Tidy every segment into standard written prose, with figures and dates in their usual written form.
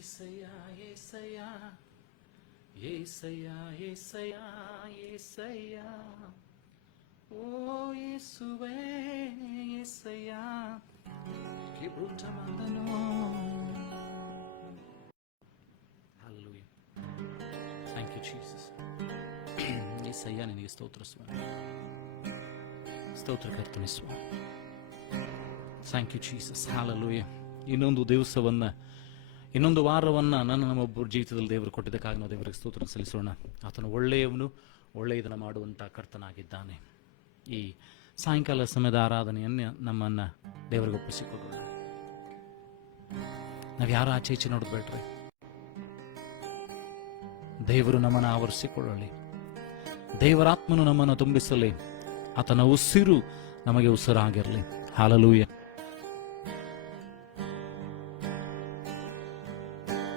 ಏಸಯ್ಯ ಏಸಯ್ಯ ಏಸಯ್ಯ ಏಸಯ್ಯ ಏಸಯ್ಯ ಓ ಯೇಸುವೇ ಏಸಯ್ಯ ಕಿಬ್ರುಟಮಂದನು. Hallelujah. Thank you Jesus. Yesayya ನಿನಗೆ ಸ್ತೋತ್ರ ಸ್ವಾಮಿ, ಸ್ತೋತ್ರ ಕರ್ತನೆ ಸ್ವಾಮಿ. Thank you Jesus. ಹಲ್ಲೆಲೂಯಾ. ಇನ್ನೊಂದು ದಿವಸವನ್ನ, ಇನ್ನೊಂದು ವಾರವನ್ನ ನಮ್ಮೊಬ್ಬರ ಜೀವಿತದಲ್ಲಿ ದೇವರು ಕೊಟ್ಟಿದ್ದಕ್ಕಾಗಿ ನಾವು ದೇವರಿಗೆ ಸ್ತೋತ್ರ ಸಲ್ಲಿಸೋಣ. ಆತನು ಒಳ್ಳೆಯವನು, ಒಳ್ಳೆಯದನ್ನು ಮಾಡುವಂಥ ಕರ್ತನಾಗಿದ್ದಾನೆ. ಈ ಸಾಯಂಕಾಲ ಸಮಯದ ಆರಾಧನೆಯನ್ನು ನಮ್ಮನ್ನ ದೇವರಿಗೆ ಒಪ್ಪಿಸಿಕೊಡೋಣ. ನಾವು ಯಾರು ಆಚೆ ಈಚೆ ನೋಡಬೇಡ್ರಿ, ದೇವರು ನಮ್ಮನ್ನು ಆವರಿಸಿಕೊಳ್ಳಲಿ, ದೇವರಾತ್ಮನು ನಮ್ಮನ್ನು ತುಂಬಿಸಲಿ, ಆತನ ಉಸಿರು ನಮಗೆ ಉಸಿರಾಗಿರಲಿ. Hallelujah.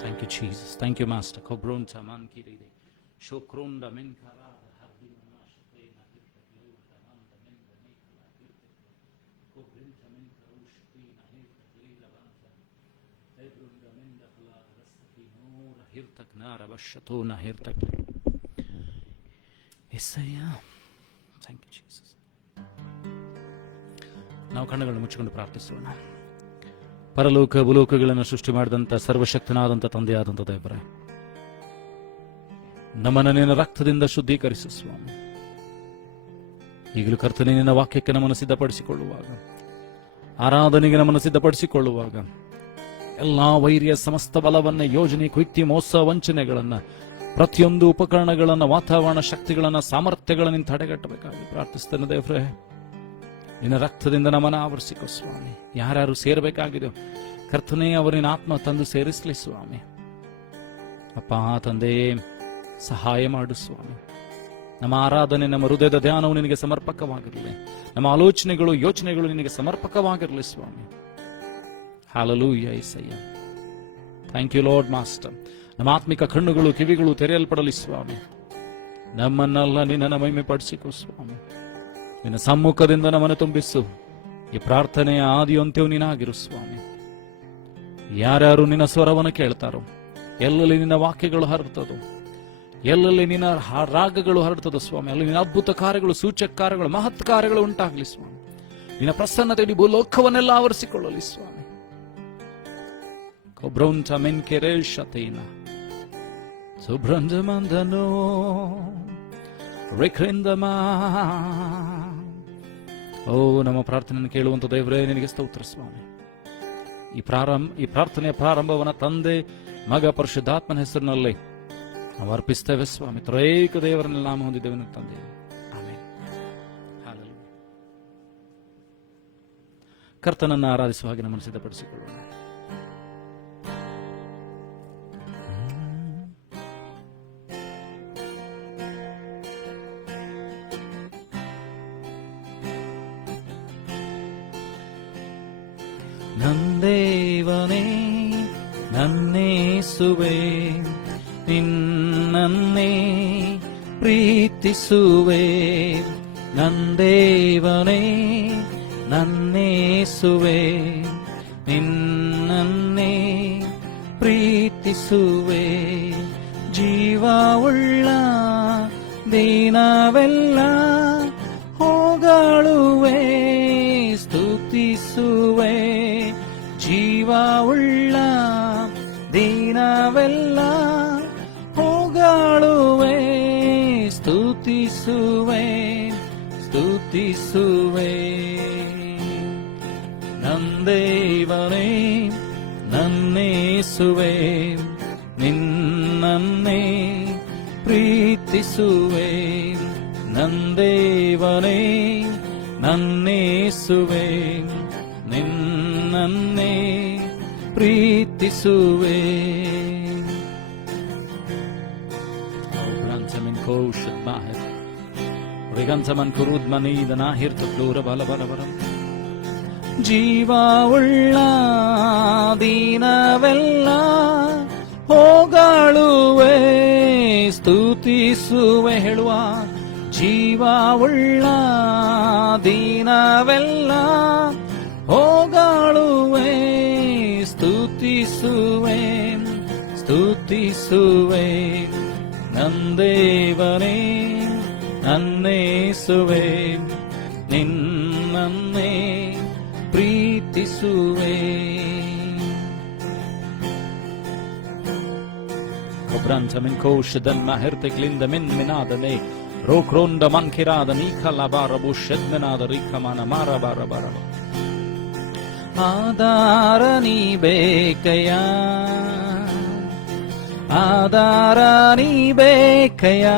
Thank you, Jesus. Thank you, Master. Kobronta mankiride. Shokronda menkarada hardina mashqina hirta manda menda nikla hirta. Kobronta menkarushqina hirta lila banta. Ebrunda menda khala rastaki nura hirta knara bashatuna hirta. Yesaya. Thank you, Jesus. ನಾವು ಕಣ್ಣುಗಳನ್ನು ಮುಚ್ಚಿಕೊಂಡು ಪ್ರಾರ್ಥಿಸೋಣ. ಪರಲೋಕ ಭೂಲೋಕಗಳನ್ನು ಸೃಷ್ಟಿ ಮಾಡಿದಂಥ ಸರ್ವಶಕ್ತನಾದಂಥ ತಂದೆಯಾದಂಥ ದೇವರೇ, ನಮ್ಮನ್ನು ನಿನ್ನ ರಕ್ತದಿಂದ ಶುದ್ಧೀಕರಿಸು ಸ್ವಾಮಿ. ಈಗಲೂ ಕರ್ತನೇ, ನಿನ್ನ ವಾಕ್ಯಕ್ಕೆ ನಮ್ಮನ್ನು ಸಿದ್ಧಪಡಿಸಿಕೊಳ್ಳುವಾಗ, ಆರಾಧನೆಗೆ ನಮ್ಮನ್ನು ಸಿದ್ಧಪಡಿಸಿಕೊಳ್ಳುವಾಗ, ಎಲ್ಲಾ ವೈರ್ಯ ಸಮಸ್ತ ಬಲವನ್ನ, ಯೋಜನೆ, ಕುಯುಕ್ತಿ, ಮೋಸ, ವಂಚನೆಗಳನ್ನ, ಪ್ರತಿಯೊಂದು ಉಪಕರಣಗಳನ್ನ, ವಾತಾವರಣ ಶಕ್ತಿಗಳನ್ನ, ಸಾಮರ್ಥ್ಯಗಳನ್ನ ತಡೆಗಟ್ಟಬೇಕಾಗಿ ಪ್ರಾರ್ಥಿಸ್ತೇನೆ ದೇವರೇ. ನಿನ್ನ ರಕ್ತದಿಂದ ನಮ್ಮನ್ನು ಆವರಿಸಿಕೊ ಸ್ವಾಮಿ. ಯಾರ್ಯಾರು ಸೇರಬೇಕಾಗಿದೆ ಕರ್ತನೇ, ಅವರಿನ ಆತ್ಮ ತಂದು ಸೇರಿಸಲಿ ಸ್ವಾಮಿ. ಅಪ್ಪ ತಂದೆ, ಸಹಾಯ ಮಾಡು ಸ್ವಾಮಿ. ನಮ್ಮ ಆರಾಧನೆ, ನಮ್ಮ ಹೃದಯದ ಧ್ಯಾನವು ನಿನಗೆ ಸಮರ್ಪಕವಾಗಿರಲಿ. ನಮ್ಮ ಆಲೋಚನೆಗಳು, ಯೋಚನೆಗಳು ನಿನಗೆ ಸಮರ್ಪಕವಾಗಿರಲಿ ಸ್ವಾಮಿ. Hallelujah Yesayya. Thank you lord master. ನಮ್ಮ ಆತ್ಮಿಕ ಕಣ್ಣುಗಳು, ಕಿವಿಗಳು ತೆರೆಯಲ್ಪಡಲಿ ಸ್ವಾಮಿ. ನಮ್ಮನ್ನೆಲ್ಲ ನಿನ್ನನ್ನು ಮಹಿಮೆ ಪಡಿಸಿಕೊ ಸ್ವಾಮಿ. ನಿನ್ನ ಸಮ್ಮುಖದಿಂದ ನಮ್ಮನ್ನು ತುಂಬಿಸು. ಈ ಪ್ರಾರ್ಥನೆಯ ಆದಿಯಂತ್ಯವೂ ನೀನಾಗಿರು ಸ್ವಾಮಿ. ಯಾರ್ಯಾರು ನಿನ್ನ ಸ್ವರವನ್ನು ಕೇಳ್ತಾರೋ, ಎಲ್ಲೆಲ್ಲಿ ನಿನ್ನ ವಾಕ್ಯಗಳು ಹರಡ್ತದೋ, ಎಲ್ಲೆಲ್ಲಿ ನಿನ್ನ ರಾಗಗಳು ಹರಡ್ತದೋ ಸ್ವಾಮಿ, ಅಲ್ಲಿ ನಿನ್ನ ಅದ್ಭುತ ಕಾರ್ಯಗಳು, ಸೂಚಕ ಕಾರ್ಯಗಳು, ಮಹತ್ ಕಾರ್ಯಗಳು ಉಂಟಾಗಲಿ ಸ್ವಾಮಿ. ನಿನ್ನ ಪ್ರಸನ್ನತೆ ಇಡೀ ಭೂಲೋಕವನ್ನೆಲ್ಲ ಆವರಿಸಿಕೊಳ್ಳಲಿ ಸ್ವಾಮಿ. ಕೊಬ್ರೌಂಚ ಮೆನ್ಕೆರೇಶತೇನ ಸುಬ್ರಂಜಮಂದನೋ ರೇಖರಿಂದಮಾ. ಓ, ನಮ್ಮ ಪ್ರಾರ್ಥನೆಯನ್ನು ಕೇಳುವಂತ ದೇವರೇ, ನಿನಗೆ ಸ್ತೋತ್ರ ಸ್ವಾಮಿ. ಈ ಪ್ರಾರ್ಥನೆಯ ಪ್ರಾರಂಭವನ್ನ ತಂದೆ, ಮಗ, ಪರಿಶುದ್ಧಾತ್ಮನ ಹೆಸರಿನಲ್ಲಿ ನಾವು ಅರ್ಪಿಸ್ತೇವೆ ಸ್ವಾಮಿ. ತ್ರೈಕ ದೇವರನ್ನೆಲ್ಲ ನಾಮ ಹೊಂದಿದ್ದೇವೆ ತಂದೆ. ಆಮೆನ್. ಹಲ್ಲೆಲೂಯಾ. ಕರ್ತನನ್ನು ಆರಾಧಿಸುವ ಹಾಗೆ ನಮ್ಮನ್ನು ಸಿದ್ಧಪಡಿಸಿಕೊಳ್ಳೋಣ. ನಂದೇವನೇ ನನ್ನೇಸುವೆ, ನಿನ್ನನ್ನೇ ಪ್ರೀತಿಸುವೆ. ನಂದೇವನೇ ನನ್ನೇಸುವೆ, ನಿನ್ನನ್ನೇ ಪ್ರೀತಿಸುವೆ. ಜೀವವುಳ್ಳ ದಿನವೆಲ್ಲ ಹೊಗಳುವೆ, ಸ್ತುತಿಸುವೆ. ಜೀವವುಳ್ಳ ದಿನವೆಲ್ಲ ಹೊಗಳುವೆ, ಸ್ತುತಿಸುವೆ, ಸ್ತುತಿಸುವೆ. ನಂದೇವನೇ ನನ್ನೇಸುವೆ, ನಿನ್ನನ್ನೇ ಪ್ರೀತಿಸುವೆ. ನಂದೇವನೇ ನನ್ನೇಸುವೆ, ನಿನ್ನನ್ನೇ ಪ್ರೀತಿಸುವೆ. ಜೀವವುಳ್ಳ ದಿನವೆಲ್ಲ ಹೊಗಳುವೆ, ಸ್ತುತಿಸುವೆ. ಹೇಳುವ, ಜೀವವುಳ್ಳ ದಿನವೆಲ್ಲ ಹೊಗಳುವೆ, ಸ್ತುತಿಸುವೆ. ಪ್ರೀತಿಸುವೆ, ನಿನ್ನನ್ನೇ ಪ್ರೀತಿಸುವೆ. Obranta min koshden maherteklinda min minadane rokronda mankirada nikala bara bushed minada rikamana mara bara bara. ಆಧಾರ ನೀ ಬೇಕಯ್ಯ, ಆಧಾರ ನೀ ಬೇಕಯ್ಯ,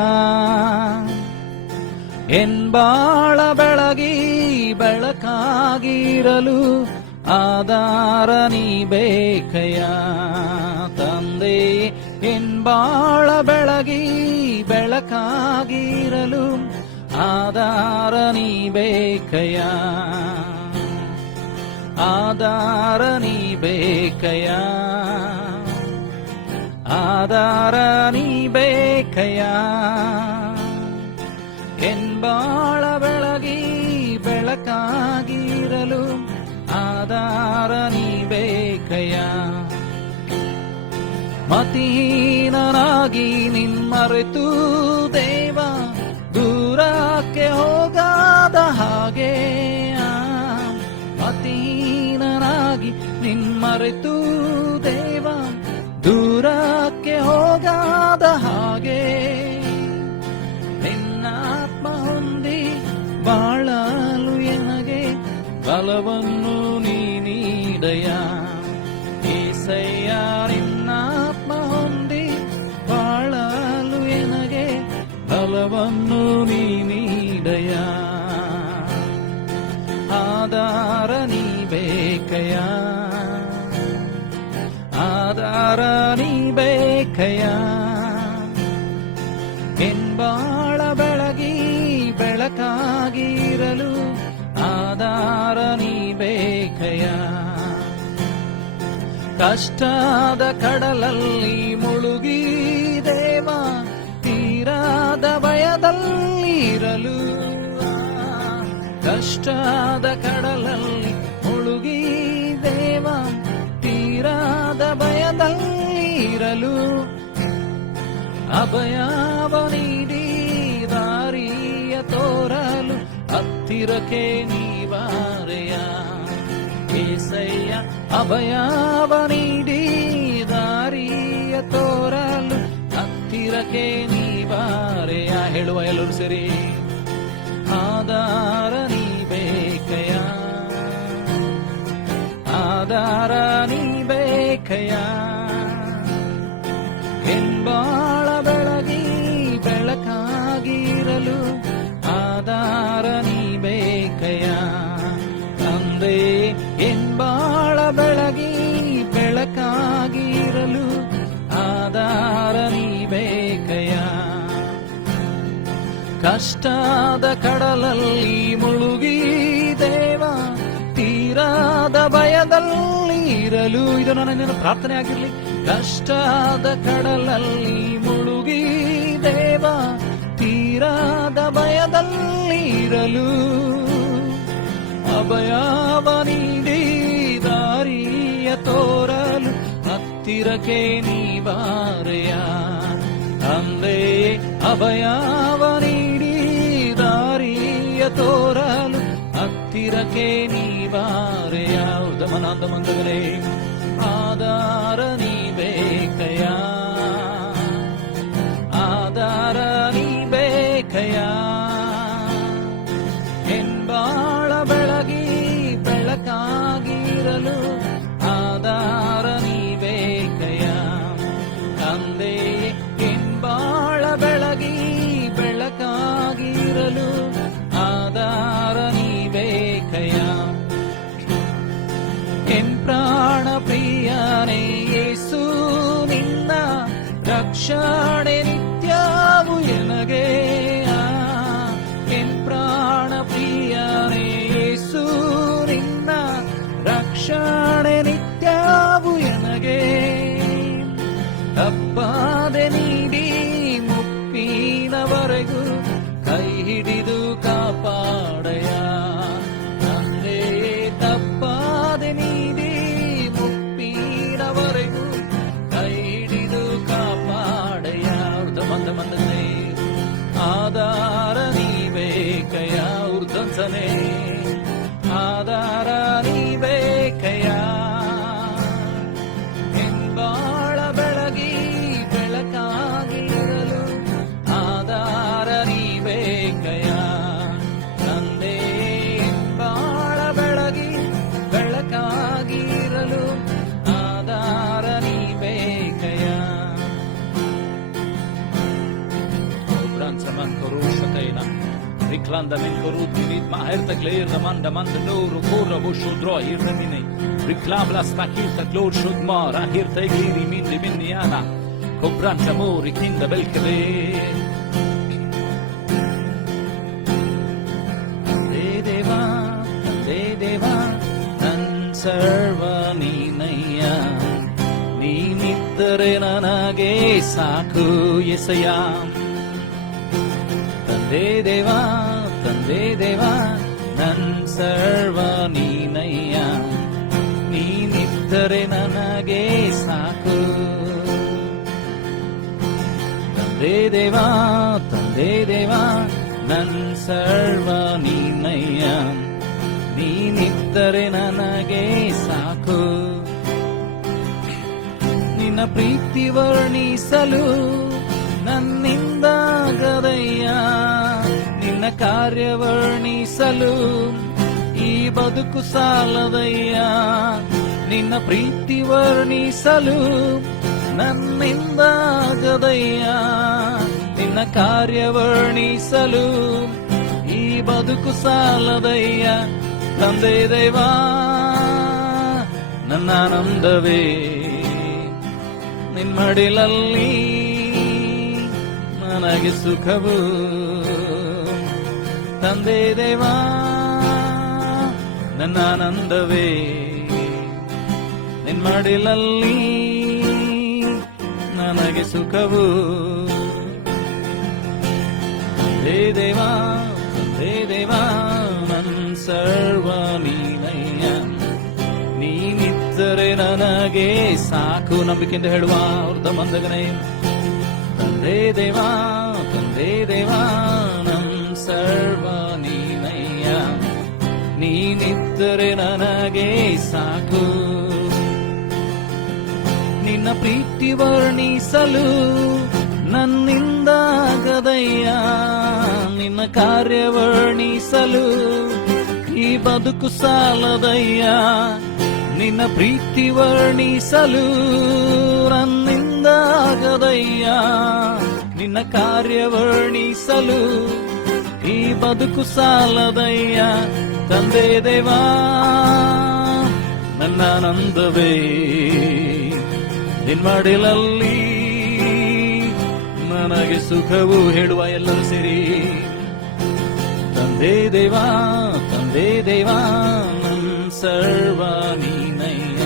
ಎನ್ಬಾಳ ಬೆಳಗಿ ಬೆಳಕಾಗಿರಲು ಆಧಾರ ನೀ ಬೇಕಯ್ಯ. ತಂದೆ ಎನ್ಬಾಳ ಬೆಳಗಿ ಬೆಳಕಾಗಿರಲು ಆಧಾರ ನೀ ಬೇಕಯ್ಯ, ಆಧಾರ ನೀ ಬೇಕಯ್ಯ, ಆಧಾರ ನೀ ಬೇಕಯ್ಯ. ಎನ್ಬಾಳ ಬೆಳಗಿ ಬೆಳಕಾಗಿರಲು ಆಧಾರ ನೀ ಬೇಕಯ್ಯ. ಮತಿಹೀನನಾಗಿ ನಿಮ್ಮರೆತು ದೇವ ದೂರಕ್ಕೆ ಹೋಗಾದ ಹಾಗೆ, ಮತಿಹೀನನಾಗಿ ನಿಮ್ಮರೆತು ದೇವ ದೂರಕ್ಕೆ ಹೋಗಾದ ಹಾಗೆ, ನಿನ್ನಾತ್ಮ ಹೊಂದಿ ಬಾಳಲು ಎನಗೆ ಬಲವನ್ನು ನೀ ನೀಡಯ್ಯ. ಏಸಯ್ಯ ನಿನ್ನಾತ್ಮ ಹೊಂದಿ ಬಾಳಲು ಎನಗೆ ಬಲವನ್ನು ನೀ ನೀಡಯ್ಯ. ಆಧಾರ ನೀ ಬೇಕಯ್ಯ, ಆಧಾರ ನೀ ಬೇಕಯ್ಯ. ಎನ್ಬಾಳ ಬೆಳಗಿ ಬೆಳಕಾಗಿರಲು ಆಧಾರ ನೀ ಬೇಕಯ್ಯ. ಕಷ್ಟದ ಕಡಲಲ್ಲಿ ಮುಳುಗಿ ದೇವ ತೀರಾದ ಭಯದಲ್ಲಿರಲು, ಕಷ್ಟದ ಕಡಲಲ್ಲಿ ಮುಳುಗಿ ದೇವ ತೀರಾದ ಭಯದಲ್ಲಿರಲು ಅಭಯವ ನೀಡಿ ದಾರಿಯ ತೋರಲು ಹತ್ತಿರಕ್ಕೆ ನೀವಾರೆಯ. ಏಸಯ್ಯ ಅಭಯವ ನೀಡಿ ದಾರಿಯ ತೋರಲು ಹತ್ತಿರಕ್ಕೆ ನೀವಾರೆಯ. ಹೇಳುವ ಎಲ್ಲರೂ ಸರಿ. ಆಧಾರ ನೀ ಬೇಕಯ್ಯ, ಆಧಾರ ನೀ ಬೇಕಯ್ಯ. ಎನ್ಬಾಳ ಬೆಳಗಿ ಬೆಳಕಾಗಿರಲು ಆಧಾರ ನೀ ಬೇಕಯ್ಯ. ತಂದೆ ಎನ್ಬಾಳ ಬೆಳಗಿ ಬೆಳಕಾಗಿರಲು ಆಧಾರ ನೀ ಬೇಕಯ್ಯ. ಕಷ್ಟದ ಕಡಲಲ್ಲಿ ಮುಳುಗಿ ದೇವ ತೀರಾದ ಭಯದಲ್ಲಿ ಇರಲು, ಇದು ನನ್ನ ಪ್ರಾರ್ಥನೆ ಆಗಿರಲಿ. ಕಷ್ಟದ ಕಡಲಲ್ಲಿ ಮುಳುಗಿ ದೇವ ತೀರಾದ ಭಯದಲ್ಲಿ ಇರಲು ಅಭಯವ ನೀಡಿ ದಾರಿಯ ತೋರಲು ಹತ್ತಿರಕ್ಕೆ ನೀವಾರೆಯ. ತಂದೆ ಅಭಯವ ನೀಡಿ ದಾರಿಯ ತೋರಲು ಹತ್ತಿರಕ್ಕೆ ನೀವಾರೆಯ. ಉದಮನಾದ ಮಂದಗಳೇ, ಆಧಾರ ನೀ ಬೇಕಯ್ಯ, ಆಧಾರ ನೀ ಬೇಕಯ್ಯ. ಎನ್ಬಾಳ ಬೆಳಗಿ ಬೆಳಕಾಗಿರಲು ಆಧಾರ ನೀ ಬೇಕಯ್ಯ. ತಂದೆ ಎನ್ಬಾಳ ಬೆಳಗಿ ಬೆಳಕಾಗಿರಲು ಆಧಾರ ನೀ ಬೇಕಯ್ಯ. ಎನ್ ಪ್ರಾಣ ಪ್ರಿಯನೇ ಯೇಸು ನಿನ್ನ ರಕ್ಷಣೆ ನಿತ್ಯವೂ ಎನಗೆ. ಎನ್ ಪ್ರಾಣ ಪ್ರಿಯನೇ ಯೇಸು ನಿನ್ನ ರಕ್ಷಣೆ ನಿತ್ಯವೂ ಎನಗೆ. ತಪ್ಪಾದೆ ನೀಡಿ ಮುಪ್ಪಿನವರೆಗೂ ಕೈ ಹಿಡಿದು ಕಾಪಾಡಯ. ತಂದೆ ತಪ್ಪಾದೆ ನೀಡಿ ಮುಪ್ಪಿನವರೆಗೂ ಕೈ ಹಿಡಿದು ಕಾಪಾಡಯ. ಮಂದ ಮಂದನೆ ಆಧಾರ ನೀ ಬೇಕಯ್ಯ, landa men korut ma herta gler da manda noro korra bosho dra hirta minne reklamla stakilta klor shudmara hirta gliri minne minniana kobranta mori kinda belkebe ದೇವಾ ನನ್ ಸರ್ವ ನೀನಯ್ಯ ನೀನಿದ್ದರೆ ನನಗೆ ಸಾಕು ಎಸೆಯ ತಂದೆ ದೇವಾ ನನ್ ಸರ್ವ ನೀನಯ್ಯ ನೀನಿದ್ದರೆ ನನಗೆ ಸಾಕು ತಂದೆ ದೇವಾ ನನ್ ಸರ್ವ ನೀನಯ್ಯ ನೀನಿದ್ದರೆ ನನಗೆ ಸಾಕು ನಿನ್ನ ಪ್ರೀತಿ ವರ್ಣಿಸಲು ನನ್ನಿಂದಾಗದಯ್ಯ ನಿನ್ನ ಕಾರ್ಯ ವರ್ಣಿಸಲು ಈ ಬದುಕು ಸಾಲದಯ್ಯ ನಿನ್ನ ಪ್ರೀತಿ ವರ್ಣಿಸಲು ನನ್ನಿಂದಾಗದಯ್ಯ ನಿನ್ನ ಕಾರ್ಯ ವರ್ಣಿಸಲು ಈ ಬದುಕು ಸಾಲದಯ್ಯ ತಂದೆ ದೇವಾ ನನ್ನ ಆನಂದವೇ ನಿಮ್ಮಡಿಲಲ್ಲಿ ನನಗೆ ಸುಖವು ತಂದೆ ದೇವಾ ನನ್ನ ಆನಂದವೇ ನಿಮ್ಮಡಿಲಲ್ಲಿ ನನಗೆ ಸುಖವು ತಂದೆ ದೇವಾ ನನ್ ಸರ್ವ ನೀನಯ್ಯ ನೀನಿದ್ದರೆ ನನಗೆ ಸಾಕು ನಂಬಿಕೆಯಿಂದ ಹೇಳುವ ವೃದ್ಧ ಮಂದಗನೇ ತಂದೆ ದೇವಾ ನನ್ ಸರ್ವ ನೀನಯ್ಯ ನೀನಿದ್ದರೆ ನನಗೆ ಸಾಕು ನಿನ್ನ ಪ್ರೀತಿ ವರ್ಣಿಸಲು ನನ್ನಿಂದಾಗದಯ್ಯ ನಿನ್ನ ಕಾರ್ಯ ವರ್ಣಿಸಲು ಈ ಬದುಕು ಸಾಲದಯ್ಯ ನಿನ್ನ ಪ್ರೀತಿ ವರ್ಣಿಸಲು ನನ್ನಿಂದಾಗದಯ್ಯ ನಿನ್ನ ಕಾರ್ಯ ವರ್ಣಿಸಲು ಈ ಬದುಕು ಸಾಲದಯ್ಯ ತಂದೆ ದೇವಾ ನನ್ನ ಆನಂದವೇ ನಿನ್ಮಡಿಲಲ್ಲಿ ನನಗೆ ಸುಖವು ಹೇಳುವ ಎಲ್ಲರೂ ಸೇರಿ ತಂದೆ ದೇವಾ ನನ್ ಸರ್ವ ನೀನಯ್ಯ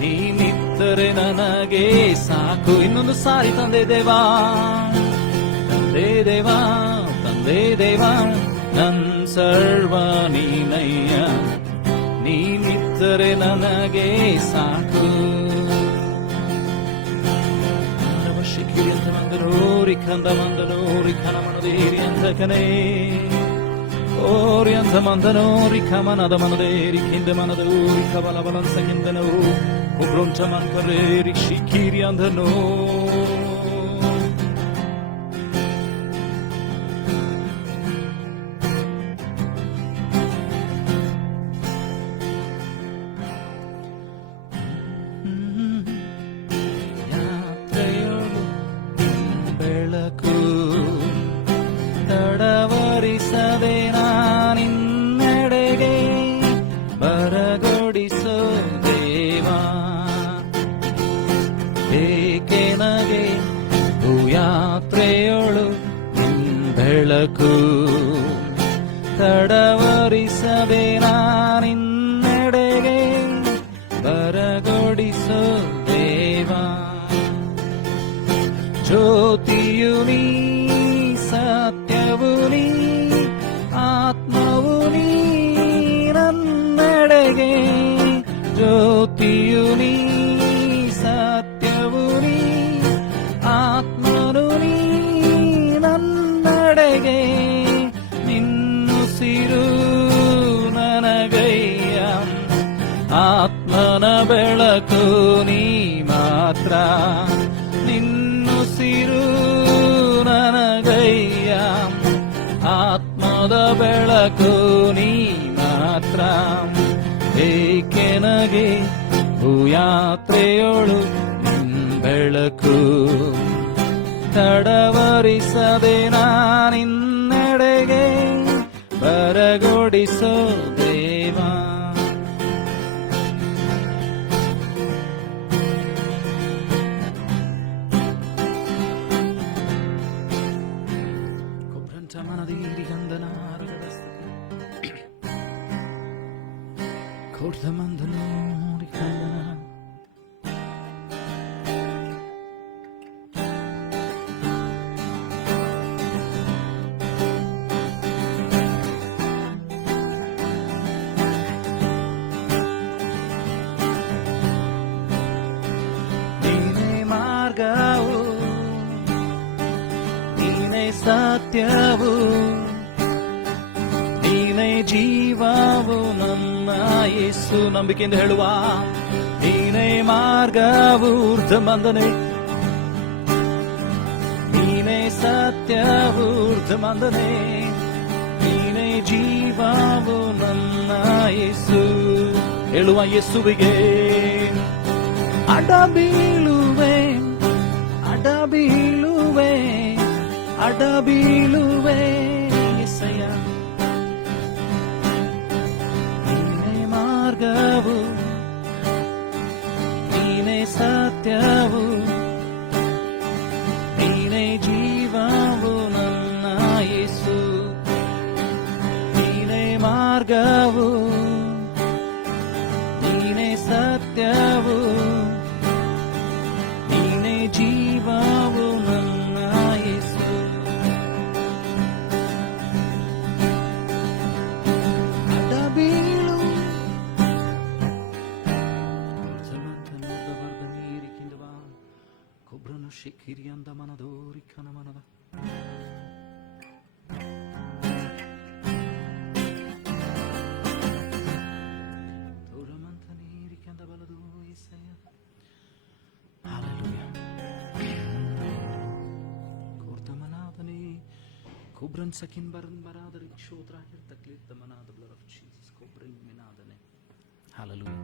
ನೀನಿದ್ದರೆ ನನಗೆ ಸಾಕು ಇನ್ನೊಂದು ಸಾರಿ ತಂದೆ ದೇವಾ ನನ್ ಸರ್ವ ನೀನಯ್ಯ ನೀನಿದ್ದರೆ ನನಗೆ ಸಾಕು ori kanda mandano kana manaderi antakane ori anta mandano ri kamana da manaderi kinda manado ri kabala balansa kindano kubroncha mankare ri shikiri andano ತಡವರಿಸದೆ ನಾನಿನ್ನೆಡೆಗೆ ಬರಗೊಡಿಸೋ ದೇವಾ ಏಕೆ ನಗೆ ಭೂಯಾತ್ರೆಯೊಳು ಬೆಳಕು ತಡವರಿಸದೆ ನಾನಿನ್ನೆಡೆಗೆ ಬರಗೊಡಿಸೋ ದೇವಾ ಜ್ಯೋತಿಯು ನೀ ಸತ್ಯವು ನೀ ಆತ್ಮವು ನೀ ನನ್ನೆಡೆಗೆ ಜ್ಯೋತಿಯು ನೀ ಸತ್ಯವು ನೀ ಆತ್ಮನು ನೀ ನನ್ನೆಡೆಗೆ ನಿನ್ನುಸಿರು ನನಗಯ್ಯ ಆತ್ಮನ ಬೆಳಕು ನೀ ಮಾತ್ರ ನಿನ್ನುಸಿರು ನನಗಯ್ಯ ಆತ್ಮದ ಬೆಳಕು ನೀ ಮಾತ್ರ ಏಕೆ ನಗೆ ಭೂಯಾತ್ರೆಯೊಳು ಬೆಳಕು ತಡವರಿಸದೆ ನಾನಿನ್ನೆಡೆಗೆ ನೀನೇ ಮಾರ್ಗವು, ನೀನೇ ಸತ್ಯವು, ನೀನೇ ಜೀವವು ನನ್ನ ಯೇಸು. ನಂಬಿಕೆಯಿಂದ ಹೇಳುವ, ನೀನೇ ಮಾರ್ಗವು ಊರ್ಧ್ವಮಂದನೆ, ನೀನೇ ಸತ್ಯವು ಊರ್ಧ್ವಮಂದನೆ, ನೀನೇ ಜೀವವು ನನ್ನ ಯೇಸು. ಹೇಳುವ ಯೇಸುವಿಗೆ ಅಡ ಬೀಳುವೆ, ಅಡ ಬೀಳುವೆ, ಅಡ ಬೀಳುವೆ యేసయ్య. ನೀನೇ ಮಾರ್ಗವು, ನೀನೇ ಸತ್ಯವು, ನೀನೇ ಜೀವವು ನನ್ನ ಯೇಸು. ನೀನೇ ಮಾರ್ಗವು, ನೀನೇ ಸತ್ಯವು, ನೀನೇ ಜೀವವು ನನ್ನ ಯೇಸು. ಅಡ ಬೀಳು ಕೊಬ್ರನು ಶಿಖಿರಿಯಂದ ಮನದೋರಿಕನ ಮನದ Kubran sakin baran baradar kshotra hir taklit tamana the blood of Jesus. Kubran minadane. Hallelujah.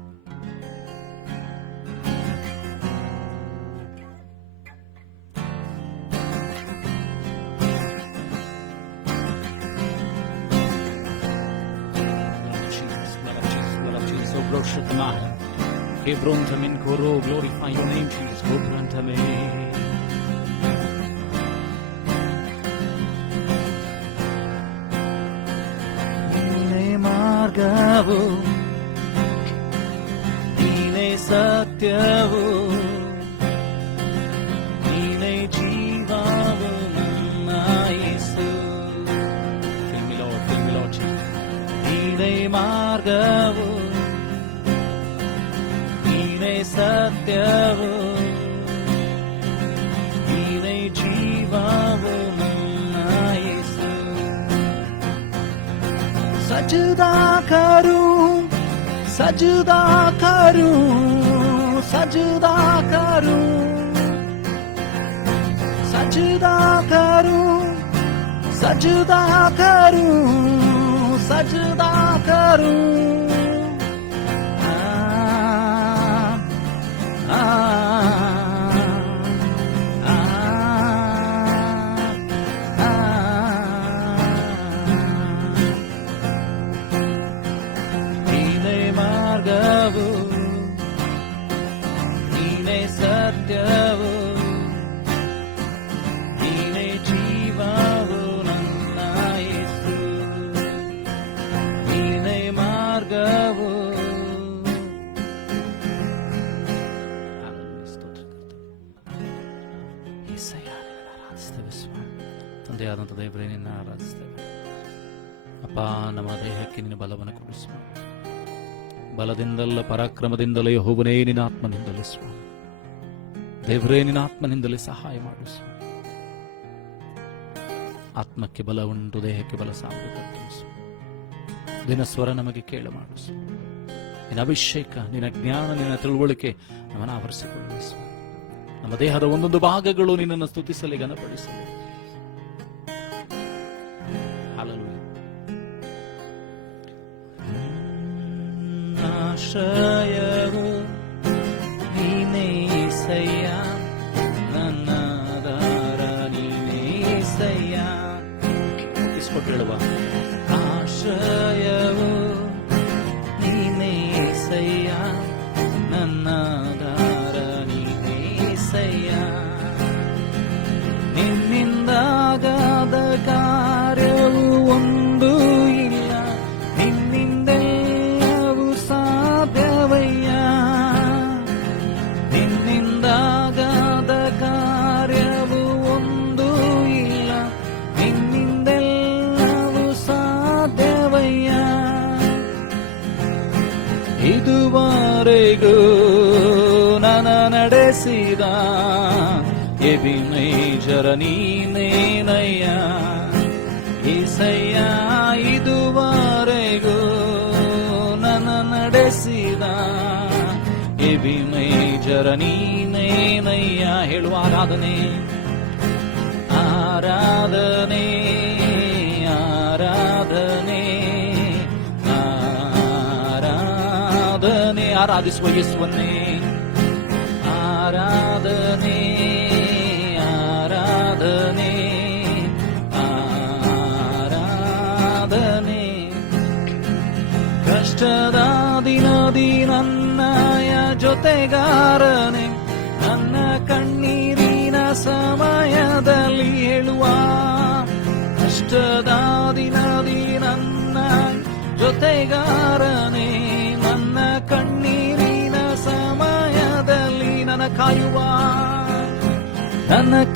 Blood of Jesus, oh glorious Tamara. Hebron tamin koro, glorify your name, Jesus. Kubran tamin. ಮಾರ್ಗವು, ನೀನೇ ಸತ್ಯವು, ನೀನೇ ಜೀವವು ನನ್ನ ಯೇಸು. ನೀನೇ ಮಾರ್ಗವು, ನೀನೇ ಸತ್ಯವು, ನೀನೇ ಜೀವವು ನನ್ನ ಯೇಸು. सजदा करूं, सजदा करूं, सजदा करूं, सजदा करूं, सजदा करूं, सजदा करूं. ನೀನೇ ಸತ್ಯವು, ನೀನೇ ಜೀವವು ನನ್ನ ಯೇಸು. ನೀನೇ ಮಾರ್ಗವು. ತಂದೆಯಾದಂಥ ದೇವರೇ, ನಿನ್ನ ಆರಾಧಿಸ್ತೇವೆ ಅಪ್ಪ. ನಮ್ಮ ದೇಹಕ್ಕೆ ನಿನ್ನ ಬಲವನ್ನು ಕೊಡಿಸುವ, ಬಲದಿಂದಲ್ಲ ಪರಾಕ್ರಮದಿಂದಲೇ ಯೆಹೋವನೇ ನಿನ್ನ ಆತ್ಮನಿಂದಲೇ ಸ್ವಾಮಿ. ದೇವರೇ, ನಿನ್ನ ಆತ್ಮನಿಂದಲೇ ಸಹಾಯ ಮಾಡು ಸ್ವಾಮಿ. ಆತ್ಮಕ್ಕೆ ಬಲ ಉಂಟು, ದೇಹಕ್ಕೆ ಬಲ ಸಾಂಪ್ರದಾಯಿಕ ದಿನ ಸ್ವರ ನಮಗೆ ಕೇಳ ಮಾಡು ಸ್ವಾಮಿ. ನಿನ್ನ ಅಭಿಷೇಕ, ನಿನ್ನ ಜ್ಞಾನ, ನಿನ್ನ ತಿಳುವಳಿಕೆ ನಮ್ಮನ್ನು ಆವರಿಸಿಕೊಳ್ಳಿ ಸ್ವಾಮಿ. ನಮ್ಮ ದೇಹದ ಒಂದೊಂದು ಭಾಗಗಳು ನಿನ್ನನ್ನು ಸ್ತುತಿಸಲಿ, ಘನಪಡಿಸಲಿ. ಆಶ್ರಯವು ನೀನೇ యేసయ్య, ನನ್ನ ಆಧಾರ ನೀನೇ యేసయ్య. ಮುಗಿಸ್ಕೊಟ್ಟು ಹೇಳುವ, ಆಶ್ರಯವು ನೀನೇ యేసయ్య, ನನ್ನ ಆಧಾರ ನೀನೇ యేసయ్య. ನಿನ್ನಿಂದಾಗದ ಕಾರ್ಯವು ಒಂದು ಇಲ್ಲ, ನಿನ್ನಿಂದೆಲ್ಲವೂ ಸಾಧ್ಯ. ಇದುವರೆಗೂ ನನ್ನ ನಡೆಸಿದ ಎಬಿನೇಜರ ನೀನೇನಯ್ಯ ಏಸಯ್ಯ ಇದುವರೆಗೂ ನನ್ನ ನಡೆಸಿದ ಎಬಿನೇಜರ ನೀನೇನಯ್ಯ ಹೇಳುವ ಆರಾಧನೆ ಆರಾಧನೆ ಆರಾಧನೆ ಆರಾಧನೆ ಆರಾಧಿಸುವ ಯೇಸುವನ್ನೇ ಆರಾಧನೆ ಆರಾಧನೆ ಆರಾಧನೆ ಕಷ್ಟದ ದಿನದಿ ನನ್ನಯ ಜೊತೆಗಾರನೆ ನನ್ನ ಕಣ್ಣೀರಿನ ಸಮಯದಲ್ಲಿ ಹೇಳುವ ಕಷ್ಟದ ದಿನದಿ ನನ್ನ ಜೊತೆಗಾರನೆ ನನ್ನ ಕಣ್ಣೀರಿನ ಸಮಯದಲ್ಲಿ ನನ್ನ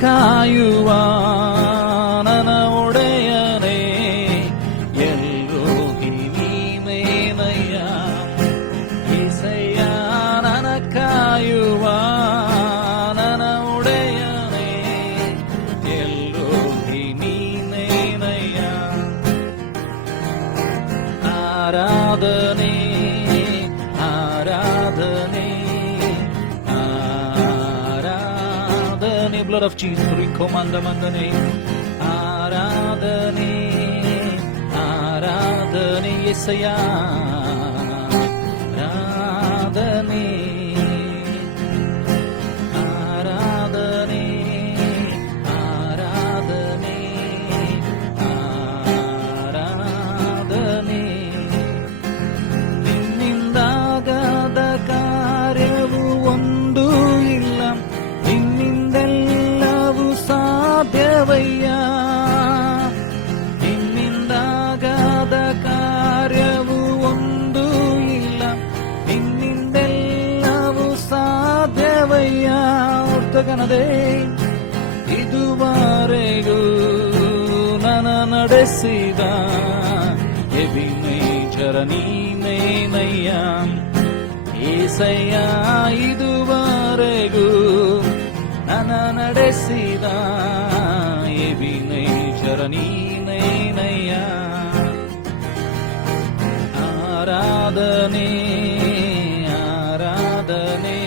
ಕಾಯುವ ನನ್ನ ಒಡೆಯನೇ ಎಲ್ಲೋಗಿ ನೀನೇನಯ್ಯ ಏಸಯ್ಯ ನನ್ನ ಕಾಯುವ ನನ್ನ ಒಡೆಯನೇ ಎಲ್ಲೋಗಿ ನೀನೇನಯ್ಯ ಆರಾಧನೆ ಆರಾಧನೆ ಆರಾಧನೆ ಬ್ಲಡ್ ಆಫ್ ಜೀಸಸ್ ರಿಕೋಮಂದಮಂದನೆ ಆರಾಧನೆ ಆರಾಧನೆ ಯೆಸಯ್ಯ ಆರಾಧನೆ ಆರಾಧನೆ ಆರಾಧನೆ ಆರಾಧನೆ ನಿನ್ನಿಂದಾಗದ ಕಾರ್ಯವು ಒಂದು ಇಲ್ಲ ನಿನ್ನಿಂದೆಲ್ಲವೂ ಸಾಧ್ಯವಯ್ಯ ನಿನ್ನಿಂದಾಗದ ಕಾರ್ಯವು ಒಂದು ಇಲ್ಲ ನಿನ್ನಿಂದೆಲ್ಲವೂ ಸಾಧ್ಯವಯ್ಯ ಉರ್ತಗನದೇ ಇದುವರೆಗೂ ನನ್ನ ನಡೆಸಿದ ಎಬಿನೇಜರ ನೀನೇನಯ್ಯ ಏಸಯ್ಯ ಇದುವರೆಗೂ ನನ್ನ ನಡೆಸಿದ ಎಬಿನೇಜರ ನೀನೇನಯ್ಯ ಆರಾಧನೆ ಆರಾಧನೆ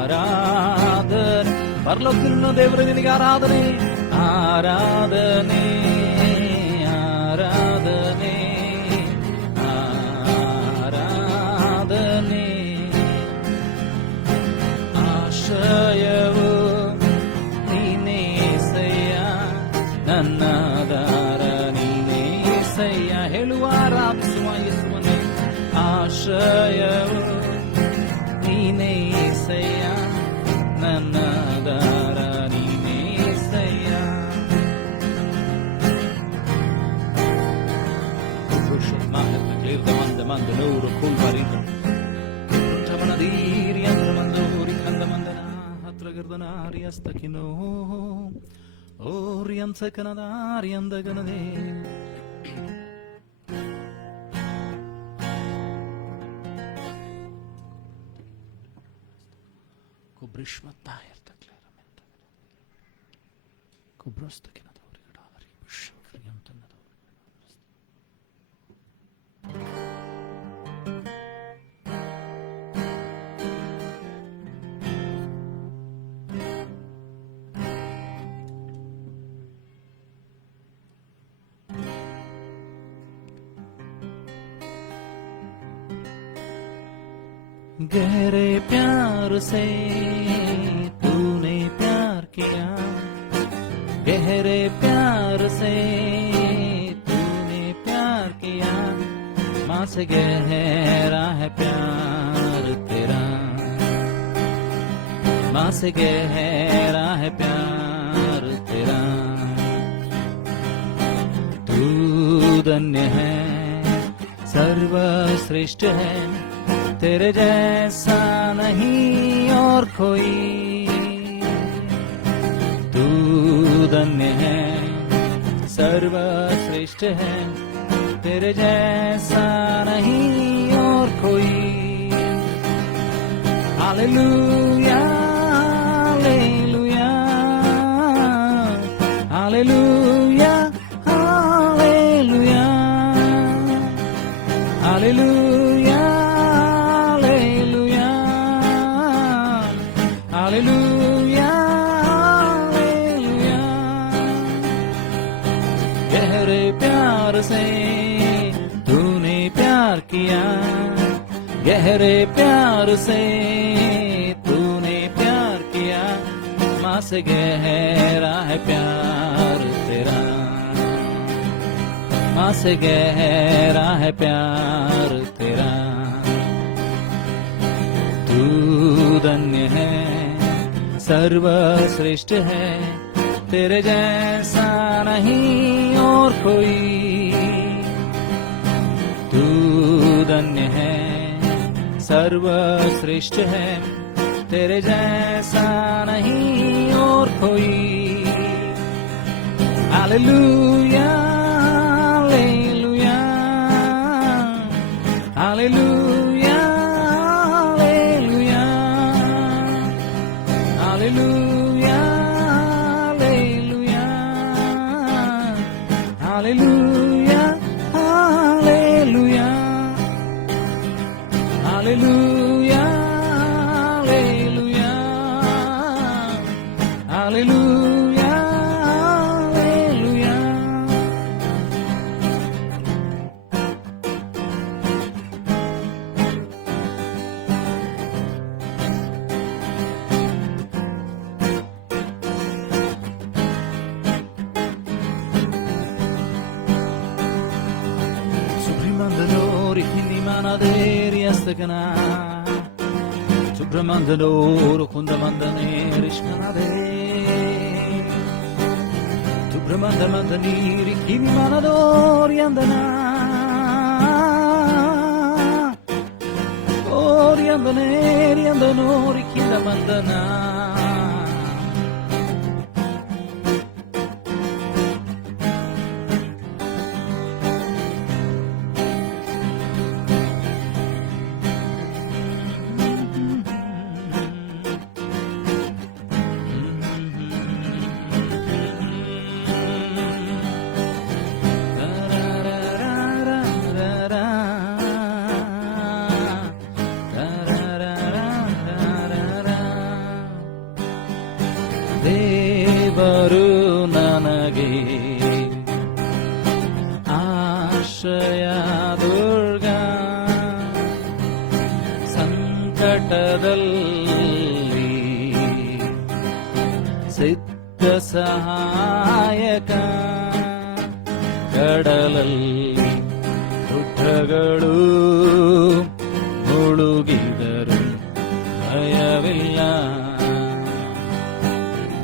ಆರಾಧನೆ ಪರಲೋಕದ ದೇವರ ನಿನಗೆ ಆರಾಧನೆ ಆರಾಧನೆ ಆರಾಧನೆ ಆರಾಧನೆ ಆಶ್ರಯವು ನೀನೇಸಯ್ಯ ನನ್ನದಾರ ನೀನೇಸಯ್ಯ ಹೇಳುವ ಆರಾಧಿಸುವ ಯೇಸುವನೇ ಆಶ್ರಯವು ನೀನೇಸಯ್ಯ ನನ್ನದಾರ ನೀನೇಸಯ್ಯ mando loro col marito Ramana diri andra mando rikanda mandana hatra gardanari astakino orianta kanadari andaganade Kubrishmata erta claramente Kubrosta kanadori gadari bishofrianta nadori गहरे प्यार से तूने प्यार किया गहरे प्यार से तूने प्यार किया माँ से गहरा है प्यार तेरा माँ से गहरा है प्यार तेरा तू धन्य है सर्वश्रेष्ठ है तेरे जैसा नहीं और कोई तू धन्य है सर्वश्रेष्ठ है तेरे जैसा नहीं Hallelujah, hallelujah, hallelujah, hallelujah, hallelujah, hallelujah, hallelujah, hallelujah. गहरे प्यार से तूने प्यार किया, गहरे प्यार से तूने प्यार किया, माँ से गहरा है प्यार तेरा, माँ से गहरा है प्यार तेरा। तू धन्य है, सर्वश्रेष्ठ है, तेरे जैसा नहीं और कोई। तू धन्य है, सर्वश्रेष्ठ है, तेरे जैसा नहीं और कोई। Hallelujah, hallelujah, hallelujah, hallelujah, hallelujah, hallelujah, hallelujah, hallelujah, hallelujah, hallelujah, hallelujah. Subrimandadori hindi manaderi astagana, Subramandadoro kundamandaneri shkanade, Subramandamandani hindi manadori andana, Ori andaneri andanori kindamandana. ದೇವರು ನನಗೆ ಆಶ್ರಯ ದುರ್ಗ, ಸಂಕಟದಲ್ಲಿ ಸಿದ್ಧ ಸಹಾಯಕ, ಕಡಲಲ್ಲಿ ಗುಡ್ಡಗಳು ಮುಳುಗಿದರು ಭಯವಿಲ್ಲ,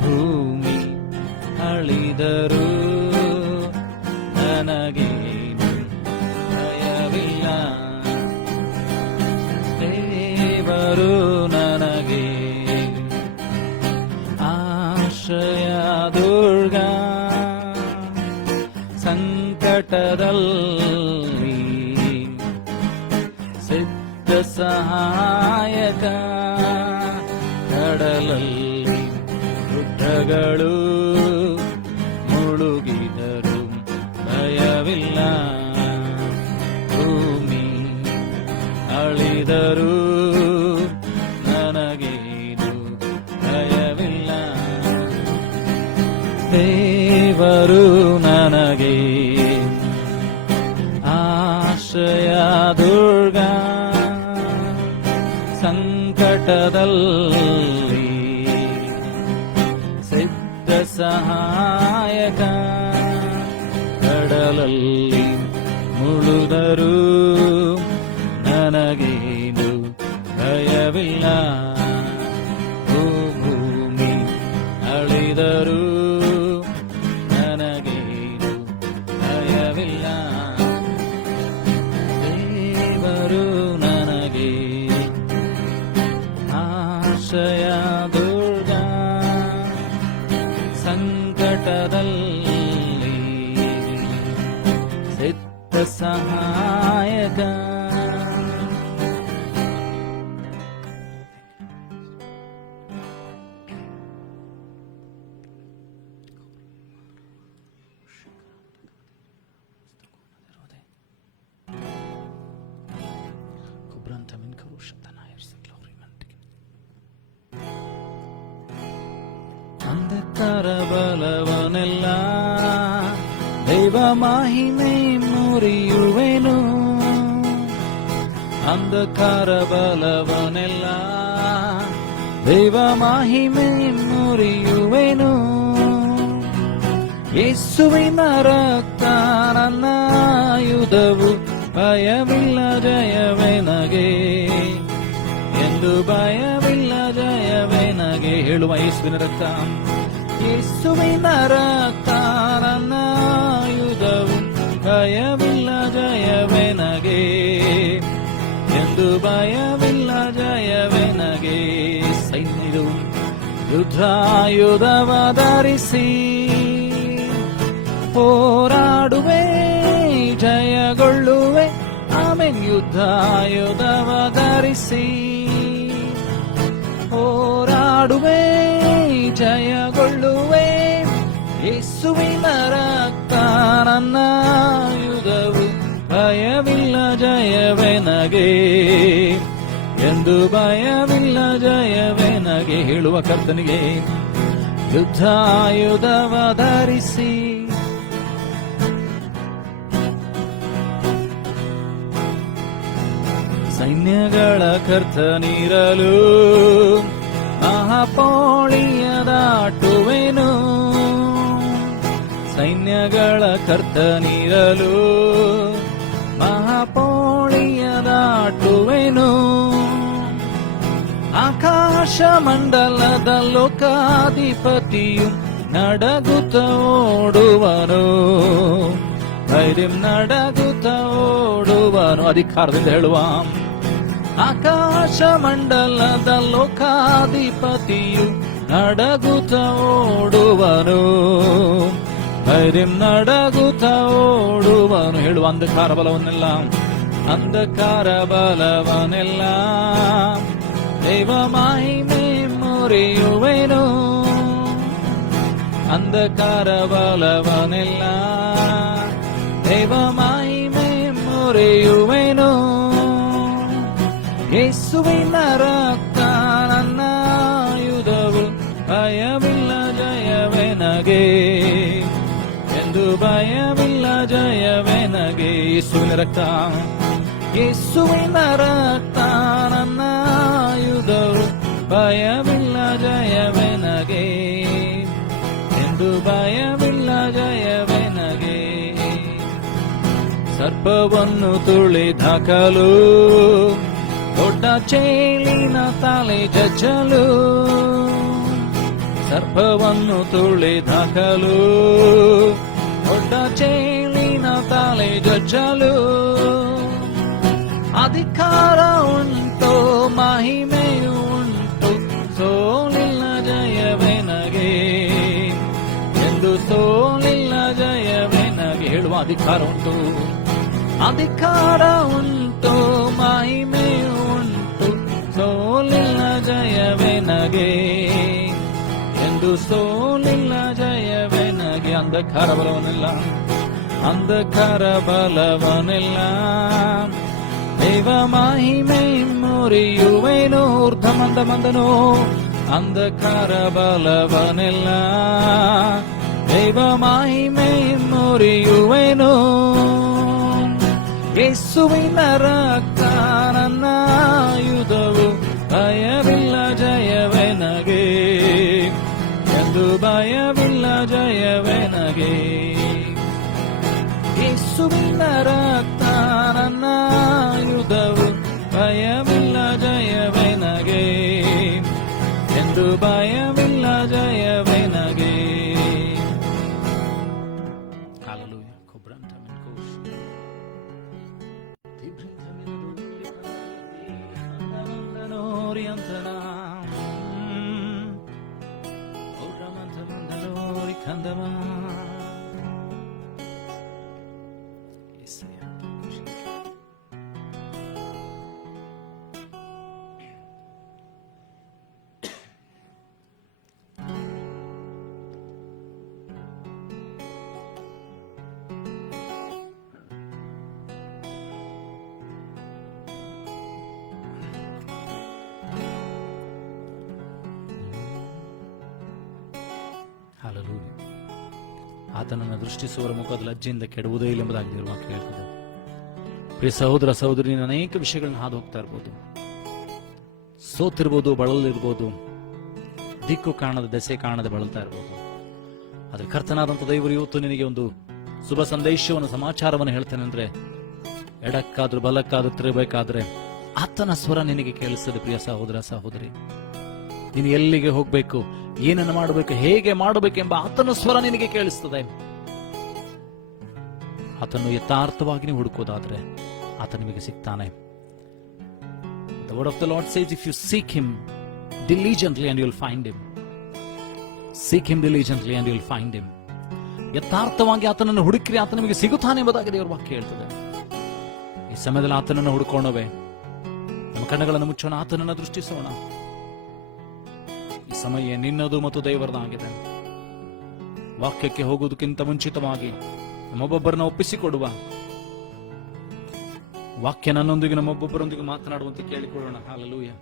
ಭೂಮಿ ಅಳಿದರು ನನಗೇನು ಭಯವಿಲ್ಲ. ದೇವರು ನನಗೆ ಆಶ್ರಯ ದುರ್ಗ, ಸಂಕಟದಲ್ಲಿ ಸಿದ್ಧ ಸಹಾಯಕ, ಕಡಲಲ್ಲಿ ಗುಡ್ಡಗಳು ಮುಳುಗಿದರು ಭಯವಿಲ್ಲ, ಭೂಮಿ ಅಳಿದರು ನನಗೇನು ಭಯವಿಲ್ಲ. ದೇವರು ನನಗೆ ಆಶ್ರಯ ದುರ್ಗ, ಸಂಕಟದಲ್ಲಿ ಸಿದ್ಧ ಸಹಾಯಕ, ಕಡಲಲ್ಲಿ ಮುಳುದರು ನನಗೇನು ಭಯವಿಲ್ಲ, ಭೂಮಿ ಅಳಿದರು ನನಗೇನು ಭಯವಿಲ್ಲ. ದೇವರು ನನಗೆ ಆಶ್ರಯ ದುರ್ಗ, ಸಂಕಟದಲ್ಲಿ ಸಿದ್ಧ ಸಹಾಯಕ. ಕರಬಲವನೆಲ್ಲ ದೈವ ಮಹಿಮೆ ಮುರಿಯುವೆನು. ಅಂಧಕಾರ ಬಲವನೆಲ್ಲ ದೈವ ಮಹಿಮೆ ಮುರಿಯುವೆನು. ಯೇಸುವಿನ ರಕ್ತ ನನ್ನ ಆಯುಧವು, ಭಯವಿಲ್ಲ ಜಯವೆನಗೆ ಎಂದು, ಭಯವಿಲ್ಲ ಜಯವೆನಗೆ. ಹೇಳುವ ಯೇಸುವಿನ ರಕ್ತ, ಯೇಸುವಿನ ರಕ್ತ ನನ್ನ ಆಯುಧವು, ಭಯವಿಲ್ಲ ಜಯವೆನಗೆ ಎಂದು, ಭಯವಿಲ್ಲ ಜಯವೆನಗೆ. ಸೈನ್ಯವು ಯುದ್ಧಾಯುಧವ ಧರಿಸಿ ಹೋರಾಡುವೆ, ಜಯಗೊಳ್ಳುವೆ. ಆಮೆನ್. ಯುದ್ಧಾಯುಧವ ಧರಿಸಿ ಹೋರಾಡುವೆ, ಜಯಗೊಳ್ಳುವೆ. ಯೇಸುವಿನ ರಕ್ತ ನನ್ನ ಆಯುಧವು, ಭಯವಿಲ್ಲ ಜಯವೆನಗೆ ಎಂದು, ಭಯವಿಲ್ಲ ಜಯವೆನಗೆ. ಹೇಳುವ ಕರ್ತನಿಗೆ ಯುದ್ಧಾಯುಧವ ಧರಿಸಿ ಸೈನ್ಯಗಳ ಕರ್ತನಿರಲು ಮಹಾಪೋಳಿಯ ದಾಟುವೆನು. ಸೈನ್ಯಗಳ ಕರ್ತನಿರಲು ಮಹಾಪೋಳಿಯ ದಾಟುವೆನು. ಆಕಾಶ ಮಂಡಲದ ಲೋಕಾಧಿಪತಿಯು ನಡಗುತ್ತ ಓಡುವನು, ಧೈರ್ಯ ನಡಗುತ್ತ ಓಡುವನು. ಅಧಿಕಾರದಿಂದ ಹೇಳುವ, ಆಕಾಶ ಮಂಡಲದ ಲೋಕಾಧಿಪತಿಯು ನಡಗುತ್ತ ಓಡುವನು, ಧೈರ್ಯ ನಡಗುತ್ತ ಓಡುವನು. ಹೇಳುವ, ಅಂಧಕಾರ ಬಲವನ್ನೆಲ್ಲ, ಅಂಧಕಾರ ಬಲವನ್ನೆಲ್ಲ ದೈವ ಮಹಿಮೆ ಮುರಿಯುವೆನು. ಅಂಧಕಾರ ಬಲವನ್ನೆಲ್ಲ ದೈವ ಮಹಿಮೆ ಮುರಿಯುವೆನು. ಯೇಸುವಿನ ರಕ್ತ ನನ್ನ ಆಯುಧವು, ಭಯವಿಲ್ಲ ಜಯವೆನಗೆ ಎಂದು, ಭಯವಿಲ್ಲ ಜಯವೆನಗೆ. ಯೇಸುವಿನ ರಕ್ತ, ಯೇಸುವಿನ ರಕ್ತ ನನ್ನ ಆಯುಧವು, ಭಯವಿಲ್ಲ ಜಯವೆನಗೆ ಎಂದು, ಭಯವಿಲ್ಲ ಜಯವೆನಗೆ. ಸರ್ಪವನ್ನು ತುಳಿದಾಕಲು, ದೊಡ್ಡ ಚೇಳಿನ ತಲೆ ಜಜ್ಜಲು. ಸರ್ಪವನ್ನು ತುಳಿದಾಕಲು, ದೊಡ್ಡ ಚೇಳಿನ ತಲೆ ಜಜ್ಜಲು. ಅಧಿಕಾರ ಉಂಟು, ಮಹಿಮೆಯು ಉಂಟು, ಸೋಲಿಲ್ಲ ಜಯವೆನಗೆ ಎಂದು, ಸೋಲಿಲ್ಲ ಜಯವೆನಗೆ. ಹೇಳುವ, ಅಧಿಕಾರ ಉಂಟು, ಅಧಿಕಾರ ಉಂಟು, ಮಹಿಮೆಯು ಉಂಟು, ಸೋಲಿಲ್ಲ ಜಯವೆನಗೆ ಎಂದು, ಸೋಲಿಲ್ಲ ಜಯವೆನಗೆ. ಅಂಧಕಾರ ಬಲವನ್ನೆಲ್ಲ, ಅಂಧಕಾರ ಬಲವನ್ನೆಲ್ಲ ದೈವ ಮಹಿಮೆ ಮುರಿಯುವೆನು. ಊರ್ಧ್ವ ಮಂದ ಮಂದನು, ಅಂಧಕಾರ ಬಲವನ್ನೆಲ್ಲ ದೈವ ಮಹಿಮೆ ಮುರಿಯುವೆನು. ಯೇಸುವಿನ ರಕ್ತ ನನ್ನ ಆಯುಧವು, ಭಯವಿಲ್ಲ ಜಯವೆನಗೆ ಎಂದು, ಭಯವಿಲ್ಲ ಜಯವೆನಗೆ. ಯೇಸುವಿನ ರಕ್ತ ನನ್ನ ಆಯುಧವು, ಭಯವಿಲ್ಲ ಜಯವೆನಗೆ ಎಂದು, ಭಯವಿಲ್ಲ ಜಯವೆನಗೆ. ಹಾಲೆಲೂಯಾ. ಆತನನ್ನು ದೃಷ್ಟಿಸುವವರ ಮುಖದ ಲಜ್ಜೆಯಿಂದ ಕೆಡುವುದೇ ಇಲ್ಲ ಎಂಬುದಾಗಿ ವಾಕ್ಯ ಹೇಳ್ತದೆ. ಪ್ರಿಯ ಸಹೋದರ ಸಹೋದರಿ, ಅನೇಕ ವಿಷಯಗಳನ್ನ ಹಾದು ಹೋಗ್ತಾ ಇರ್ಬೋದು, ಸೋತಿರ್ಬೋದು, ಬಳಲಿರ್ಬೋದು, ದಿಕ್ಕು ಕಾಣದ ದೆಸೆ ಕಾಣದೆ ಬಳಲ್ತಾ ಇರ್ಬೋದು. ಆದ್ರೆ ಕರ್ತನಾದಂಥ ದೇವರು ಇವತ್ತು ನಿನಗೆ ಒಂದು ಶುಭ ಸಂದೇಶವನ್ನು, ಸಮಾಚಾರವನ್ನು ಹೇಳ್ತಾನೆ. ಅಂದ್ರೆ ಎಡಕ್ಕಾದ್ರೂ ಬಲಕ್ಕಾದ್ರೂ ತಿರುಗಬೇಕಾದ್ರೆ ಆತನ ಸ್ವರ ನಿನಗೆ ಕೇಳಿಸ್ತದೆ. ಪ್ರಿಯ ಸಹೋದರ ಸಹೋದರಿ, ನೀನು ಎಲ್ಲಿಗೆ ಹೋಗ್ಬೇಕು, ಏನನ್ನು ಮಾಡಬೇಕು, ಹೇಗೆ ಮಾಡಬೇಕು ಎಂಬ ಆತನ ಸ್ವರ ನಿನಗೆ ಕೇಳಿಸ್ತದೆ. ಆತನು ಯಥಾರ್ಥವಾಗಿ ನೀವು ಹುಡುಕೋದಾದ್ರೆ ಆತ ನಿಮಗೆ ಸಿಗ್ತಾನೆ. The word of the Lord says, if you seek him diligently and you'll find him. Seek him diligently and you'll find him. ಯಥಾರ್ಥವಾಗಿ ಆತನನ್ನು ಹುಡುಕಿರಿ, ಆತ ನಿಮಗೆ ಸಿಗುತ್ತಾನೆ ಎಂಬುದಾಗಿ ದೇವರ ವಾಕ್ಯ ಹೇಳ್ತದೆ. ಈ ಸಮಯದಲ್ಲಿ ಆತನನ್ನು ಹುಡುಕೋಣವೇ? ನಮ್ಮ ಕಣ್ಣುಗಳನ್ನು ಮುಚ್ಚೋಣ, ಆತನನ್ನು ದೃಷ್ಟಿಸೋಣ. ಈ ಸಮಯ ನಿನ್ನದು ಮತ್ತು ದೇವರದಾಗಿದೆ. ವಾಕ್ಯಕ್ಕೆ ಹೋಗುವುದಕ್ಕಿಂತ ಮುಂಚಿತವಾಗಿ ನಮ್ಮೊಬ್ಬೊಬ್ಬರನ್ನ ಒಪ್ಪಿಸಿಕೊಡುವ, ವಾಕ್ಯ ನನ್ನೊಂದಿಗೆ ನಮ್ಮೊಬ್ಬೊಬ್ಬರೊಂದಿಗೆ ಮಾತನಾಡುವಂತೆ ಕೇಳಿಕೊಳ್ಳೋಣ. Hallelujah.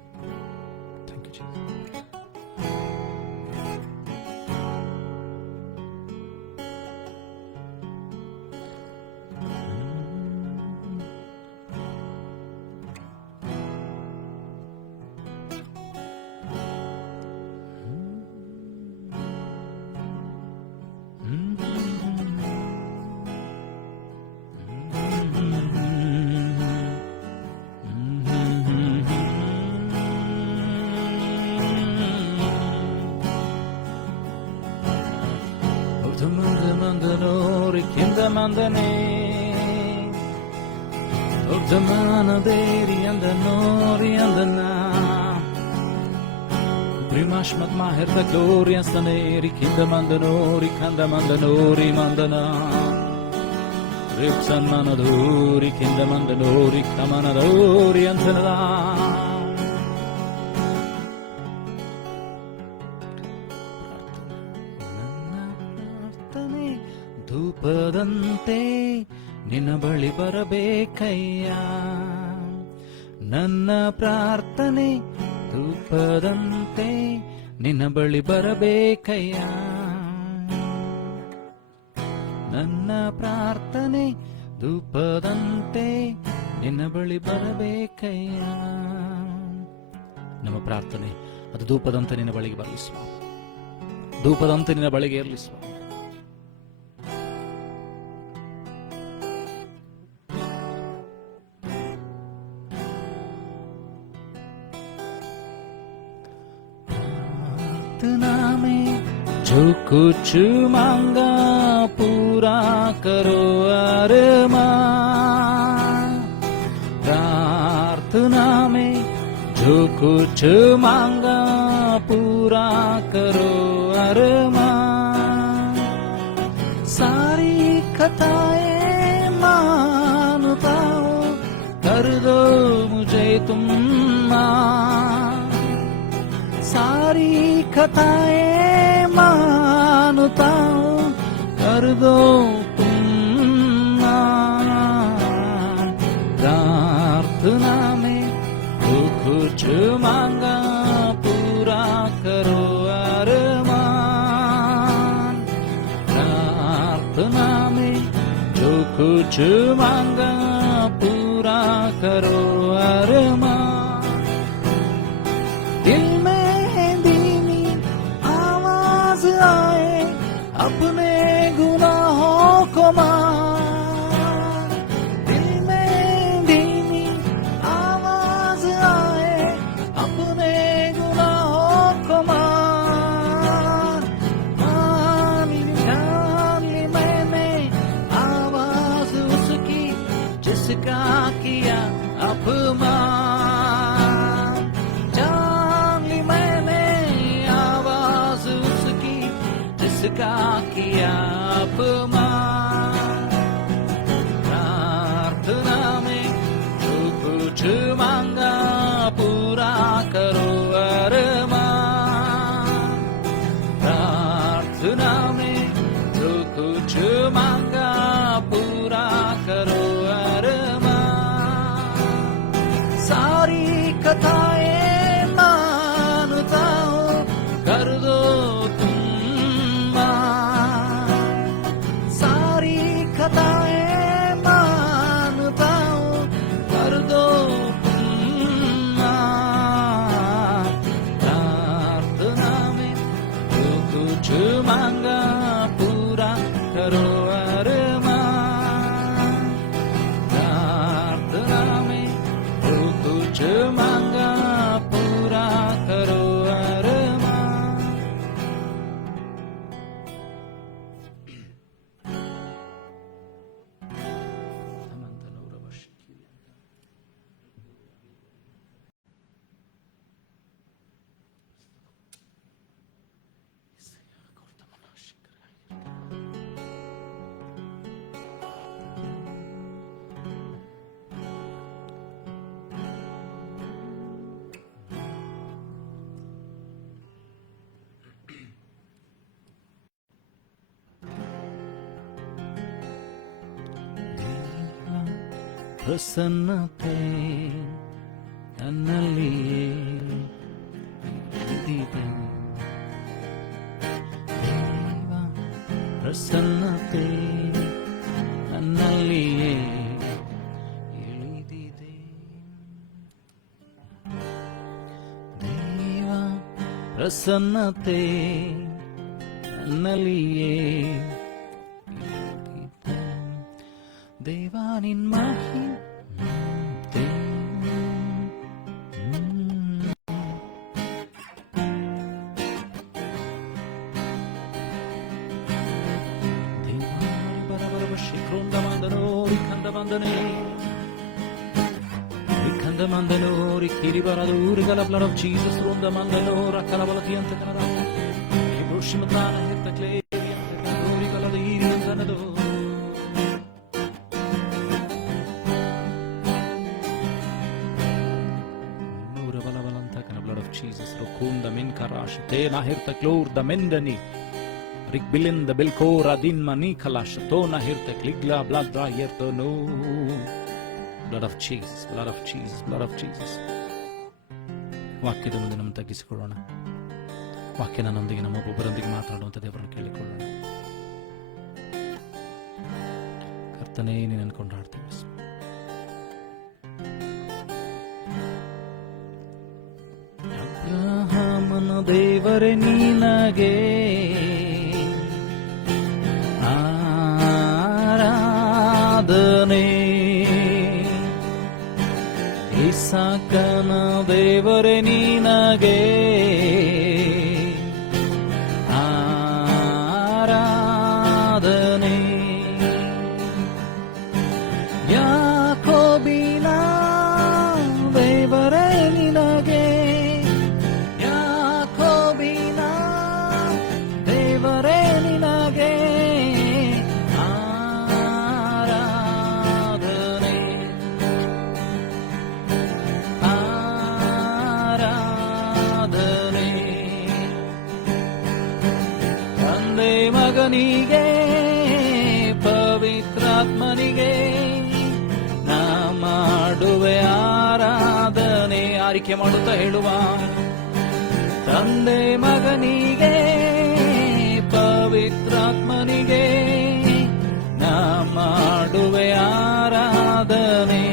Thank you Jesus. Mandane Urdamana deri andanori andana Primashmat maher da gloria staneri kinda mandanori kanda mandanori mandana Ripsan manadori kinda mandanori kamanadori antana ಧೂಪದಂತೆ ನಿನ್ನ ಬಳಿ ಬರಬೇಕಯ್ಯ, ನನ್ನ ಪ್ರಾರ್ಥನೆ ಧೂಪದಂತೆ ನಿನ್ನ ಬಳಿ ಬರಬೇಕಯ್ಯ, ನನ್ನ ಪ್ರಾರ್ಥನೆ ಧೂಪದಂತೆ ನಿನ್ನ ಬಳಿ ಬರಬೇಕಯ್ಯ. ನಮ್ಮ ಪ್ರಾರ್ಥನೆ ಅದು ಧೂಪದಂತೆ ನಿನ್ನ ಬಳಿಗೆ ಬರಲಿ ಸ್ವಾಮಿ, ಧೂಪದಂತೆ ನಿನ್ನ ಬಳಿಗೆ ಇರಲಿ ಸ್ವಾಮಿ. जो कुछ मांगा पूरा करो अरमान, प्रार्थना में जो कुछ मांगा पूरा करो अरमान, सारी खताएं मानता हूँ कर दो मुझे तुम मां, सारी खताएं मानता हूँ कर दो तुम मां, प्रार्थना में जो कुछ मांगा पूरा करो अरमान, प्रार्थना में जो कुछ मांगा पूरा करो अरमान, दिल में आए अपने गुनाहों को मार, दिल में धीमी आवाज आए अपने गुनाहों को मार, मान ली मैंने आवाज उसकी जिसका किया अपमान, जान ली मैंने आवाज उसकी जिसका किया अपमान, प्रार्थना में जो कुछ मांगा पूरा करो अरमान, प्रार्थना में जो कुछ मांगा पूरा करो अरमान, सारी कथाएं मानता हूँ कर दो तुम मां, मांगा पूरा करो अरमान. ಪ್ರಸನ್ನತೆ ನನ್ನಲ್ಲಿಯೇ ಇಳಿದಿದೆ. ದೇವ ಪ್ರಸನ್ನತೆ ನನ್ನಲ್ಲಿಯೇ ಇಳಿದಿದೆ. ದೇವ ಪ್ರಸನ್ನತೆ ನನ್ನಲ್ಲಿಯೇ ಇಳಿದಿದೆ. ದೇವ ನಿನ್ ಮಹಿಮೆ the blood of Jesus, Runda Mandalora, Calabalati and Canada, Hiroshima, hit the clay, Ricala, the Indians and the blood of Jesus, Rokunda, Minkarash, Tena, Hirta Klor, the Mendani, Rick Billin, the Bilko, Radin, Manikalash, Tona, Hirta, Kligla, blood dry, Yerto, no. Blood of Jesus, blood of Jesus, blood of Jesus. ವಾಕ್ಯದ ಮುಂದೆ ನಮ್ಮ ತಗ್ಗಿಸಿಕೊಳ್ಳೋಣ. ವಾಕ್ಯ ನನ್ನೊಂದಿಗೆ ನಮ್ಮೊಬ್ಬೊಬ್ಬರೊಂದಿಗೆ ಮಾತಾಡುವಂಥ ದೇವರನ್ನು ಕೇಳಿಕೊಳ್ಳೋಣ. ಕರ್ತನೇ, ನೀನನ್ನು ಕೊಂಡಾಡ್ತೇವೆ. ಅಬ್ರಹಾಮನ ದೇವರೇ ನಿನಗೆ ಆರಾಧನೆ, ಇಸಾಕನ ದೇವರೇ ನಿನಗೆ ಆರಾಧನೆ, ಯಾಕೋಬಿನ ದೇವರೇ ನಿನಗೆ, ಯಾಕೋಬಿನ ದೇವರೇ ನಿನಗೆ ಮಗನಿಗೆ ಪವಿತ್ರಾತ್ಮನಿಗೆ ನಾ ಮಾಡುವೆ ಆರಾಧನೆ. ಆರಿಕೆ ಮಾಡುತ್ತಾ ಹೇಳುವ, ತಂದೆ ಮಗನಿಗೆ ಪವಿತ್ರಾತ್ಮನಿಗೆ ನಾ ಮಾಡುವೆ ಆರಾಧನೆ.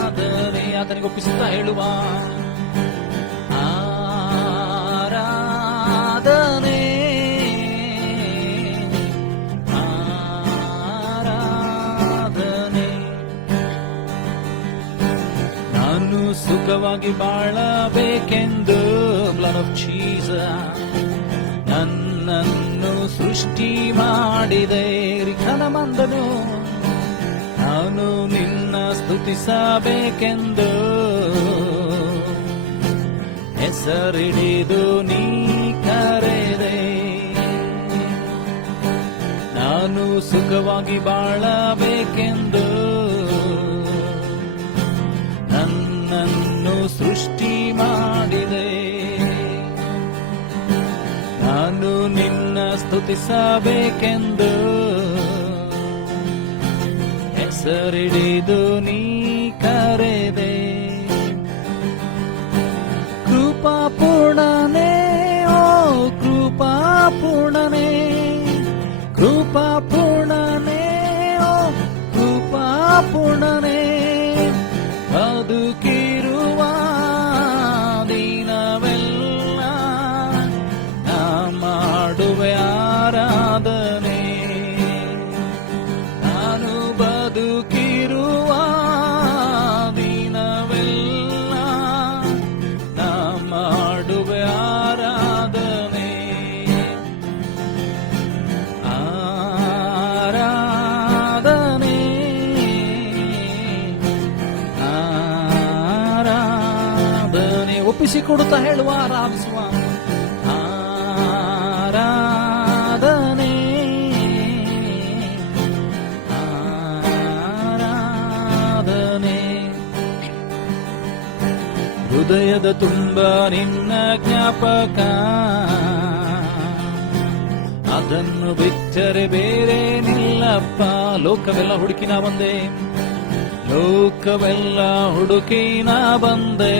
ಆರಾಧನೆ ಆತನಿಗೆ ಒಪ್ಪಿಸುತ್ತಾ ಹೇಳುವ, ಆರಾಧನೆ ಆರಾಧನೆ. ನಾನು ಸುಖವಾಗಿ ಬಾಳಬೇಕೆಂದು ಬ್ಲಡ್ ಆಫ್ ಜೀಸಸ್ ನನ್ನನ್ನು ಸೃಷ್ಟಿ ಮಾಡಿದೆ. ರಿಖನ ಮಂದನು ನಾನು ನಿನ್ನ ಸ್ತುತಿಸಬೇಕೆಂದು ಹೆಸರಿಡಿದು ನೀ ಕರೆದೆ. ನಾನು ಸುಖವಾಗಿ ಬಾಳಬೇಕೆಂದು ನನ್ನನ್ನು ಸೃಷ್ಟಿ ಮಾಡಿದೆ. ನಾನು ನಿನ್ನ ಸ್ತುತಿಸಬೇಕೆಂದು ಹೆಸರಿಡಿದು ನೀ ಕರೆದೆ. ಕೃಪಾಪೂರ್ಣನೇ, ಓ ಕೃಪಾಪೂರ್ಣನೇ, ಕೃಪಾಪೂರ್ಣನೇ, ಓ ಕೃಪಾಪೂರ್ಣನೇ, ಬದುಕಿರುವ ದಿನವೆಲ್ಲ ಒಪ್ಪಿಸಿಕೊಡುತ್ತಾ ಹೇಳುವ, ಆರಾಧಿಸುವ. ಆರಾಧನೆ ಆರಾಧನೆ. ಹೃದಯದ ತುಂಬ ನಿನ್ನ ಜ್ಞಾಪಕ, ಅದನ್ನು ಬಿಟ್ಟರೆ ಬೇರೆ ನಿಲ್ಲಪ್ಪ. ಲೋಕವೆಲ್ಲ ಹುಡುಕಿನ ಬಂದೆ, ಲೋಕವೆಲ್ಲ ಹುಡುಕಿನ ಬಂದೆ,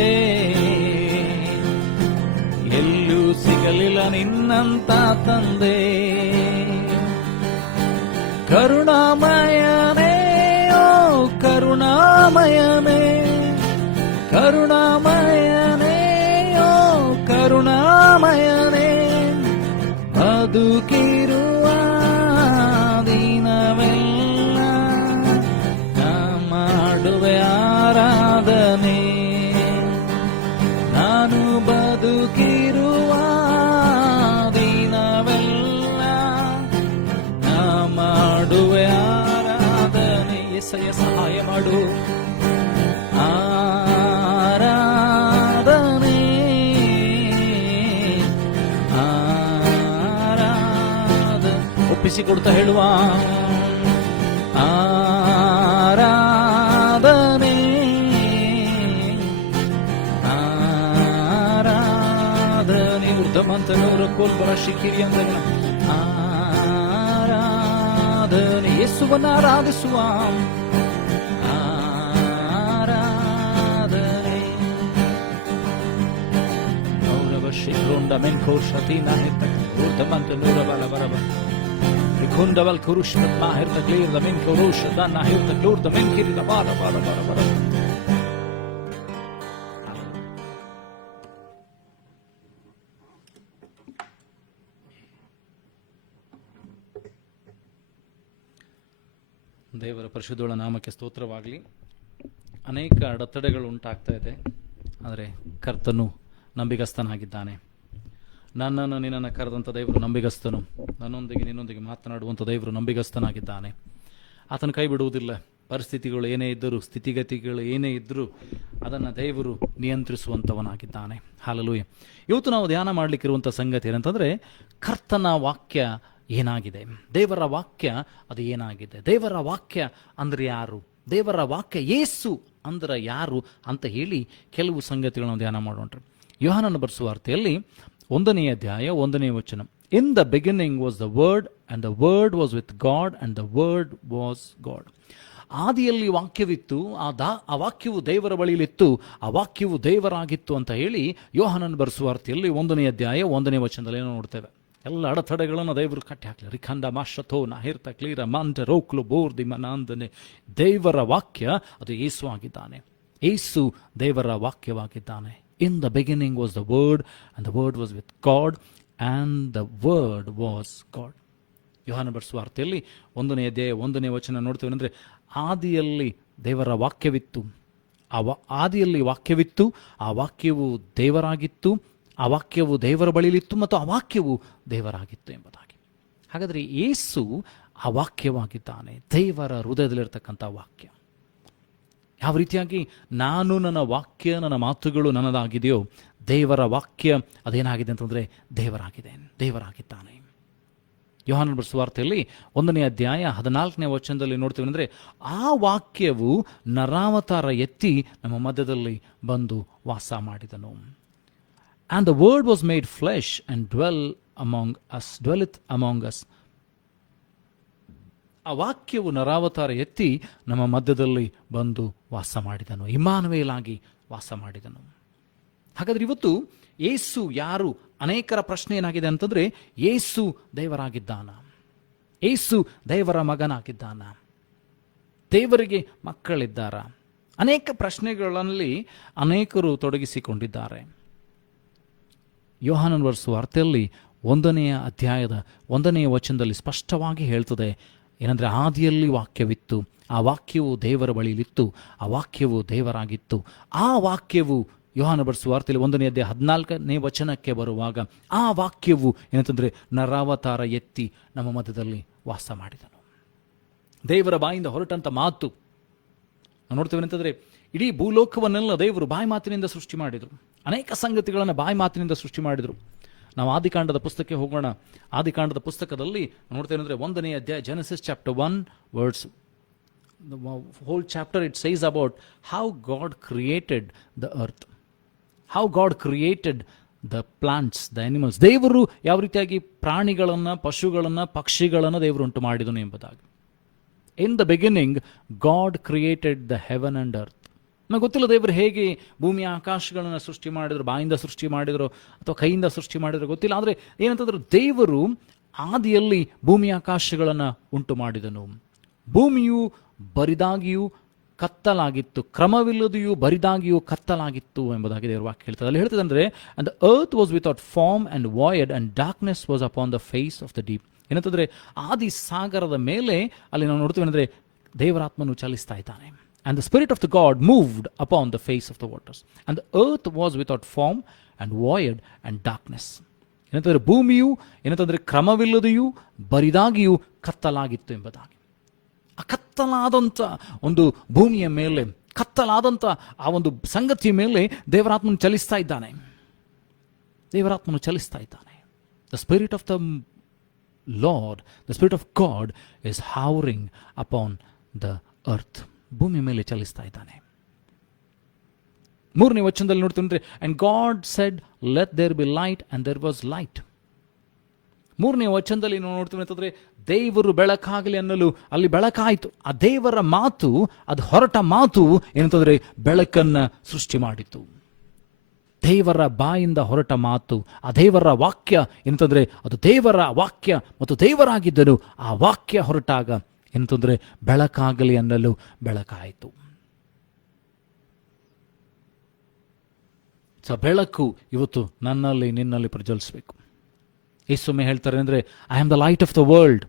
ಎಲ್ಲೂ ಸಿಗಲಿಲ್ಲ ನಿನ್ನಂತ ತಂದೆ. ಕರುಣಾಮಯನೇ ಓ ಕರುಣಾಮಯನೇ, ಕರುಣಾಮಯನೇ ಓ ಕರುಣಾಮಯನೇ, ಬದುಕಿರುವ ದಿನವೆಲ್ಲ ನಾ ಮಾಡುವೆ ಆರಾಧನೆ. ನಾನು ಬದುಕಿರುವ ದಿನವೆಲ್ಲ ನಾ ಮಾಡುವೆ ಆರಾಧನೆ. యేసయ్య ಸಹಾಯ ಮಾಡು. ಆರಾಧನೆ ಒಪ್ಪಿಸಿಕೊಡ್ತಾ ಹೇಳುವ, ಆರಾಧನೆ ಆರಾಧನೆ. ಊರ್ಧಮಂತನವರ ಕೋಲ್ಬರ ಶಿಖಿರಿ ಅಂದನ ಆರಾಧನೆ. ಯೇಸುವನ್ನ ಆರಾಧಿಸುವ ಆರಾಧನೆ. ಗೌರವ ಶಿಖronda ಮೆನ್ಕೋಶತಿನ ಹೆತ್ತ ಊರ್ಧಮಂತನವರ ಬಲಬರಬ Kundawal Kurushmat Mahir the clear the min Kurush, then I hear the Lord the men kiri the bara. ದೇವರ ಪರಿಶುದ್ಧ ನಾಮಕ್ಕೆ ಸ್ತೋತ್ರವಾಗಲಿ. ಅನೇಕ ಅಡೆತಡೆಗಳು ಉಂಟಾಗ್ತಾ ಇದೆ, ಆದರೆ ಕರ್ತನು ನಂಬಿಗಸ್ತನಾಗಿದ್ದಾನೆ. ನನ್ನನ್ನು ನಿನ್ನನ್ನು ಕರೆದಂಥ ದೇವರು ನಂಬಿಗಸ್ತನು, ನನ್ನೊಂದಿಗೆ ನಿನ್ನೊಂದಿಗೆ ಮಾತನಾಡುವಂಥ ದೇವರು ನಂಬಿಗಸ್ತನಾಗಿದ್ದಾನೆ. ಆತನ ಕೈ ಬಿಡುವುದಿಲ್ಲ. ಪರಿಸ್ಥಿತಿಗಳು ಏನೇ ಇದ್ದರೂ, ಸ್ಥಿತಿಗತಿಗಳು ಏನೇ ಇದ್ದರೂ ಅದನ್ನು ದೇವರು ನಿಯಂತ್ರಿಸುವಂಥವನಾಗಿದ್ದಾನೆ. ಹಲ್ಲೆಲೂಯಾ. ಇವತ್ತು ನಾವು ಧ್ಯಾನ ಮಾಡಲಿಕ್ಕಿರುವಂಥ ಸಂಗತಿ ಏನಂತಂದರೆ, ಕರ್ತನ ವಾಕ್ಯ ಏನಾಗಿದೆ, ದೇವರ ವಾಕ್ಯ ಅದು ಏನಾಗಿದೆ. ದೇವರ ವಾಕ್ಯ ಅಂದರೆ ಯಾರು, ದೇವರ ವಾಕ್ಯ ಯೇಸು ಅಂದ್ರೆ ಯಾರು ಅಂತ ಹೇಳಿ ಕೆಲವು ಸಂಗತಿಗಳನ್ನು ಧ್ಯಾನ ಮಾಡೋಣ. ಯೋಹಾನನ ಬರೆಸುವ ವಾರ್ತೆಯಲ್ಲಿ 1ನೇ ಅಧ್ಯಾಯ 1ನೇ ವಚನ. ಇನ್ the beginning was the word and the word was with god and the word was god. ಆದಿಯಲ್ಲಿ ವಾಕ್ಯವಿತ್ತು, ಆ ವಾಕ್ಯವು ದೇವರ ಬಳಿಯಲ್ಲಿತ್ತು, ಆ ವಾಕ್ಯವು ದೇವರಾಗಿತ್ತು ಅಂತ ಹೇಳಿ ಯೋಹಾನನ ಬರೆಸುವ ವಾರ್ತೆಯಲ್ಲಿ 1ನೇ ಅಧ್ಯಾಯ 1ನೇ ವಚನದಲ್ಲಿ ಏನೋ ನೋಡ್ತೇವೆ. ಎಲ್ಲ ಅಡೆತಡೆಗಳನ್ನು ದೇವರು ಕಟ್ಟಿ ಹಾಕಲಿ. ರಿಖಂಡ ಮಾಶತೋ ನಾಹಿರ್ತ ಕ್ಲೀರ ಮಂಟ ರೋಕ್ಲು ಬೋರ್ದಿ ಮನಾಂದನೆ. ದೇವರ ವಾಕ್ಯ ಅದು ಯೇಸು ಆಗಿದ್ದಾನೆ. ಯೇಸು ದೇವರ ವಾಕ್ಯವಾಗಿದ್ದಾನೆ. In the beginning was the Word, and the Word was with God, and the Word was God. ಯೋಹಾನ ಬರೆಸುವ ವಾರ್ತೆಯಲ್ಲಿ 1ನೇ ಅಧ್ಯಾಯ 1ನೇ ವಚನ ನೋಡ್ತೇವೆ ಅಂದರೆ, ಆದಿಯಲ್ಲಿ ದೇವರ ವಾಕ್ಯವಿತ್ತು, ಆದಿಯಲ್ಲಿ ವಾಕ್ಯವಿತ್ತು, ಆ ವಾಕ್ಯವು ದೇವರಾಗಿತ್ತು, ಆ ವಾಕ್ಯವು ದೇವರ ಬಳಿಯಲ್ಲಿತ್ತು ಮತ್ತು ಆ ವಾಕ್ಯವು ದೇವರಾಗಿತ್ತು ಎಂಬುದಾಗಿ. ಹಾಗಾದರೆ ಯೇಸು ಆ ವಾಕ್ಯವಾಗಿದ್ದಾನೆ, ದೇವರ ಹೃದಯದಲ್ಲಿರ್ತಕ್ಕಂಥ ವಾಕ್ಯ. ಯಾವ ರೀತಿಯಾಗಿ ನಾನು ನನ್ನ ವಾಕ್ಯ, ನನ್ನ ಮಾತುಗಳು ನನ್ನದಾಗಿದೆಯೋ, ದೇವರ ವಾಕ್ಯ ಅದೇನಾಗಿದೆ ಅಂತಂದರೆ ದೇವರಾಗಿದೆ, ದೇವರಾಗಿದ್ದಾನೆ. ಯೋಹಾನನ ಬರೆಸುವ ವಾರ್ತೆಯಲ್ಲಿ 1ನೇ ಅಧ್ಯಾಯ 14ನೇ ವಚನದಲ್ಲಿ ನೋಡ್ತೀವಿ ಅಂದರೆ, ಆ ವಾಕ್ಯವು ನರಾವತಾರ ಎತ್ತಿ ನಮ್ಮ ಮಧ್ಯದಲ್ಲಿ ಬಂದು ವಾಸ ಮಾಡಿದನು. And the word was made flesh and dwelleth among us. ಆ ವಾಕ್ಯವು ನರಾವತಾರ ಎತ್ತಿ ನಮ್ಮ ಮಧ್ಯದಲ್ಲಿ ಬಂದು ವಾಸ ಮಾಡಿದನು, ಇಮ್ಮಾನುವೇಲಾಗಿ ವಾಸ ಮಾಡಿದನು. ಹಾಗಾದ್ರೆ ಇವತ್ತು ಯೇಸು ಯಾರು? ಅನೇಕರ ಪ್ರಶ್ನೆ ಏನಾಗಿದೆ ಅಂತಂದ್ರೆ, ಯೇಸು ದೇವರಾಗಿದ್ದಾನ, ಯೇಸು ದೇವರ ಮಗನಾಗಿದ್ದಾನ, ದೇವರಿಗೆ ಮಕ್ಕಳಿದ್ದಾರ? ಅನೇಕ ಪ್ರಶ್ನೆಗಳಲ್ಲಿ ಅನೇಕರು ತೊಡಗಿಸಿಕೊಂಡಿದ್ದಾರೆ. ಯೋಹಾನನ ಬರೆಸುವ ವಾರ್ತೆಯಲ್ಲಿ 1ನೇ ಅಧ್ಯಾಯದ 1ನೇ ವಚನದಲ್ಲಿ ಸ್ಪಷ್ಟವಾಗಿ ಹೇಳ್ತದೆ ಏನಂದರೆ, ಆದಿಯಲ್ಲಿ ವಾಕ್ಯವಿತ್ತು, ಆ ವಾಕ್ಯವು ದೇವರ ಬಳಿಯಲ್ಲಿತ್ತು, ಆ ವಾಕ್ಯವು ದೇವರಾಗಿತ್ತು. ಆ ವಾಕ್ಯವು ಯೋಹಾನ ಬರೆಸುವ ವಾರ್ತೆಯಲ್ಲಿ 1ನೇ ಅಧ್ಯಾಯ 14ನೇ ವಚನಕ್ಕೆ ಬರುವಾಗ ಆ ವಾಕ್ಯವು ಏನಂತಂದರೆ ನರಾವತಾರ ಎತ್ತಿ ನಮ್ಮ ಮಧ್ಯದಲ್ಲಿ ವಾಸ ಮಾಡಿದನು. ದೇವರ ಬಾಯಿಂದ ಹೊರಟಂಥ ಮಾತು ನಾವು ನೋಡ್ತೇವೆ ಅಂತಂದರೆ, ಇಡೀ ಭೂಲೋಕವನ್ನೆಲ್ಲ ದೇವರು ಬಾಯಿ ಮಾತಿನಿಂದ ಸೃಷ್ಟಿ ಮಾಡಿದರು. ಅನೇಕ ಸಂಗತಿಗಳನ್ನು ಬಾಯಿ ಮಾತಿನಿಂದ ಸೃಷ್ಟಿ ಮಾಡಿದರು. ನಾವು ಆದಿಕಾಂಡದ ಪುಸ್ತಕಕ್ಕೆ ಹೋಗೋಣ. ಆದಿಕಾಂಡದ ಪುಸ್ತಕದಲ್ಲಿ ನೋಡ್ತೇವೆ ಅಂದರೆ 1ನೇ ಅಧ್ಯಾಯ, Genesis chapter 1 verse, the whole chapter it says about how God created the earth, how God created the plants, the animals. ದೇವರು ಯಾವ ರೀತಿಯಾಗಿ ಪ್ರಾಣಿಗಳನ್ನು, ಪಶುಗಳನ್ನು, ಪಕ್ಷಿಗಳನ್ನು ದೇವರು ಉಂಟು ಮಾಡಿದನು ಎಂಬುದಾಗಿ. In the beginning God created the heaven and earth. ನಮಗೆ ಗೊತ್ತಿಲ್ಲ ದೇವರು ಹೇಗೆ ಭೂಮಿ ಆಕಾಶಗಳನ್ನು ಸೃಷ್ಟಿ ಮಾಡಿದ್ರು, ಬಾಯಿಂದ ಸೃಷ್ಟಿ ಮಾಡಿದ್ರು ಅಥವಾ ಕೈಯಿಂದ ಸೃಷ್ಟಿ ಮಾಡಿದ್ರು ಗೊತ್ತಿಲ್ಲ. ಆದರೆ ಏನಂತಂದ್ರೆ ದೇವರು ಆದಿಯಲ್ಲಿ ಭೂಮಿ ಆಕಾಶಗಳನ್ನು ಉಂಟು ಮಾಡಿದನು. ಭೂಮಿಯು ಬರಿದಾಗಿಯೂ ಕತ್ತಲಾಗಿತ್ತು, ಕ್ರಮವಿಲ್ಲದೆಯೂ ಬರಿದಾಗಿಯೂ ಕತ್ತಲಾಗಿತ್ತು ಎಂಬುದಾಗಿ ದೇವರ ವಾಕ್ಯ ಹೇಳ್ತದೆ. ಅಲ್ಲಿ ಹೇಳ್ತದೆ ಅಂದರೆ, and the earth was without form and void and darkness was upon the face of the deep. ಏನಂತಂದರೆ ಆದಿ ಸಾಗರದ ಮೇಲೆ ಅಲ್ಲಿ ನಾವು ನೋಡ್ತೀವಿ ಅಂದರೆ ದೇವರಾತ್ಮನು ಚಲಿಸ್ತಾ ಇದ್ದಾನೆ. And the Spirit of the God moved upon the face of the waters. And the earth was without form and void and darkness. ಏನಂತಂದರೆ ಭೂಮಿಯು ಏನಂತಂದರೆ ಕ್ರಮವಿಲ್ಲದೆಯೂ ಬರಿದಾಗಿಯೂ ಕತ್ತಲಾಗಿತ್ತು ಎಂಬುದಾಗಿ. ಆ ಕತ್ತಲಾದಂಥ ಒಂದು ಭೂಮಿಯ ಮೇಲೆ, ಕತ್ತಲಾದಂಥ ಆ ಒಂದು ಸಂಗತಿಯ ಮೇಲೆ ದೇವರಾತ್ಮನು ಚಲಿಸ್ತಾ ಇದ್ದಾನೆ. ದೇವರಾತ್ಮನು ಚಲಿಸ್ತಾ ಇದ್ದಾನೆ. The Spirit of the Lord, the Spirit of God is hovering upon the earth. ಭೂಮಿ ಮೇಲೆ ಚಲಿಸ್ತಾ ಇದ್ದಾನೆ. 3ನೇ ವಚನದಲ್ಲಿ ನೋಡ್ತೀವಿ, and God said let there be light and there was light. 3ನೇ ವಚನದಲ್ಲಿ ನಾವು ನೋಡ್ತೀವಿ ಅಂತಂದ್ರೆ ದೇವರು ಬೆಳಕಾಗಲಿ ಅನ್ನಲು ಅಲ್ಲಿ ಬೆಳಕಾಯಿತು. ಆ ದೇವರ ಮಾತು, ಅದು ಹೊರಟ ಮಾತು ಏನಂತಂದ್ರೆ ಬೆಳಕನ್ನ ಸೃಷ್ಟಿ ಮಾಡಿತು. ದೇವರ ಬಾಯಿಂದ ಹೊರಟ ಮಾತು, ಆ ದೇವರ ವಾಕ್ಯ ಎಂತಂದ್ರೆ ಅದು ದೇವರ ವಾಕ್ಯ ಮತ್ತು ದೇವರಾಗಿದ್ದನು. ಆ ವಾಕ್ಯ ಹೊರಟಾಗ ಎಂತಂದ್ರೆ ಬೆಳಕಾಗಲಿ ಅನ್ನಲು ಬೆಳಕಾಯಿತು. ಸೊ ಬೆಳಕು ಇವತ್ತು ನನ್ನಲ್ಲಿ ನಿನ್ನಲ್ಲಿ ಪ್ರಜ್ವಲಿಸಬೇಕು. ಯೇಸುಮೆ ಹೇಳ್ತಾರೆ ಅಂದರೆ I am the light of the world.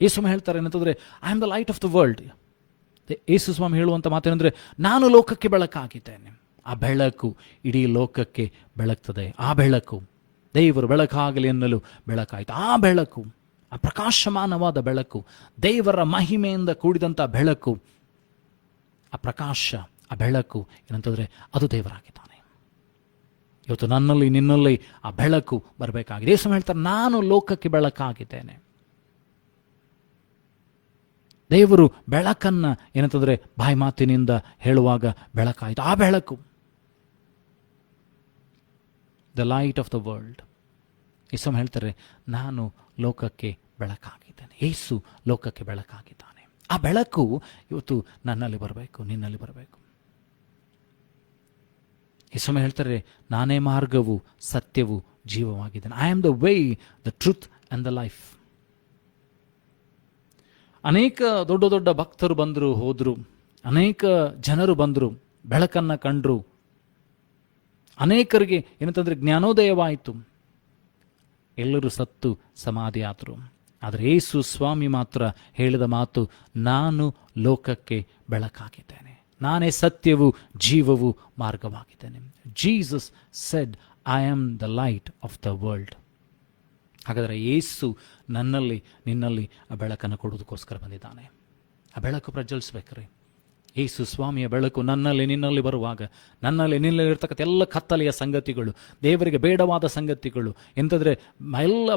ಯೇಸುಮೆ ಹೇಳ್ತಾರೆ ಏನಂತಂದ್ರೆ I am the light of the world. Yesu ಸ್ವಾಮಿ ಹೇಳುವಂಥ ಮಾತೇನೆಂದರೆ ನಾನು ಲೋಕಕ್ಕೆ ಬೆಳಕಾಗಿದ್ದೇನೆ. ಆ ಬೆಳಕು ಇಡೀ ಲೋಕಕ್ಕೆ ಬೆಳಗ್ತದೆ. ಆ ಬೆಳಕು ದೇವರು ಬೆಳಕಾಗಲಿ ಅನ್ನಲು ಬೆಳಕಾಯಿತು. ಆ ಬೆಳಕು, ಆ ಪ್ರಕಾಶಮಾನವಾದ ಬೆಳಕು, ದೇವರ ಮಹಿಮೆಯಿಂದ ಕೂಡಿದಂಥ ಬೆಳಕು, ಆ ಪ್ರಕಾಶ, ಆ ಬೆಳಕು ಏನಂತಂದರೆ ಅದು ದೇವರಾಗಿದ್ದಾನೆ. ಇವತ್ತು ನನ್ನಲ್ಲಿ ನಿನ್ನಲ್ಲಿ ಆ ಬೆಳಕು ಬರಬೇಕಾಗಿದೆ. ಯೇಸು ಹೇಳ್ತಾರೆ ನಾನು ಲೋಕಕ್ಕೆ ಬೆಳಕಾಗಿದ್ದೇನೆ. ದೇವರು ಬೆಳಕನ್ನ ಏನಂತಂದರೆ ಬಾಯಿ ಮಾತಿನಿಂದ ಹೇಳುವಾಗ ಬೆಳಕಾಯಿತು. ಆ ಬೆಳಕು, the light of the world. Yesu ಹೇಳ್ತಾರೆ ನಾನು ಲೋಕಕ್ಕೆ ಬೆಳಕಾಗಿದ್ದೇನೆ. ಯೇಸು ಲೋಕಕ್ಕೆ ಬೆಳಕಾಗಿದ್ದಾನೆ. ಆ ಬೆಳಕು ಇವತ್ತು ನನ್ನಲ್ಲಿ ಬರಬೇಕು, ನಿನ್ನಲ್ಲಿ ಬರಬೇಕು. ಯೇಸು ಹೇಳ್ತಾರೆ ನಾನೇ ಮಾರ್ಗವು, ಸತ್ಯವು, ಜೀವವಾಗಿದ್ದೇನೆ. I am the way, the truth and the life. ಅನೇಕ ದೊಡ್ಡ ದೊಡ್ಡ ಭಕ್ತರು ಬಂದರು, ಹೋದರು. ಅನೇಕ ಜನರು ಬಂದರು, ಬೆಳಕನ್ನು ಕಂಡರು. ಅನೇಕರಿಗೆ ಏನಂತಂದರೆ ಜ್ಞಾನೋದಯವಾಯಿತು. ಎಲ್ಲರೂ ಸತ್ತು ಸಮಾಧಿ ಆದರು. ಆದರೆ ಯೇಸು ಸ್ವಾಮಿ ಮಾತ್ರ ಹೇಳಿದ ಮಾತು, ನಾನು ಲೋಕಕ್ಕೆ ಬೆಳಕಾಗಿದ್ದೇನೆ, ನಾನೇ ಸತ್ಯವು, ಜೀವವು, ಮಾರ್ಗವಾಗಿದ್ದೇನೆ. Jesus said I am the light of the world. ಹಾಗಾದರೆ ಯೇಸು ನನ್ನಲ್ಲಿ ನಿನ್ನಲ್ಲಿ ಆ ಬೆಳಕನ್ನು ಕೊಡೋದಕ್ಕೋಸ್ಕರ ಬಂದಿದ್ದಾನೆ. ಆ ಬೆಳಕು ಪ್ರಜ್ವಲಿಸ್ಬೇಕ್ರಿ. ಯೇಸು ಸ್ವಾಮಿಯ ಬೆಳಕು ನನ್ನಲ್ಲಿ ನಿನ್ನಲ್ಲಿ ಬರುವಾಗ, ನನ್ನಲ್ಲಿ ನಿನ್ನಲ್ಲಿ ಇರ್ತಕ್ಕಂಥ ಎಲ್ಲ ಕತ್ತಲೆಯ ಸಂಗತಿಗಳು, ದೇವರಿಗೆ ಬೇಡವಾದ ಸಂಗತಿಗಳು, ಎಂತಂದರೆ ಎಲ್ಲ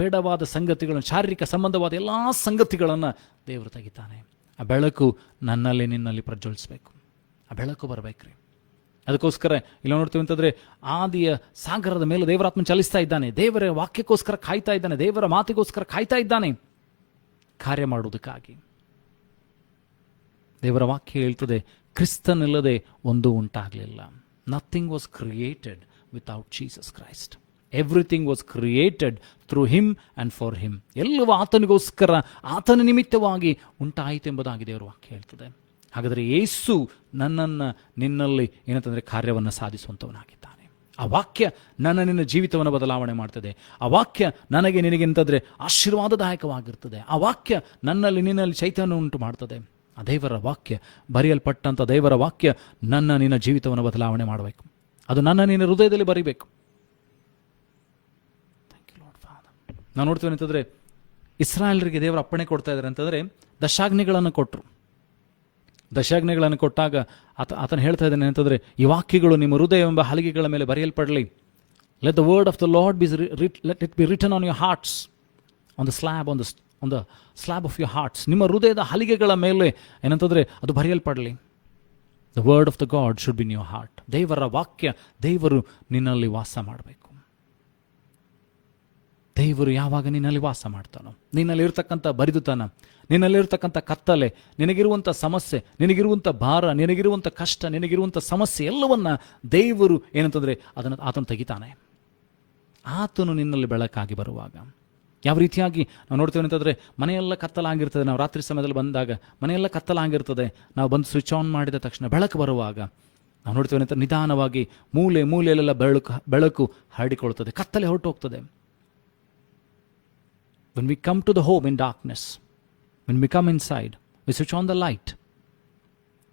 ಬೇಡವಾದ ಸಂಗತಿಗಳನ್ನು, ಶಾರೀರಿಕ ಸಂಬಂಧವಾದ ಎಲ್ಲ ಸಂಗತಿಗಳನ್ನು ದೇವರು ತೆಗಿತಾನೆ. ಆ ಬೆಳಕು ನನ್ನಲ್ಲಿ ನಿನ್ನಲ್ಲಿ ಪ್ರಜ್ವಲಿಸಬೇಕು. ಆ ಬೆಳಕು ಬರಬೇಕ್ರಿ. ಅದಕ್ಕೋಸ್ಕರ ಇಲ್ಲ ನೋಡ್ತೀವಿ ಅಂತಂದರೆ ಆದಿಯ ಸಾಗರದ ಮೇಲೆ ದೇವರಾತ್ಮ ಚಲಿಸ್ತಾ ಇದ್ದಾನೆ. ದೇವರ ವಾಕ್ಯಕ್ಕೋಸ್ಕರ ಕಾಯ್ತಾ ಇದ್ದಾನೆ. ದೇವರ ಮಾತಿಗೋಸ್ಕರ ಕಾಯ್ತಾ ಇದ್ದಾನೆ, ಕಾರ್ಯ ಮಾಡುವುದಕ್ಕಾಗಿ. ದೇವರ ವಾಕ್ಯ ಹೇಳ್ತದೆ ಕ್ರಿಸ್ತನಿಲ್ಲದೆ ಒಂದೂ ಉಂಟಾಗಲಿಲ್ಲ. Nothing was created without Jesus Christ. Everything was created through him and for him. ಎಲ್ಲವೂ ಆತನಿಗೋಸ್ಕರ, ಆತನ ನಿಮಿತ್ತವಾಗಿ ಉಂಟಾಯಿತು ಎಂಬುದಾಗಿ ದೇವರ ವಾಕ್ಯ ಹೇಳ್ತದೆ. ಹಾಗಾದರೆ ಯೇಸು ನನ್ನನ್ನು ನಿನ್ನಲ್ಲಿ ಏನಂತಂದರೆ ಕಾರ್ಯವನ್ನು ಸಾಧಿಸುವಂಥವನಾಗಿದ್ದಾನೆ. ಆ ವಾಕ್ಯ ನನ್ನ ನಿನ್ನ ಜೀವಿತವನ್ನು ಬದಲಾವಣೆ ಮಾಡ್ತದೆ. ಆ ವಾಕ್ಯ ನನಗೆ ನಿನಗೆ ಅಂತಂದರೆ ಆಶೀರ್ವಾದದಾಯಕವಾಗಿರ್ತದೆ. ಆ ವಾಕ್ಯ ನನ್ನಲ್ಲಿ ನಿನ್ನಲ್ಲಿ ಚೈತನ್ಯ ಉಂಟು ಮಾಡ್ತದೆ. ಆ ದೇವರ ವಾಕ್ಯ, ಬರೆಯಲ್ಪಟ್ಟಂಥ ದೇವರ ವಾಕ್ಯ ನನ್ನ ನಿನ್ನ ಜೀವಿತವನ್ನು ಬದಲಾವಣೆ ಮಾಡಬೇಕು. ಅದು ನನ್ನ ನಿನ್ನ ಹೃದಯದಲ್ಲಿ ಬರೀಬೇಕು. ನಾವು ನೋಡ್ತೀವಿ ಅಂತಂದರೆ ಇಸ್ರಾಯೇಲರಿಗೆ ದೇವರ ಅಪ್ಪಣೆ ಕೊಡ್ತಾ ಇದ್ದಾರೆ ಅಂತಂದರೆ ದಶಾಗ್ನಿಗಳನ್ನು ಕೊಟ್ಟರು. ದಶಾಜ್ಞೆಗಳನ್ನು ಕೊಟ್ಟಾಗ ಆತನು ಹೇಳ್ತಾ ಇದ್ದಾನೆ ಅಂತಂದರೆ, ಈ ವಾಕ್ಯಗಳು ನಿಮ್ಮ ಹೃದಯ ಎಂಬ ಹಲಿಗೆಗಳ ಮೇಲೆ ಬರೆಯಲ್ಪಡಲಿ. Let the word of the Lord let it be written on your hearts, on the slab of your hearts. ನಿಮ್ಮ ಹೃದಯದ ಹಲಿಗೆಗಳ ಮೇಲೆ ಏನಂತಂದರೆ ಅದು ಬರೆಯಲ್ಪಡಲಿ. The word of the God should be in your heart. ದೇವರ ವಾಕ್ಯ, ದೇವರು ನಿನ್ನಲ್ಲಿ ವಾಸ ಮಾಡಬೇಕು. ದೇವರು ಯಾವಾಗ ನಿನ್ನಲ್ಲಿ ವಾಸ ಮಾಡ್ತಾನೋ, ನಿನ್ನಲ್ಲಿರ್ತಕ್ಕಂಥ ಬರಿದುತನ, ನಿನ್ನಲ್ಲಿರ್ತಕ್ಕಂಥ ಕತ್ತಲೆ, ನಿನಗಿರುವಂಥ ಸಮಸ್ಯೆ, ನಿನಗಿರುವಂಥ ಭಾರ, ನಿನಗಿರುವಂಥ ಕಷ್ಟ, ನಿನಗಿರುವಂಥ ಸಮಸ್ಯೆ ಎಲ್ಲವನ್ನ ದೇವರು ಏನಂತಂದರೆ ಆತನು ತೆಗಿತಾನೆ. ಆತನು ನಿನ್ನಲ್ಲಿ ಬೆಳಕಾಗಿ ಬರುವಾಗ ಯಾವ ರೀತಿಯಾಗಿ ನಾವು ನೋಡ್ತೇವೆ ಅಂತಂದರೆ, ಮನೆಯೆಲ್ಲ ಕತ್ತಲಾಗಿರ್ತದೆ. ನಾವು ರಾತ್ರಿ ಸಮಯದಲ್ಲಿ ಬಂದಾಗ ಮನೆಯೆಲ್ಲ ಕತ್ತಲಾಗಿರ್ತದೆ. ನಾವು ಬಂದು ಸ್ವಿಚ್ ಆನ್ ಮಾಡಿದ ತಕ್ಷಣ ಬೆಳಕು ಬರುವಾಗ ನಾವು ನೋಡ್ತೇವೆ ಅಂತ ನಿಧಾನವಾಗಿ ಮೂಲೆಯಲ್ಲೆಲ್ಲ ಬೆಳಕು ಹರಡಿಕೊಳ್ತದೆ, ಕತ್ತಲೆ ಹೊರಟು ಹೋಗ್ತದೆ. When we come to the home in darkness, when we come inside, we switch on the light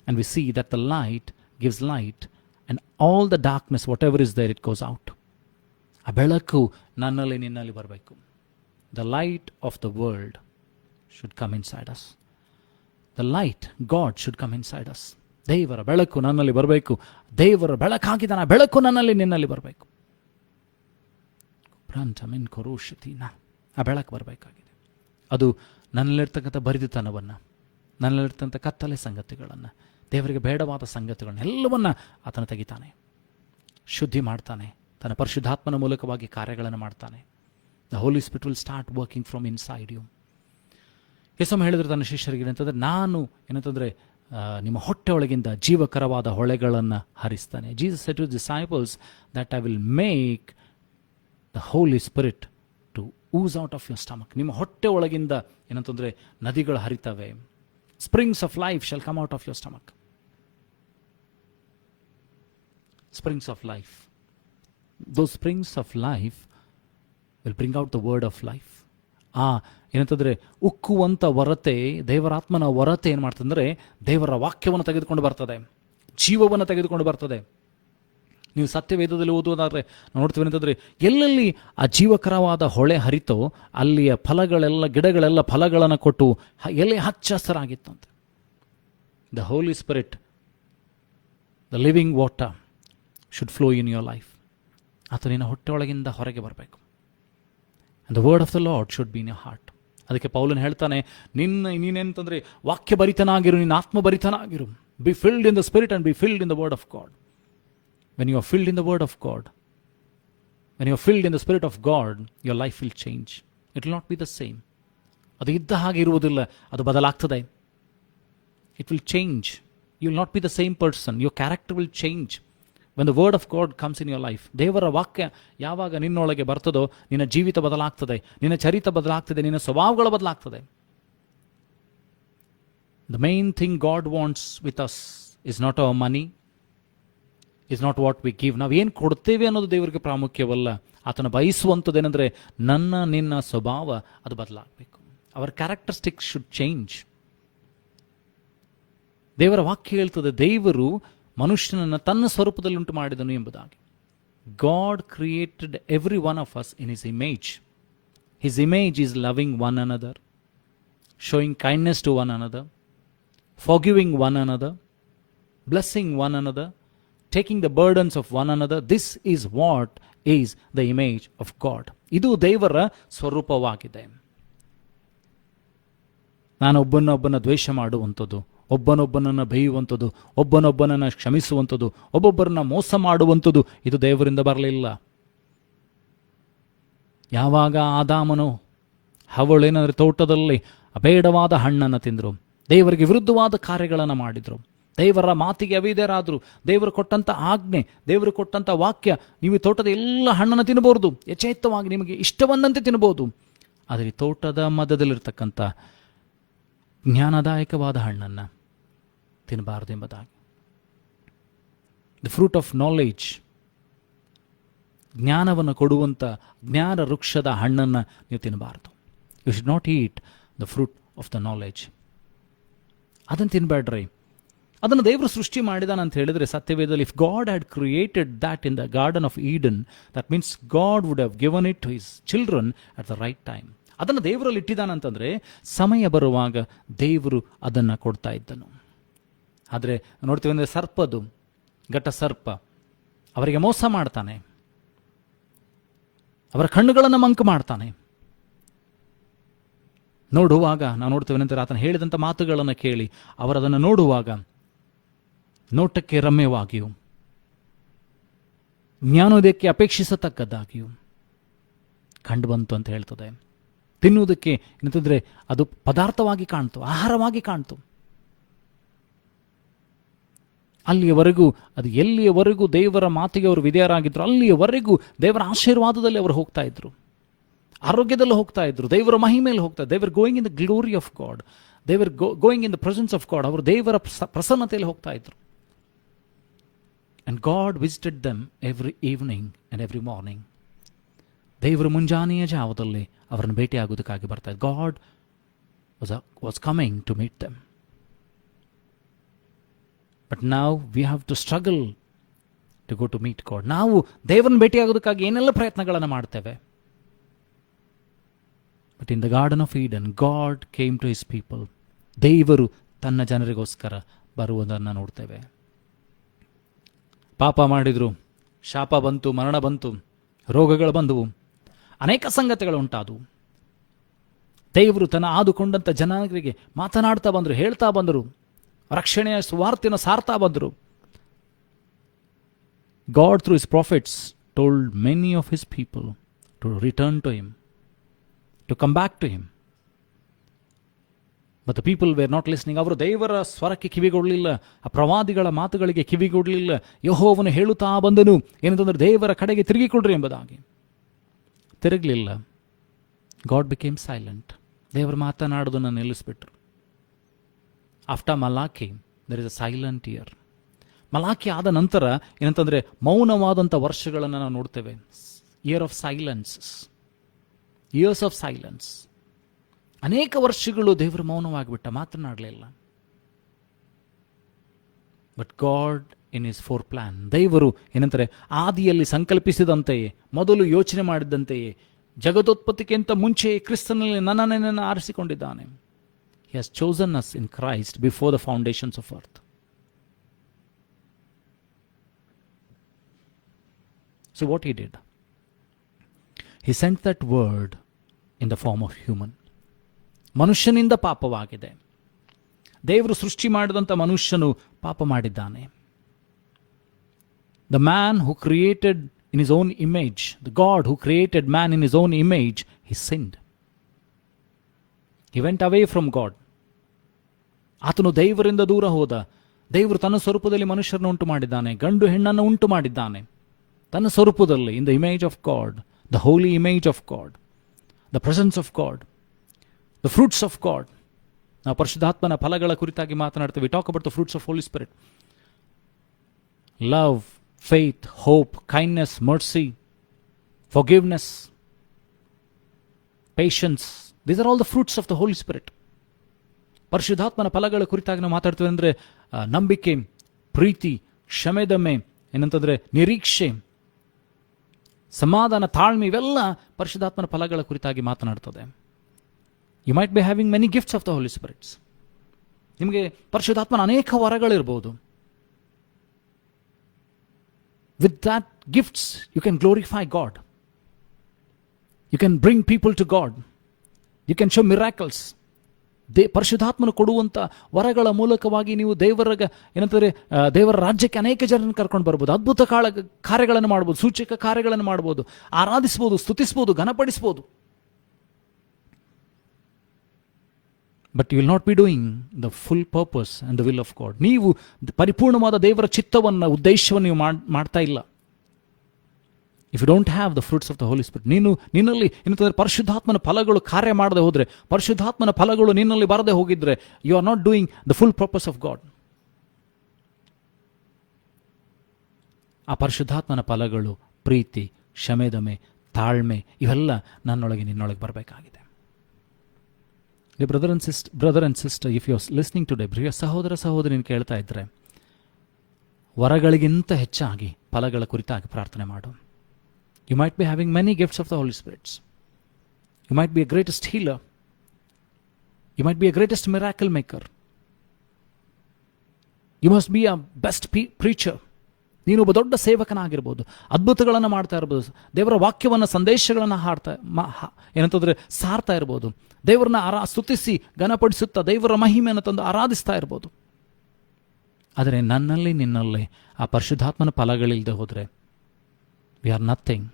and we see that the light gives light, and all the darkness, whatever is there, it goes out. ಆ ಬೆಳಕು ನನ್ನಲ್ಲಿ ನಿನ್ನಲ್ಲಿ ಬರಬೇಕು. The light of the world should come inside us. The light, God should come inside us. ದೇವರ ಬೆಳಕು ನನ್ನಲ್ಲಿ ಬರಬೇಕು. ದೇವರ ಬೆಳಕಾಗಿದ್ದಾನೆ, ಆ ಬೆಳಕು ನನ್ನಲ್ಲಿ ನಿನ್ನಲ್ಲಿ ಬರಬೇಕು. ಆ ಬೆಳಕು ಬರಬೇಕಾಗಿದೆ. ಅದು ನನ್ನಲ್ಲಿರ್ತಕ್ಕಂಥ ಬರಿದುತನವನ್ನು, ನನ್ನಲ್ಲಿರ್ತಕ್ಕಂಥ ಕತ್ತಲೆ ಸಂಗತಿಗಳನ್ನು, ದೇವರಿಗೆ ಬೇಡವಾದ ಸಂಗತಿಗಳನ್ನು ಎಲ್ಲವನ್ನ ಆತನು ತೆಗಿತಾನೆ, ಶುದ್ಧಿ ಮಾಡ್ತಾನೆ, ತನ್ನ ಪರಿಶುದ್ಧಾತ್ಮನ ಮೂಲಕವಾಗಿ ಕಾರ್ಯಗಳನ್ನು ಮಾಡ್ತಾನೆ. The Holi Spirit will start working from inside you. Yesu ಹೇಳಿದ್ರು ತನ್ನ ಶಿಷ್ಯರಿಗೆ ಅಂತಂದರೆ, ನಾನು ಏನಂತಂದರೆ ನಿಮ್ಮ ಹೊಟ್ಟೆ ಒಳಗಿಂದ ಜೀವಕರವಾದ ಹೊಳೆಗಳನ್ನು ಹರಿಸ್ತಾನೆ. Jesus said to disciples that I will make the Holi Spirit to ooze out of your stomach. ನಿಮ್ಮ ಹೊಟ್ಟೆ ಒಳಗಿಂದ ಏನಂತಂದರೆ ನದಿಗಳು ಹರಿತವೆ. Springs of life shall come out of your stomach. Springs of life. Those springs of life will bring out the word of life. ಏನಂತಂದರೆ ಉಕ್ಕುವಂಥ ವರತೆ, ದೇವರಾತ್ಮನ ವರತೆ ಏನು ಮಾಡ್ತಂದರೆ ದೇವರ ವಾಕ್ಯವನ್ನು ತೆಗೆದುಕೊಂಡು ಬರ್ತದೆ, ಜೀವವನ್ನು ತೆಗೆದುಕೊಂಡು ಬರ್ತದೆ. ನೀವು ಸತ್ಯವೇದದಲ್ಲಿ ಓದುವುದಾದರೆ ನೋಡ್ತೀವಿ ಅಂತಂದರೆ, ಎಲ್ಲೆಲ್ಲಿ ಆ ಜೀವಕರವಾದ ಹೊಳೆ ಹರಿತೋ ಅಲ್ಲಿಯ ಫಲಗಳೆಲ್ಲ, ಗಿಡಗಳೆಲ್ಲ ಫಲಗಳನ್ನು ಕೊಟ್ಟು ಎಲೆ ಹಚ್ಚ ಹಸಿರಾಗಿತ್ತಂತೆ. The Holi Spirit, the living water should flow in your life. ಆತ ನಿನ್ನ ಹೊಟ್ಟೆ ಒಳಗಿಂದ ಹೊರಗೆ ಬರಬೇಕು. And the word of the Lord should be in your heart. ಅದಕ್ಕೆ ಪೌಲನ್ ಹೇಳ್ತಾನೆ, ನೀನೇನಂತಂದರೆ ವಾಕ್ಯ ಭರಿತನಾಗಿರು, ನಿನ್ನ ಆತ್ಮ ಭರಿತನಾಗಿರು. Be filled in the Spirit and be filled in the word of God. When you are filled in the word of God, when you are filled in the spirit of God, your life will change. It will not be the same. ಅದು ಇದ್ದ ಹಾಗೆ ಇರುವುದಿಲ್ಲ, ಅದು ಬದಲಾಗ್ತದೆ. It will change. You will not be the same person. Your character will change when the word of God comes in your life. ದೇವರ ವಾಕ್ಯ ಯಾವಾಗ ನಿನ್ನೊಳಗೆ ಬರ್ತದೋ ನಿನ್ನ ಜೀವಿತ ಬದಲಾಗ್ತದೆ, ನಿನ್ನ ಚರಿತ ಬದಲಾಗ್ತದೆ, ನಿನ್ನ ಸ್ವಭಾವಗಳು ಬದಲಾಗ್ತದೆ. The main thing God wants with us is not our money, is not what we give. ನಾವು ಏನು ಕೊಡ್ತೇವೆ ಅನ್ನೋದು ದೇವರಿಗೆ ಪ್ರಾಮುಖ್ಯವಲ್ಲ. ಆತನ ಬಯಸುವಂಥದ್ದೇನೆಂದರೆ ನಿನ್ನ ಸ್ವಭಾವ ಅದು ಬದಲಾಗಬೇಕು. Our characteristics should change. ದೇವರ ವಾಕ್ಯ ಹೇಳ್ತದೆ, ದೇವರು ಮನುಷ್ಯನನ್ನು ತನ್ನ ಸ್ವರೂಪದಲ್ಲಿ ಉಂಟು ಮಾಡಿದನು ಎಂಬುದಾಗಿ. God created every one of us in His image. His image is loving one another, showing kindness to one another, forgiving one another, blessing one another, taking the burdens of one another. This is what is the image of God. ಇದು ದೇವರ ಸ್ವರೂಪವಾಗಿದೆ. ನಾನು ಒಬ್ಬನೊಬ್ಬನ ದ್ವೇಷ ಮಾಡುವಂಥದ್ದು, ಒಬ್ಬನೊಬ್ಬನನ್ನು ಬೈಯುವಂಥದ್ದು, ಒಬ್ಬನೊಬ್ಬನನ್ನು ಕ್ಷಮಿಸುವಂಥದ್ದು, ಒಬ್ಬೊಬ್ಬರನ್ನ ಮೋಸ ಮಾಡುವಂಥದ್ದು ಇದು ದೇವರಿಂದ ಬರಲಿಲ್ಲ. ಯಾವಾಗ ಆದಾಮನು ಹವಳು ಏನಾದರೆ ತೋಟದಲ್ಲಿ ಅಬೇಡವಾದ ಹಣ್ಣನ್ನು ತಿಂದರು, ದೇವರಿಗೆ ವಿರುದ್ಧವಾದ ಕಾರ್ಯಗಳನ್ನು ಮಾಡಿದರು, ದೇವರ ಮಾತಿಗೆ ಅವಿಧೇಯರಾದರು, ದೇವರು ಕೊಟ್ಟಂಥ ಆಜ್ಞೆ, ದೇವರು ಕೊಟ್ಟಂಥ ವಾಕ್ಯ, ನೀವು ತೋಟದ ಎಲ್ಲ ಹಣ್ಣನ್ನು ತಿನ್ನಬಹುದು, ಯಥೇಚ್ಛವಾಗಿ ನಿಮಗೆ ಇಷ್ಟವನ್ನಂತೆ ತಿನ್ನಬಹುದು, ಆದರೆ ತೋಟದ ಮಧ್ಯದಲ್ಲಿರ್ತಕ್ಕಂಥ ಜ್ಞಾನದಾಯಕವಾದ ಹಣ್ಣನ್ನು ತಿನ್ನಬಾರದು ಎಂಬುದಾಗಿ. ದ ಫ್ರೂಟ್ ಆಫ್ ನಾಲೆಡ್ಜ್, ಜ್ಞಾನವನ್ನು ಕೊಡುವಂಥ ಜ್ಞಾನ ವೃಕ್ಷದ ಹಣ್ಣನ್ನು ನೀವು ತಿನ್ನಬಾರ್ದು. You should not eat the fruit of the knowledge. ಅದನ್ನು ತಿನ್ನಬೇಡ್ರಿ. ಅದನ್ನು ದೇವರು ಸೃಷ್ಟಿ ಮಾಡಿದಾನ ಅಂತ ಹೇಳಿದರೆ ಸತ್ಯವೇದದಲ್ಲಿ, if God had created that in the garden of Eden, that means God would have given it to his children at the right time. ಅದನ್ನು ದೇವರಲ್ಲಿ ಇಟ್ಟಿದ್ದಾನಂತಂದರೆ ಸಮಯ ಬರುವಾಗ ದೇವರು ಅದನ್ನು ಕೊಡ್ತಾ ಇದ್ದನು. ಆದರೆ ನೋಡ್ತೀವಿ ಅಂದರೆ ಸರ್ಪದು, ಘಟ ಸರ್ಪ ಅವರಿಗೆ ಮೋಸ ಮಾಡ್ತಾನೆ, ಅವರ ಕಣ್ಣುಗಳನ್ನು ಮಂಕು ಮಾಡ್ತಾನೆ. ನೋಡುವಾಗ ನಾವು ನೋಡ್ತೇವೆ ನಂತರ ಆತನ ಹೇಳಿದಂಥ ಮಾತುಗಳನ್ನು ಕೇಳಿ ಅವರದನ್ನು ನೋಡುವಾಗ ನೋಟಕ್ಕೆ ರಮ್ಯವಾಗಿಯೂ ಜ್ಞಾನೋದಯಕ್ಕೆ ಅಪೇಕ್ಷಿಸತಕ್ಕದ್ದಾಗಿಯೂ ಕಂಡು ಬಂತು ಅಂತ ಹೇಳ್ತದೆ. ತಿನ್ನುವುದಕ್ಕೆ ಏನಂತಂದರೆ ಅದು ಪದಾರ್ಥವಾಗಿ ಕಾಣ್ತು, ಆಹಾರವಾಗಿ ಕಾಣ್ತು. ಅಲ್ಲಿಯವರೆಗೂ ಅದು ಎಲ್ಲಿಯವರೆಗೂ ದೇವರ ಮಾತಿಗೆ ಅವರು ವಿಧೇಯರಾಗಿದ್ದರು ಅಲ್ಲಿಯವರೆಗೂ ದೇವರ ಆಶೀರ್ವಾದದಲ್ಲಿ ಅವರು ಹೋಗ್ತಾ ಇದ್ರು, ಆರೋಗ್ಯದಲ್ಲಿ ಹೋಗ್ತಾ ಇದ್ರು, ದೇವರ ಮಹಿಮೆಯಲ್ಲಿ ಹೋಗ್ತಾ ಇದ್ರು. ದೇವರ್ going in the glory of God, ದೇವರ್ going in the presence of God. ಅವರು ದೇವರ ಪ್ರಸನ್ನತೆಯಲ್ಲಿ ಹೋಗ್ತಾ ಇದ್ರು. And God visited them every evening and every morning. ದೇವರು ಮುಂಜಾನೆಯ ಜಾವದಲ್ಲಿ ಅವರನ್ನು ಭೇಟಿಯಾಗೋದಕ್ಕಾಗಿ ಬರ್ತಾ ಇದ್ರು. God was coming to meet them. But ನಾವು we have to struggle to go to meet God. ನಾವು ದೇವರನ್ನು ಭೇಟಿಯಾಗೋದಕ್ಕಾಗಿ ಏನೆಲ್ಲ ಪ್ರಯತ್ನಗಳನ್ನು ಮಾಡ್ತೇವೆ. But in the garden of Eden God came to his people. ದೇವರು ತನ್ನ ಜನರಿಗೋಸ್ಕರ ಬರುವುದನ್ನು ನೋಡ್ತೇವೆ. ಪಾಪ ಮಾಡಿದ್ರು, ಶಾಪ ಬಂತು, ಮರಣ ಬಂತು, ರೋಗಗಳು ಬಂದವು, ಅನೇಕ ಸಂಗತಿಗಳು ಉಂಟಾದವು. ದೇವರು ತನ್ನ ಆದುಕೊಂಡಂಥ ಜನರಿಗೆ ಮಾತನಾಡ್ತಾ ಬಂದರು, ಹೇಳ್ತಾ ಬಂದರು, ರಕ್ಷಣೆಯ ಸುವಾರ್ತೆಯನ್ನು ಸಾರ್ತಾ ಬಂದರು. God through his prophets told many of his people to return to him, to come back to him. But the people were not listening. ಅವರು ದೇವರ ಸ್ವರಕ್ಕೆ ಕಿವಿಗೊಡಲಿಲ್ಲ, ಆ ಪ್ರವಾದಿಗಳ ಮಾತುಗಳಿಗೆ ಕಿವಿಗೊಡಲಿಲ್ಲ. ಯೆಹೋವನು ಹೇಳುತ್ತಾ ಬಂದನು ಏನಂತಂದ್ರೆ ದೇವರ ಕಡೆಗೆ ತಿರುಗಿಕೊಡ್ರಿ ಎಂಬುದಾಗಿ. ತಿರುಗಲಿಲ್ಲ. God became silent. ದೇವರು ಮಾತನಾಡೋದನ್ನು ನಿಲ್ಲಿಸ್ಬಿಟ್ರು. After Malachi there is a silent year. Malachi ಆದ ನಂತರ ಏನಂತಂದರೆ ಮೌನವಾದಂಥ ವರ್ಷಗಳನ್ನು ನಾವು ನೋಡ್ತೇವೆ. Year of silences, years of silence. ಅನೇಕ ವರ್ಷಗಳು ದೇವರು ಮೌನವಾಗಿಬಿಟ್ಟ, ಮಾತನಾಡಲಿಲ್ಲ. But God in is for plan, ದೇವರು ಏನಂತಾರೆ ಆದಿಯಲ್ಲಿ ಸಂಕಲ್ಪಿಸಿದಂತೆಯೇ, ಮೊದಲು ಯೋಚನೆ ಮಾಡಿದಂತೆಯೇ, ಜಗದೋತ್ಪತ್ತಿಗಿಂತ ಮುಂಚೆ ಕ್ರಿಸ್ತನಲ್ಲಿ ನನ್ನನ್ನು ಆರಿಸಿಕೊಂಡಿದ್ದಾನೆ. He has chosen us in Christ before the foundations of earth. So what he did? He sent that word in the form of human. ಮನುಷ್ಯನಿಂದ ಪಾಪವಾಗಿದೆ. ದೇವರು ಸೃಷ್ಟಿ ಮಾಡಿದಂಥ ಮನುಷ್ಯನು ಪಾಪ ಮಾಡಿದ್ದಾನೆ. The man who created in his own image, the God who created man in his own image, he sinned. He went away from God. ಆತನು ದೇವರಿಂದ ದೂರ ಹೋದ. ದೇವರು ತನ್ನ ಸ್ವರೂಪದಲ್ಲಿ ಮನುಷ್ಯರನ್ನು ಉಂಟು ಮಾಡಿದ್ದಾನೆ, ಗಂಡು ಹೆಣ್ಣನ್ನು ಉಂಟು ಮಾಡಿದ್ದಾನೆ ತನ್ನ ಸ್ವರೂಪದಲ್ಲಿ. In the image of God, the holy image of God, the presence of God, the fruits of God. ನಾವು ಪರಿಶುದ್ಧಾತ್ಮನ ಫಲಗಳ ಕುರಿತಾಗಿ ಮಾತನಾಡ್ತೇವೆ. Talk about the fruits of Holi spirit. Love, faith, hope, kindness, mercy, forgiveness, patience. These are all the fruits of the Holy Spirit. ಪರಿಶುದ್ಧಾತ್ಮನ ಫಲಗಳ ಕುರಿತಾಗಿ ನಾವು ಮಾತಾಡ್ತೇವೆ ಅಂದರೆ ನಂಬಿಕೆ, ಪ್ರೀತಿ, ಕ್ಷಮೆದಮೆ, ಏನಂತಂದರೆ ನಿರೀಕ್ಷೆ, ಸಮಾಧಾನ, ತಾಳ್ಮೆ, ಇವೆಲ್ಲ ಪರಿಶುದ್ಧಾತ್ಮನ ಫಲಗಳ ಕುರಿತಾಗಿ ಮಾತನಾಡ್ತದೆ. You might be having many gifts of the Holi Spirits. ನಿಮಗೆ ಪರಿಶುದ್ಧಾತ್ಮನ ಅನೇಕ ವರಗಳಿರ್ಬೋದು. With that gifts, you can glorify God. You can bring people to God. You can show miracles. ಪರಿಶುದ್ಧಾತ್ಮನು ಕೊಡುವಂಥ ವರಗಳ ಮೂಲಕವಾಗಿ ನೀವು ಏನಂತಾರೆ ದೇವರ ರಾಜ್ಯಕ್ಕೆ ಅನೇಕ ಜನರನ್ನು ಕರ್ಕೊಂಡು ಬರ್ಬೋದು. ಅದ್ಭುತ ಕಾರ್ಯಗಳನ್ನು ಮಾಡ್ಬೋದು, ಸೂಚಕ ಕಾರ್ಯಗಳನ್ನು ಮಾಡ್ಬೋದು, ಆರಾಧಿಸ್ಬೋದು, ಸ್ತುತಿಸ್ಬೋದು, ಘನಪಡಿಸ್ಬೋದು. But you will not be doing the full purpose and the will of God. ನೀವು ಪರಿಪೂರ್ಣವಾದ ದೇವರ ಚಿತ್ತವನ್ನು, ಉದ್ದೇಶವನ್ನು ನೀವು ಮಾಡ್ತಾ ಇಲ್ಲ. If you don't have the fruits of the Holi Spirit, ನಿನ್ನಲ್ಲಿ ಏನಂತಂದರೆ ಪರಿಶುದ್ಧಾತ್ಮನ ಫಲಗಳು ಕಾರ್ಯ ಮಾಡದೆ ಹೋದರೆ, ಪರಿಶುದ್ಧಾತ್ಮನ ಫಲಗಳು ನಿನ್ನಲ್ಲಿ ಬರದೆ ಹೋಗಿದ್ರೆ, you are not doing the full purpose of God. ಆ ಪರಿಶುದ್ಧಾತ್ಮನ ಫಲಗಳು ಪ್ರೀತಿ, ಕ್ಷಮೆದಮೆ, ತಾಳ್ಮೆ, ಇವೆಲ್ಲ ನನ್ನೊಳಗೆ ನಿನ್ನೊಳಗೆ ಬರಬೇಕಾಗಿದೆ. Brother and sister, if you are listening today, ಪ್ರಿಯ ಸಹೋದರ ಸಹೋದರಿ ಕೇಳ್ತಾ ಇದ್ದರೆ, ವರಗಳಿಗಿಂತ ಹೆಚ್ಚಾಗಿ ಫಲಗಳ ಕುರಿತಾಗಿ ಪ್ರಾರ್ಥನೆ ಮಾಡು. You might be having many gifts of the Holi spirits. You might be a greatest healer. You might be a greatest miracle maker. You must be a best preacher. ನೀನು ಒಬ್ಬ ದೊಡ್ಡ ಸೇವಕನಾಗಿರ್ಬೋದು, ಅದ್ಭುತಗಳನ್ನು ಮಾಡ್ತಾ ಇರ್ಬೋದು, ದೇವರ ವಾಕ್ಯವನ್ನು ಸಂದೇಶಗಳನ್ನು ಏನಂತಂದ್ರೆ ಸಾರ್ತಾ ಇರ್ಬೋದು, ದೇವರನ್ನ ಸ್ತುತಿಸಿ ಘನಪಡಿಸುತ್ತಾ ದೇವರ ಮಹಿಮೆಯನ್ನು ತಂದು ಆರಾಧಿಸ್ತಾ ಇರ್ಬೋದು. ಆದರೆ ನನ್ನಲ್ಲಿ ನಿನ್ನಲ್ಲಿ ಆ ಪರಿಶುದ್ಧಾತ್ಮನ ಫಲಗಳಿಲ್ಲದೆ ಹೋದರೆ we are nothing.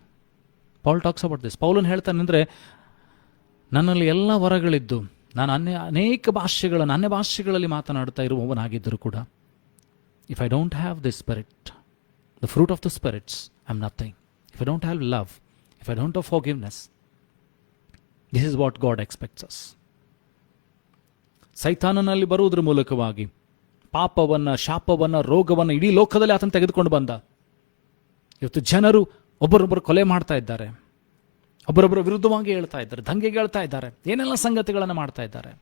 Paul talks about this. ಪೌಲನ್ ಹೇಳ್ತಾನೆ ಅಂದರೆ, ನನ್ನಲ್ಲಿ ಎಲ್ಲ ವರಗಳಿದ್ದು ನಾನು ಅನೇಕ ಭಾಷೆಗಳನ್ನು ಅನ್ಯ ಭಾಷೆಗಳಲ್ಲಿ ಮಾತನಾಡ್ತಾ ಇರುವವನಾಗಿದ್ದರೂ ಕೂಡ, if I don't have this spirit, the fruit of the spirits, I'm nothing. If I don't have love, if I don't have forgiveness, this is what God expects us. ಸೈತಾನನಲ್ಲಿ ಬರುವುದರ ಮೂಲಕವಾಗಿ ಪಾಪವನ್ನ, ಶಾಪವನ್ನ, ರೋಗವನ್ನ ಇಡೀ ಲೋಕದಲ್ಲಿ ಆತನು ತೆಗೆದುಕೊಂಡು ಬಂದ. ಇವತ್ತು ಜನರು ಒಬ್ಬರೊಬ್ಬರು ಕೊಲೆ ಮಾಡ್ತಾ ಇದ್ದಾರೆ, ಒಬ್ಬರೊಬ್ಬರ ವಿರುದ್ಧವಾಗಿ ಹೇಳ್ತಾ ಇದ್ದಾರೆ, ದಂಗೆಗೆ ಹೇಳ್ತಾ ಇದ್ದಾರೆ, ಏನೆಲ್ಲ ಸಂಗತಿಗಳನ್ನು ಮಾಡ್ತಾ ಇದ್ದಾರೆ.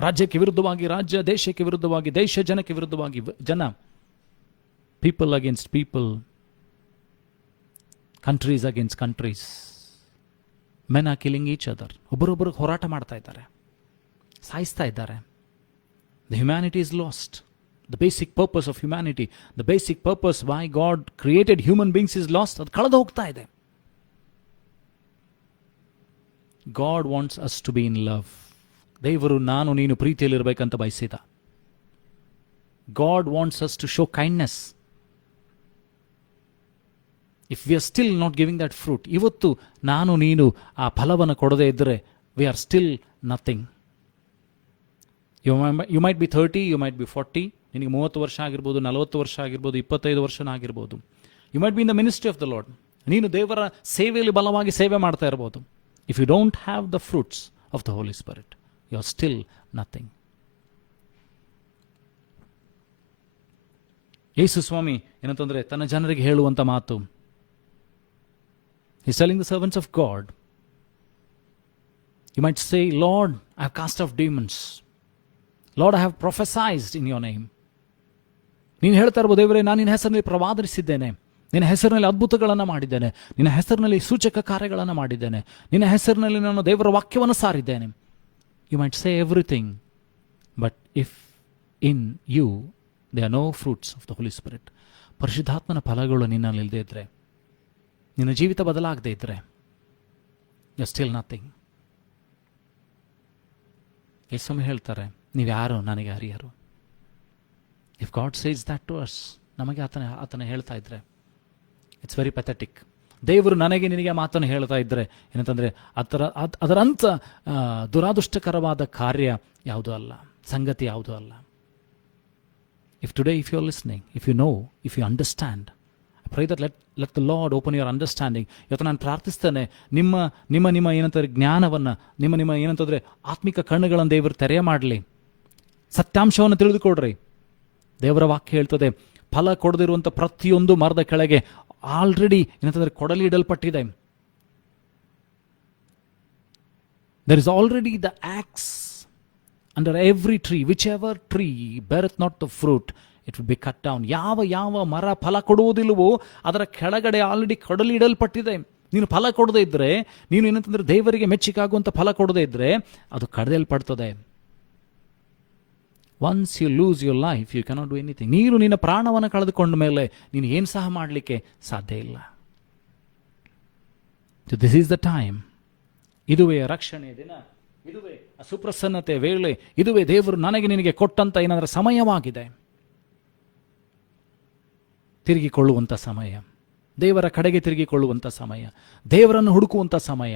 ರಾಜ್ಯಕ್ಕೆ ವಿರುದ್ಧವಾಗಿ ರಾಜ್ಯ, ದೇಶಕ್ಕೆ ವಿರುದ್ಧವಾಗಿ ದೇಶ, ಜನಕ್ಕೆ ವಿರುದ್ಧವಾಗಿ ಜನ, people against people, countries against countries. Men are killing each other. ಒಬ್ಬರೊಬ್ಬರು ಹೋರಾಟ ಮಾಡ್ತಾ ಇದ್ದಾರೆ, ಸಾಯಿಸ್ತಾ ಇದ್ದಾರೆ. The humanity is lost. The basic purpose of humanity, the basic purpose why God created human beings is lost. ಅದು ಕಳೆದು ಹೋಗ್ತಾ ಇದೆ. God wants us to be in love. ದೇವರು ನಾನು ನೀನು ಪ್ರೀತಿಯಲ್ಲಿರಬೇಕಂತ ಬಯಸಿದ. God wants us to show kindness. If we are still not giving that fruit, ಇವತ್ತು ನಾನು ನೀನು ಆ ಫಲವನ್ನು ಕೊಡದೇ ಇದ್ದರೆ, we are still nothing. You might be 30, you might be 40, ನಿನಗೆ 30 ವರ್ಷ ಆಗಿರ್ಬೋದು, 40 ವರ್ಷ ಆಗಿರ್ಬೋದು, 25 ವರ್ಷ ಆಗಿರ್ಬೋದು. You might be in the ministry of the Lord. ನೀನು ದೇವರ ಸೇವೆಯಲ್ಲಿ ಬಲವಾಗಿ ಸೇವೆ ಮಾಡ್ತಾ ಇರ್ಬೋದು. If you don't have the fruits of the Holy Spirit, you are still nothing. ಯೇಸು ಸ್ವಾಮಿ ಏನಂತಂದ್ರೆ ತನ್ನ ಜನರಿಗೆ ಹೇಳುವಂತ ಮಾತು, He's telling the servants of God, you might say, Lord, I have cast off demons. Lord, I have prophesied in your name. ನೀನು ಹೇಳ್ತಾ ಇರ್ಬೋದು, ದೇವರೇ ನಾನು ನಿನ್ನ ಹೆಸರಿನಲ್ಲಿ ಪ್ರವಾದಿಸಿದ್ದೇನೆ, ನಿನ್ನ ಹೆಸರಿನಲ್ಲಿ ಅದ್ಭುತಗಳನ್ನು ಮಾಡಿದ್ದೇನೆ, ನಿನ್ನ ಹೆಸರಿನಲ್ಲಿ ಸೂಚಕ ಕಾರ್ಯಗಳನ್ನು ಮಾಡಿದ್ದೇನೆ, ನಿನ್ನ ಹೆಸರಿನಲ್ಲಿ ನಾನು ದೇವರ ವಾಕ್ಯವನ್ನು ಸಾರಿದ್ದೇನೆ. You might say everything, but if in you there are no fruits of the Holy Spirit, ಪರಿಶುದ್ಧಾತ್ಮನ ಫಲಗಳು ನಿನ್ನಲ್ಲಿ ಇಲ್ಲದೆ ಇದ್ರೆ, ನಿನ್ನ ಜೀವಿತ ಬದಲಾಗದೇ ಇದ್ರೆ, ಯು ಆರ್ ಸ್ಟಿಲ್ ನಥಿಂಗ್. ಯೇಸು ಹೇಳ್ತಾರೆ, ನೀವು ಯಾರು ನನಗೆ ಅರಿಯರು. If God says that to us, ನಮಗೆ ಆತನ ಹೇಳ್ತಾ ಇದ್ರೆ, ಇಟ್ಸ್ ವೆರಿ ಪೆಥೆಟಿಕ್. ದೇವರು ನನಗೆ ನಿನಗೆ ಮಾತನ್ನು ಹೇಳ್ತಾ ಇದ್ರೆ ಏನಂತಂದ್ರೆ ಅದರಂಥ ದುರಾದೃಷ್ಟಕರವಾದ ಕಾರ್ಯ ಯಾವುದೂ ಅಲ್ಲ, ಸಂಗತಿ ಯಾವುದೂ ಅಲ್ಲ. If today if you are listening, if you know, if you understand, I pray that let the Lord open your understanding. ಇವತ್ತು ನಾನು ಪ್ರಾರ್ಥಿಸ್ತೇನೆ, ನಿಮ್ಮ ಏನಂತಾರೆ ಜ್ಞಾನವನ್ನು, ನಿಮ್ಮ ಏನಂತಂದ್ರೆ ಆತ್ಮಿಕ ಕಣ್ಣುಗಳನ್ನು ದೇವರು ತೆರೆಯ ಮಾಡಲಿ, ಸತ್ಯಾಂಶವನ್ನು ತಿಳಿದುಕೊಡ್ರಿ. ದೇವರ ವಾಕ್ಯ ಹೇಳ್ತದೆ, ಫಲ ಕೊಡದಿರುವಂಥ ಪ್ರತಿಯೊಂದು ಮರದ ಕೆಳಗೆ ಆಲ್ರೆಡಿ ಏನಂತಂದ್ರೆ ಕೊಡಲಿ ಇಡಲ್ಪಟ್ಟಿದೆ. There is already the axe under every tree, whichever tree beareth not the fruit, it will be cut down. ಯಾವ ಮರ ಫಲ ಕೊಡುವುದಿಲ್ಲವೋ ಅದರ ಕೆಳಗಡೆ ಆಲ್ರೆಡಿ ಕೊಡಲಿ ಇಡಲ್ಪಟ್ಟಿದೆ. ನೀನು ಫಲ ಕೊಡದೇ ಇದ್ರೆ, ನೀನು ಏನಂತಂದ್ರೆ ದೇವರಿಗೆ ಮೆಚ್ಚಿಕಾಗುವಂಥ ಫಲ ಕೊಡದೇ ಇದ್ರೆ ಅದು ಕಡಿಯಲ್ಪಡ್ತದೆ. Once you lose your life, you cannot do anything. ನೀನು ನಿನ್ನ ಪ್ರಾಣವನ್ನು ಕಳೆದುಕೊಂಡ ಮೇಲೆ ನೀನು ಏನು ಸಹ ಮಾಡಲಿಕ್ಕೆ ಸಾಧ್ಯ ಇಲ್ಲ. This is the time. ಇದುವೇ ರಕ್ಷಣೆಯ ದಿನ, ಇದುವೇ ಸುಪ್ರಸನ್ನತೆ ವೇಳೆ, ಇದುವೇ ದೇವರು ನನಗೆ ನಿನಗೆ ಕೊಟ್ಟಂತ ಏನಾದರೂ ಸಮಯವಾಗಿದೆ. ತಿರುಗಿಕೊಳ್ಳುವಂಥ ಸಮಯ, ದೇವರ ಕಡೆಗೆ ತಿರುಗಿಕೊಳ್ಳುವಂಥ ಸಮಯ, ದೇವರನ್ನು ಹುಡುಕುವಂಥ ಸಮಯ,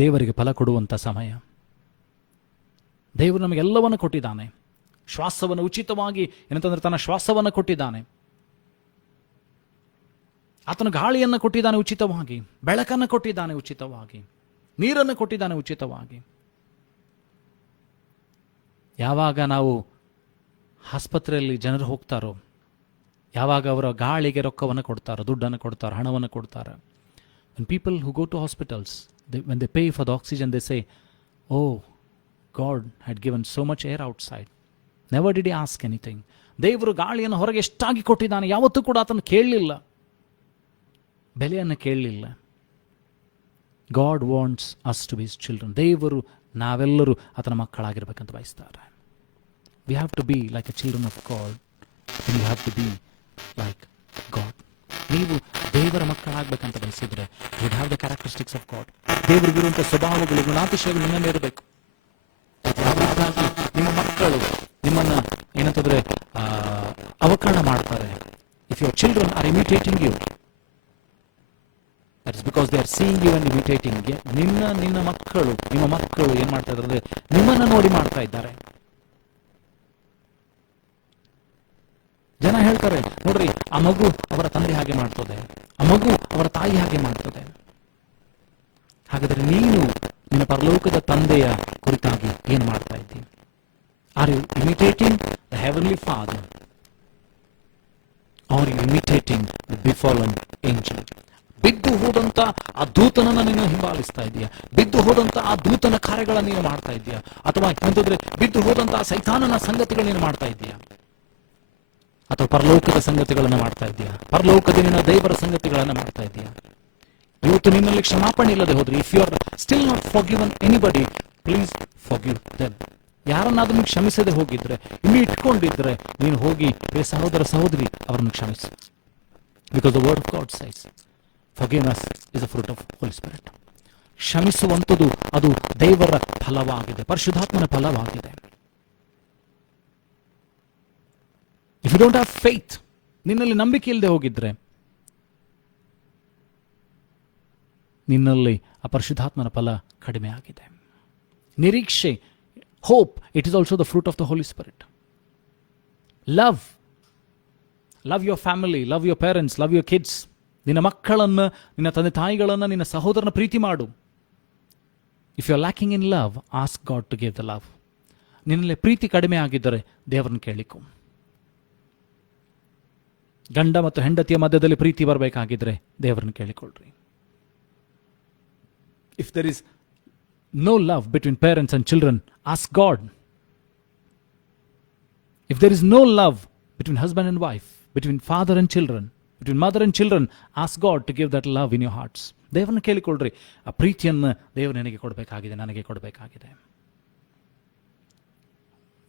ದೇವರಿಗೆ ಫಲ ಕೊಡುವಂಥ ಸಮಯ. ದೇವರು ನಮಗೆಲ್ಲವನ್ನು ಕೊಟ್ಟಿದ್ದಾನೆ. ಶ್ವಾಸವನ್ನು ಉಚಿತವಾಗಿ ಏನಂತಂದ್ರೆ ತನ್ನ ಶ್ವಾಸವನ್ನು ಕೊಟ್ಟಿದ್ದಾನೆ. ಆತನ ಗಾಳಿಯನ್ನು ಕೊಟ್ಟಿದ್ದಾನೆ ಉಚಿತವಾಗಿ, ಬೆಳಕನ್ನು ಕೊಟ್ಟಿದ್ದಾನೆ ಉಚಿತವಾಗಿ, ನೀರನ್ನು ಕೊಟ್ಟಿದ್ದಾನೆ ಉಚಿತವಾಗಿ. ಯಾವಾಗ ನಾವು ಆಸ್ಪತ್ರೆಯಲ್ಲಿ ಜನರು ಹೋಗ್ತಾರೋ, ಯಾವಾಗ ಅವರ ಗಾಳಿಗೆ ರೊಕ್ಕವನ್ನು ಕೊಡ್ತಾರೋ, ದುಡ್ಡನ್ನು ಕೊಡ್ತಾರೋ, ಹಣವನ್ನು ಕೊಡ್ತಾರೆ. when people who go to hospitals, when they pay for the oxygen, they say, oh, God had given so much air outside, never did he ask anything. ದೇವರು ಗಾಳಿಯನ್ನು ಹೊರಗೆ ಎಷ್ಟಾಗಿ ಕೊಟ್ಟಿದ್ದಾನೆ, ಯಾವತ್ತೂ ಕೂಡ ಆತನು ಕೇಳಲಿಲ್ಲ, ಬೆಲೆಯನ್ನು ಕೇಳಲಿಲ್ಲ. God wants us to be his children. ದೇವರು ನಾವೆಲ್ಲರೂ ಆತನ ಮಕ್ಕಳಾಗಿರ್ಬೇಕಂತ ಬಯಸ್ತಾರೆ. We have to be like a children of God, and you have to be like God. ನೀವು ದೇವರ ಮಕ್ಕಳಾಗಬೇಕಂತ ಬಯಸಿದ್ರೆ you have the characteristics of God. ದೇವರಿಗಿರುವಂತಹ ಸ್ವಭಾವಗಳು, ಗುಣಾತಿಶಯಗಳು ನಿನ್ನಲ್ಲಿ ಇರಬೇಕು. ಯಾವ ರೀತಿಯಾಗಿ ನಿಮ್ಮ ಮಕ್ಕಳು ನಿಮ್ಮನ್ನ ಏನಂತಂದ್ರೆ ಅವಕರಣ ಮಾಡ್ತಾರೆ, if your children are imitating you, that is because they are seeing you and imitating. ನಿಮ್ಮ ಮಕ್ಕಳು ಏನ್ ಮಾಡ್ತಾ ಇದ್ದಾರೆ ಅಂದ್ರೆ ನಿಮ್ಮನ್ನ ನೋಡಿ ಮಾಡ್ತಾ ಇದ್ದಾರೆ. ಜನ ಹೇಳ್ತಾರೆ, ನೋಡ್ರಿ ಆ ಮಗು ಅವರ ತಂದೆ ಹಾಗೆ ಮಾಡ್ತದೆ, ಆ ಮಗು ಅವರ ತಾಯಿ ಹಾಗೆ ಮಾಡ್ತದೆ. ಹಾಗಾದ್ರೆ ನೀನು ನಿನ್ನ ಪರಲೋಕದ ತಂದೆಯ ಕುರಿತಾಗಿ ಏನು ಮಾಡ್ತಾ ಇದ್ದೀನಿ? Are you imitating the heavenly father are you imitating the befallen angel? ಬಿದ್ದು ಹೋದಂತ ಆ ದೂತನನ್ನ ನೀನು ಹಿಂಬಾಲಿಸ್ತಾ ಇದೆಯಾ? ಬಿದ್ದು ಹೋದಂತ ಆ ದೂತನ ಕಾರ್ಯಗಳನ್ನು ನೀನು ಮಾಡ್ತಾ ಇದೆಯಾ? ಅಥವಾ ಎಂತಂದ್ರೆ ಬಿದ್ದು ಹೋದಂತ ಆ ಸೈತಾನನ ಸಂಗತಿಗಳು ನೀನು ಮಾಡ್ತಾ ಇದೆಯಾ? ಅಥವಾ ಪರಲೋಕದ ಸಂಗತಿಗಳನ್ನು ಮಾಡ್ತಾ ಇದೆಯಾ? ಪರಲೋಕದ ನಿನ್ನ ದೇವರ ಸಂಗತಿಗಳನ್ನು ಮಾಡ್ತಾ ಇದೆಯಾ? ಇವತ್ತು ನಿನ್ನಲ್ಲಿ ಕ್ಷಮಾಪಣೆ ಇಲ್ಲದೆ ಹೋದ್ರೆ, if you are still not forgiven anybody, please forgive them. ಯಾರನ್ನಾದ್ರೂ ನೀವು ಕ್ಷಮಿಸದೆ ಹೋಗಿದ್ರೆ, ಇನ್ನೂ ಇಟ್ಕೊಂಡಿದ್ರೆ, ನೀನು ಹೋಗಿ ಸಹೋದರ ಸಹೋದರಿ ಅವರನ್ನು ಕ್ಷಮಿಸು. Because the word of God says forgiveness is a fruit of Holi spirit. ಕ್ಷಮಿಸುವಂಥದ್ದು ಅದು ದೇವರ ಫಲವಾಗಿದೆ, ಪರಿಶುದ್ಧಾತ್ಮನ ಫಲವಾಗಿದೆ. If you don't have faith, ನಿನ್ನಲ್ಲಿ ನಂಬಿಕೆ ಇಲ್ಲದೆ ಹೋಗಿದ್ರೆ, ನಿನ್ನಲ್ಲಿ ಆ ಪರಿಶುದ್ಧಾತ್ಮನ ಫಲ ಕಡಿಮೆ ಆಗಿದೆ. ನಿರೀಕ್ಷೆ, hope, it is also the fruit of the Holi spirit. Love your family, love your parents, love your kids. ನಿನ್ನ ಮಕ್ಕಳನ್ನು, ನಿನ್ನ ತಂದೆ ತಾಯಿಗಳನ್ನು, ನಿನ್ನ ಸಹೋದರನ ಪ್ರೀತಿ ಮಾಡು. If you are lacking in love, ask God to give the love. ನಿನ್ನಲ್ಲಿ ಪ್ರೀತಿ ಕಡಿಮೆ ಆಗಿದ್ದರೆ ದೇವರನ್ನು ಕೇಳಿಕೊ. ಗಂಡ ಮತ್ತು ಹೆಂಡತಿಯ ಮಧ್ಯದಲ್ಲಿ ಪ್ರೀತಿ ಬರಬೇಕಾಗಿದ್ರೆ ದೇವರನ್ನು ಕೇಳಿಕೊಳ್ಳ್ರಿ. If there is no love between parents and children, ask God. If there is no love between husband and wife, between father and children, between mother and children, ask God to give that love in your hearts. ದೇವರನ್ನು ಕೇಳಿಕೊಳ್ಳ್ರಿ. ಆ ಪ್ರೀತಿಯನ್ನು ದೇವರು ನನಗೆ ಕೊಡಬೇಕಾಗಿದೆ, ನನಗೆ ಕೊಡಬೇಕಾಗಿದೆ.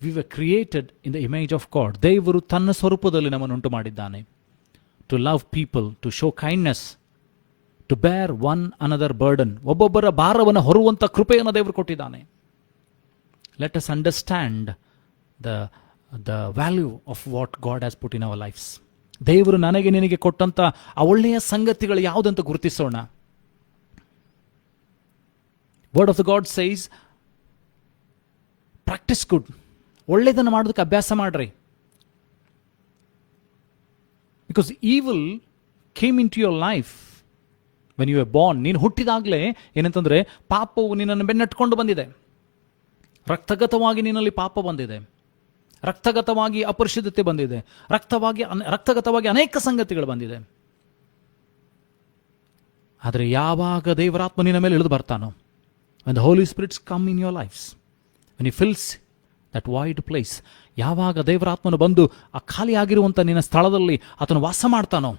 We were created in the image of God. ದೇವರು ತನ್ನ ಸ್ವರೂಪದಲ್ಲಿ ನಮ್ಮನ್ನು ಉಂಟು ಮಾಡಿದ್ದಾನೆ. To love people, to show kindness, to bear one another burden. ಒಬ್ಬೊಬ್ಬರ ಭಾರವನ್ನು ಹೊರುವಂತ ಕೃಪೆಯನ್ನು ದೇವರು ಕೊಟ್ಟಿದ್ದಾನೆ. Let us understand the value of what God has put in our lives. ದೇವರು ನನಗೆ ನಿನಗೆ ಕೊಟ್ಟಂತ ಆ ಒಳ್ಳೆಯ ಸಂಗತಿಗಳು ಯಾವುದಂತ ಗುರುತಿಸೋಣ. Word of the God says, practice good. ಒಳ್ಳೆಯದನ್ನು ಮಾಡೋದಕ್ಕೆ ಅಭ್ಯಾಸ ಮಾಡ್ರಿ. Because evil came into your life when you are born. ನೀನು ಹುಟ್ಟಿದಾಗಲೇ ಏನಂತಂದ್ರೆ ಪಾಪವು ನಿನ್ನನ್ನು ಬೆನ್ನಟ್ಕೊಂಡು ಬಂದಿದೆ. ರಕ್ತಗತವಾಗಿ ನಿನ್ನಲ್ಲಿ ಪಾಪ ಬಂದಿದೆ, ರಕ್ತಗತವಾಗಿ ಅಪರಿಶುದ್ಧತೆ ಬಂದಿದೆ, ರಕ್ತಗತವಾಗಿ ಅನೇಕ ಸಂಗತಿಗಳು ಬಂದಿದೆ. ಆದರೆ ಯಾವಾಗ ದೇವರಾತ್ಮ ನಿನ್ನ ಮೇಲೆ ಇಳಿದು ಬರ್ತಾನೋ, when the Holy Spirit come in your lives, when he fills that void place, ಯಾವಾಗ ದೇವರಾತ್ಮನು ಬಂದು ಆ ಖಾಲಿ ಆಗಿರುವಂಥ ನಿನ್ನ ಸ್ಥಳದಲ್ಲಿ ಆತನು ವಾಸ ಮಾಡ್ತಾನೋ,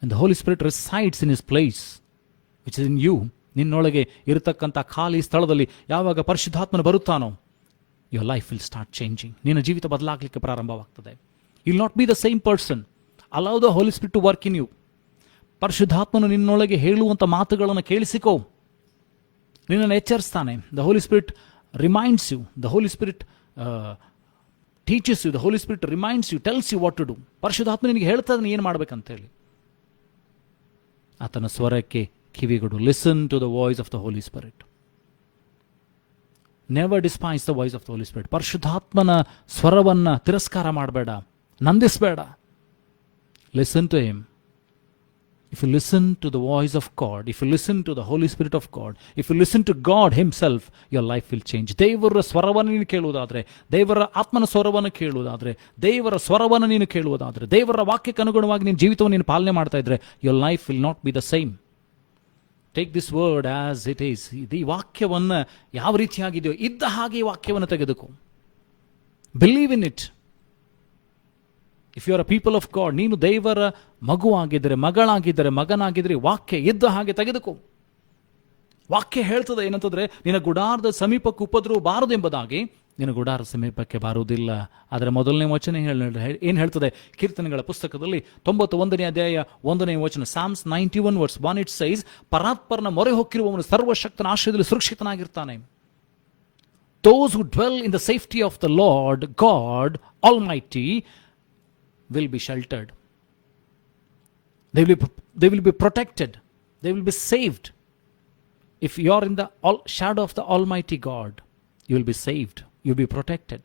and the Holy Spirit resides in his place which is in you, ನಿನ್ನೊಳಗೆ ಇರತಕ್ಕಂಥ ಖಾಲಿ ಸ್ಥಳದಲ್ಲಿ ಯಾವಾಗ ಪರಿಶುದ್ಧಾತ್ಮನು ಬರುತ್ತಾನೋ, your life will start changing. ನಿನ್ನ ಜೀವಿತ ಬದಲಾಗಲಿಕ್ಕೆ ಪ್ರಾರಂಭವಾಗ್ತದೆ. You will not be the same person. Allow the Holy Spirit to work in you. ಪರಿಶುದ್ಧಾತ್ಮನು ನಿನ್ನೊಳಗೆ ಹೇಳುವಂಥ ಮಾತುಗಳನ್ನು ಕೇಳಿಸಿಕೋ. ನಿನ್ನನ್ನು ಎಚ್ಚರಿಸ್ತಾನೆ. The Holy Spirit reminds you. The Holy Spirit teaches you. The Holy Spirit reminds you, tells you what to do. ಪರಿಶುದ್ಧಾತ್ಮ ನಿನಗೆ ಹೇಳ್ತಾ ಇದ್ದಾನೆ ಏನು ಮಾಡ್ಬೇಕಂತೇಳಿ. ಆತನ ಸ್ವರಕ್ಕೆ ಕಿವಿಗೊಡು. Listen to the voice of the Holy Spirit. Never despise the voice of the Holy Spirit. ಪರಿಶುದ್ಧಾತ್ಮನ ಸ್ವರವನ್ನ ತಿರಸ್ಕಾರ ಮಾಡಬೇಡ, ನಂದಿಸಬೇಡ. Listen to him. If you listen to the voice of God, if you listen to the Holy Spirit of God, if you listen to God himself, your life will change. ದೇವರ ಸ್ವರವನ್ನು ನೀನು ಕೇಳುವುದಾದ್ರೆ, ದೇವರ ಆತ್ಮನ ಸ್ವರವನ್ನು ಕೇಳುವುದಾದ್ರೆ, ದೇವರ ಸ್ವರವನ್ನು ನೀನು ಕೇಳುವುದಾದ್ರೆ, ದೇವರ ವಾಕ್ಯಕ್ಕೆ ಅನುಗುಣವಾಗಿ ನಿನ್ನ ಜೀವಿತವನ್ನು ನೀನು ಪಾಲನೆ ಮಾಡ್ತಾ ಇದ್ರೆ, your life will not be the same. Take this word as it is. ಈ ವಾಕ್ಯವನ್ನು ಯಾವ ರೀತಿಯಾಗಿದೆಯೋ ಇದ್ದ ಹಾಗೆ ಈ ವಾಕ್ಯವನ್ನು ತೆಗೆದುಕೋ. Believe in it. If you are a people of God, ನೀನು ದೇವರ ಮಗುವಾಗಿದ್ದರೆ, ಮಗಳಾಗಿದ್ದರೆ, ಮಗನಾಗಿದ್ದರೆ, ವಾಕ್ಯ ಇದ್ದ ಹಾಗೆ ತೆಗೆದುಕೋ. ವಾಕ್ಯ ಹೇಳ್ತದೆ ಏನಂತಂದ್ರೆ, ನಿನ್ನ ಗುಡಾರದ ಸಮೀಪಕ್ಕೆ ಉಪದ್ರವ ಬಾರದು ಎಂಬುದಾಗಿ ನಿನ್ನ ಗುಡಾರ ಸಮೀಪಕ್ಕೆ ಬಾರುವುದಿಲ್ಲ. ಅದರ ಮೊದಲನೇ ವಚನ ಏನು ಹೇಳ್ತದೆ? ಕೀರ್ತನೆಗಳ ಪುಸ್ತಕದಲ್ಲಿ 91ನೇ ಅಧ್ಯಾಯ 1ನೇ ವಚನ, ಸಾಮ್ಸ್ 91 ವರ್ಸ್ 1, ಇಟ್ ಸೈಸ್, ಪರಾತ್ಪರನ ಮೊರೆ ಹೊಕ್ಕಿರುವವನು ಸರ್ವಶಕ್ತನ ಆಶ್ರಯದಲ್ಲಿ ಸುರಕ್ಷಿತನಾಗಿರ್ತಾನೆ. Those who dwell in the safety of the Lord God Almighty will be sheltered. They will be protected. They will be saved. If you are in the shadow of the Almighty God, you will be saved. You will be protected.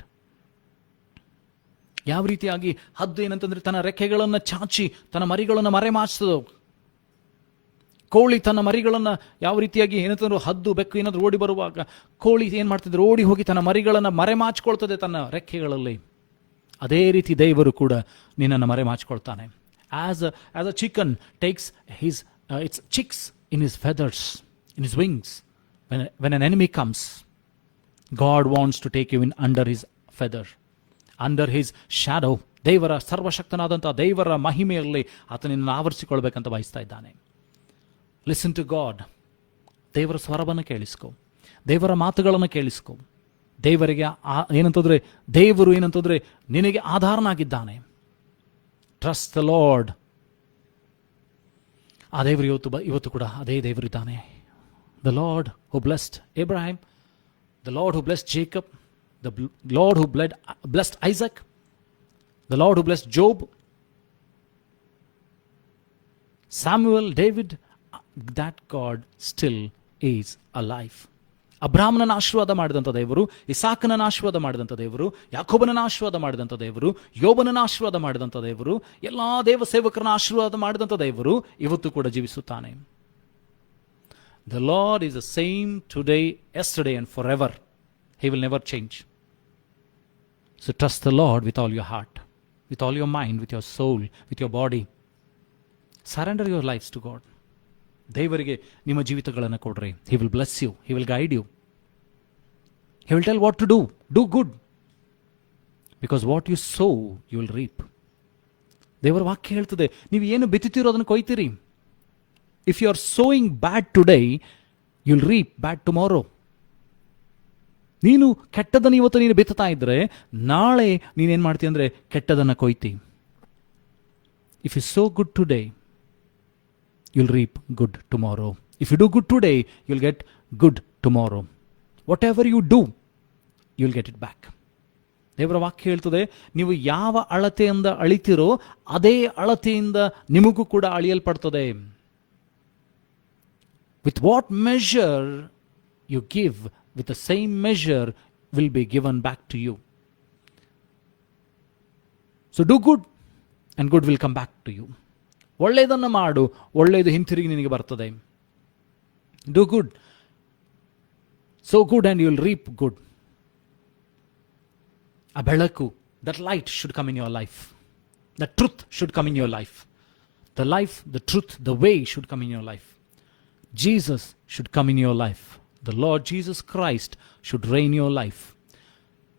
ಯಾವ ರೀತಿಯಾಗಿ ಹದ್ದು ಏನಂತಂದ್ರೆ ತನ್ನ ರೆಕ್ಕೆಗಳನ್ನು ಚಾಚಿ ತನ್ನ ಮರಿಗಳನ್ನು ಮರೆಮಾಚ್ತದೋ, ಕೋಳಿ ತನ್ನ ಮರಿಗಳನ್ನು ಯಾವ ರೀತಿಯಾಗಿ ಏನಂತಂದ್ರೆ ಹದ್ದು ಬೆಕ್ಕು ಏನಾದ್ರು ಓಡಿ ಬರುವಾಗ ಕೋಳಿ ಏನು ಮಾಡ್ತಿದ್ರೆ ಓಡಿ ಹೋಗಿ ತನ್ನ ಮರಿಗಳನ್ನು ಮರೆಮಾಚ್ಕೊಳ್ತದೆ ತನ್ನ ರೆಕ್ಕೆಗಳಲ್ಲಿ. ಅದೇ ರೀತಿ ದೇವರು ಕೂಡ ನಿನ್ನನ್ನು ಮರೆಮಾಚ್ಕೊಳ್ತಾನೆ. As a chicken takes its chicks in his feathers, in his wings, when an enemy comes, God wants to take you in under his feather, under his shadow. ದೇವರ ಸರ್ವಶಕ್ತನಾದಂಥ ದೇವರ ಮಹಿಮೆಯಲ್ಲಿ ಆತನನ್ನು ಆವರಿಸಿಕೊಳ್ಬೇಕಂತ ಬಯಸ್ತಾ ಇದ್ದಾನೆ. Listen to God. ದೇವರ ಸ್ವರವನ್ನು ಕೇಳಿಸ್ಕೊ, ದೇವರ ಮಾತುಗಳನ್ನು ಕೇಳಿಸ್ಕೊ. ದೇವರಿಗೆ ದೇವರು ಏನಂತಂದ್ರೆ ನಿನಗೆ ಆಧಾರನಾಗಿದ್ದಾನೆ. Trust the lord. ಆ ದೇವರು ಇವತ್ತು ಕೂಡ ಅದೇ ದೇವರಿದ್ದಾನೆ. The lord who blessed Abraham, the Lord who blessed Jacob, the Lord who blessed Isaac, the Lord who blessed Job, Samuel, David, that God still is alive. ಅಬ್ರಾಹ್ಮನನ ಆಶೀರ್ವಾದ ಮಾಡಿದಂಥ ದೇವರು, ಇಸಾಕನನ್ನ ಆಶೀರ್ವಾದ ಮಾಡಿದಂಥ ದೇವರು, ಯಾಕೋಬನನ್ನ ಆಶೀರ್ವಾದ ಮಾಡಿದಂಥ ದೇವರು, ಯೋಬನನ್ನ ಆಶೀರ್ವಾದ ಮಾಡಿದಂಥ ದೇವರು, ಎಲ್ಲ ದೇವ ಸೇವಕರನ್ನ ಆಶೀರ್ವಾದ ಮಾಡಿದಂಥ ದೇವರು ಇವತ್ತು ಕೂಡ ಜೀವಿಸುತ್ತಾನೆ. The Lord is the same today, yesterday and forever. He will never change. So trust the Lord with all your heart, with all your mind, with your soul, with your body. Surrender your lives to God. ದೇವರಿಗೆ ನಿಮ್ಮ ಜೀವಿತಗಳನ್ನು ಕೊಡ್ರಿ. He will bless you. He will guide you. He will tell what to do. Do good. Because what you sow, you will reap. ದೇವರ ವಾಕ್ಯ ಹೇಳ್ತದೆ, ನೀವು ಏನು ಬಿತ್ತುತ್ತೀರೋ ಅದನ್ನು ಕೊಯ್ತೀರಿ. If you are sowing bad today, you will reap bad tomorrow. ನೀನು ಕೆಟ್ಟದನ್ನು ಇವತ್ತು ನೀನು ಬಿತ್ತುತ್ತಾ ಇದ್ರೆ ನಾಳೆ ನೀನೇನು ಮಾಡ್ತೀಯ ಅಂದರೆ ಕೆಟ್ಟದನ್ನು ಕೊಯ್ತಿ. If you sow good today, you'll reap good tomorrow. If you do good today, you'll get good tomorrow. Whatever you do, you'll get it back. ದೇವರ ವಾಕ್ಯ ಹೇಳ್ತದೆ, ನೀವು ಯಾವ ಅಳತೆಯಿಂದ ಅಳಿತಿರೋ ಅದೇ ಅಳತೆಯಿಂದ ನಿಮಗೂ ಕೂಡ ಅಳಿಯಲ್ಪಡ್ತದೆ. With what measure you give, with the same measure will be given back to you. So do good and good will come back to you. ಒಳ್ಳೆಯದನ್ನು ಮಾಡು, ಒಳ್ಳೆಯದು ಹಿಂತಿರುಗಿ ನಿನಗೆ ಬರ್ತದೆ. Do good. So good and you will reap good. ಆ ಬೆಳಕು, that light should come in your life. The truth should come in your life. The life, the truth, the way should come in your life. Jesus should come in your life. The Lord Jesus Christ should reign your life.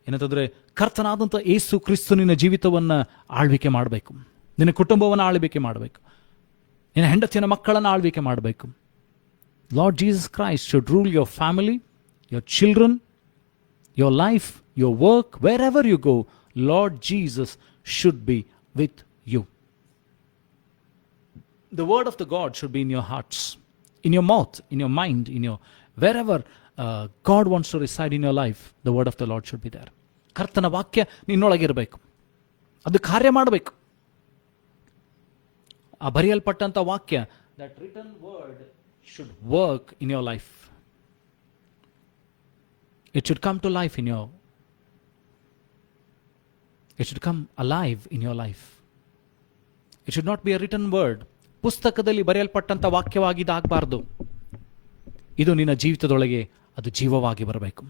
ಏನಂತಂದ್ರೆ ಕರ್ತನಾದಂಥ ಯೇಸು ಕ್ರಿಸ್ತನಿನ ಜೀವಿತವನ್ನು ಆಳ್ವಿಕೆ ಮಾಡಬೇಕು. ನಿನ್ನ ಕುಟುಂಬವನ್ನು ಆಳ್ವಿಕೆ ಮಾಡಬೇಕು. ನಿನ್ನ ಹೆಂಡತಿಯ ಮಕ್ಕಳನ್ನು ಆಳ್ವಿಕೆ ಮಾಡಬೇಕು. Lord Jesus Christ should rule your family, your children, your life, your work, wherever you go. Lord Jesus should be with you. The word of the God should be in your hearts, in your mouth, in your mind, in your wherever God wants to reside in your life. The word of the Lord should be there. ಕರ್ತನ ವಾಕ್ಯ ನಿನ್ನೊಳಗಿರಬೇಕು, ಅದು ಕಾರ್ಯ ಮಾಡಬೇಕು. ಆ ಬರೆಯಲ್ಪಟ್ಟಂಥ ವಾಕ್ಯ, that written word should work in your life. It should come to life in your, it should come alive in your life. It should not be a written word. ಪುಸ್ತಕದಲ್ಲಿ ಬರೆಯಲ್ಪಟ್ಟಂಥ ವಾಕ್ಯವಾಗಿದ್ದಾಗಬಾರ್ದು. ಇದು ನಿನ್ನ ಜೀವಿತದೊಳಗೆ ಅದು ಜೀವವಾಗಿ ಬರಬೇಕು.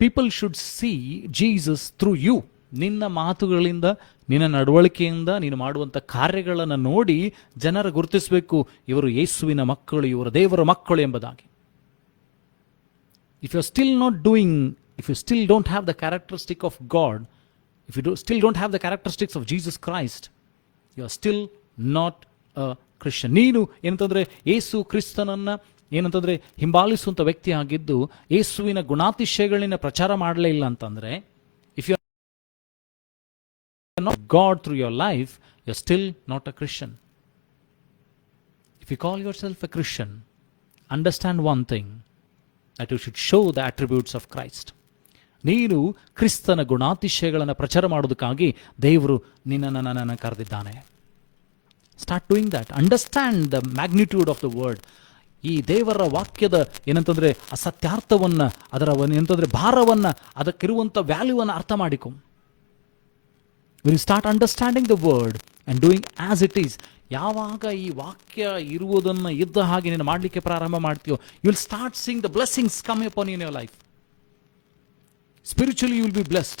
People should see Jesus through you. ನಿನ್ನ ಮಾತುಗಳಿಂದ, ನಿನ್ನ ನಡವಳಿಕೆಯಿಂದ, ನೀನು ಮಾಡುವಂಥ ಕಾರ್ಯಗಳನ್ನು ನೋಡಿ ಜನರ ಗುರುತಿಸಬೇಕು, ಇವರು ಯೇಸುವಿನ ಮಕ್ಕಳು, ಇವರು ದೇವರ ಮಕ್ಕಳು ಎಂಬುದಾಗಿ. If you are still not doing, if you still don't have the characteristic of God, if you still don't have the characteristics of Jesus Christ, you are still not a Christian. ನೀನು ಏನಂತಂದ್ರೆ ಯೇಸು ಕ್ರಿಸ್ತನನ್ನ ಏನಂತಂದ್ರೆ ಹಿಂಬಾಲಿಸುವಂತ ವ್ಯಕ್ತಿ ಆಗಿದ್ದು ಯೇಸುವಿನ ಗುಣಾತಿಶಯಗಳನ್ನ ಪ್ರಚಾರ ಮಾಡಲೇ ಇಲ್ಲ ಅಂತಂದ್ರೆ, if you not God through your life, you're still not a Christian. If you call yourself a Christian, understand one thing, that you should show the attributes of Christ. ನೀನು ಕ್ರಿಸ್ತನ ಗುಣಾತಿಶಯಗಳನ್ನು ಪ್ರಚಾರ ಮಾಡೋದಕ್ಕಾಗಿ ದೇವರು ನಿನ್ನನ್ನು ಕರೆದಿದ್ದಾನೆ. Start doing that. Understand the magnitude of the word. ಈ ದೇವರ ವಾಕ್ಯದ ಏನಂತಂದ್ರೆ ಅಸತ್ಯಾರ್ಥವನ್ನ, ಅದರ ಏನಂತಂದ್ರೆ ಭಾರವನ್ನ, ಅದಕ್ಕಿರುವಂಥ ವ್ಯಾಲ್ಯೂವನ್ನು ಅರ್ಥ ಮಾಡಿಕೊ. When you start understanding the word and doing as it is, ಯಾವಾಗ ಈ ವಾಕ್ಯ ಇರುವುದನ್ನು ಇದ್ದ ಹಾಗೆ ನೀನು ಮಾಡಲಿಕ್ಕೆ ಪ್ರಾರಂಭ ಮಾಡ್ತೀಯೋ, you will start seeing the blessings come upon you in your life. Spiritually you will be blessed.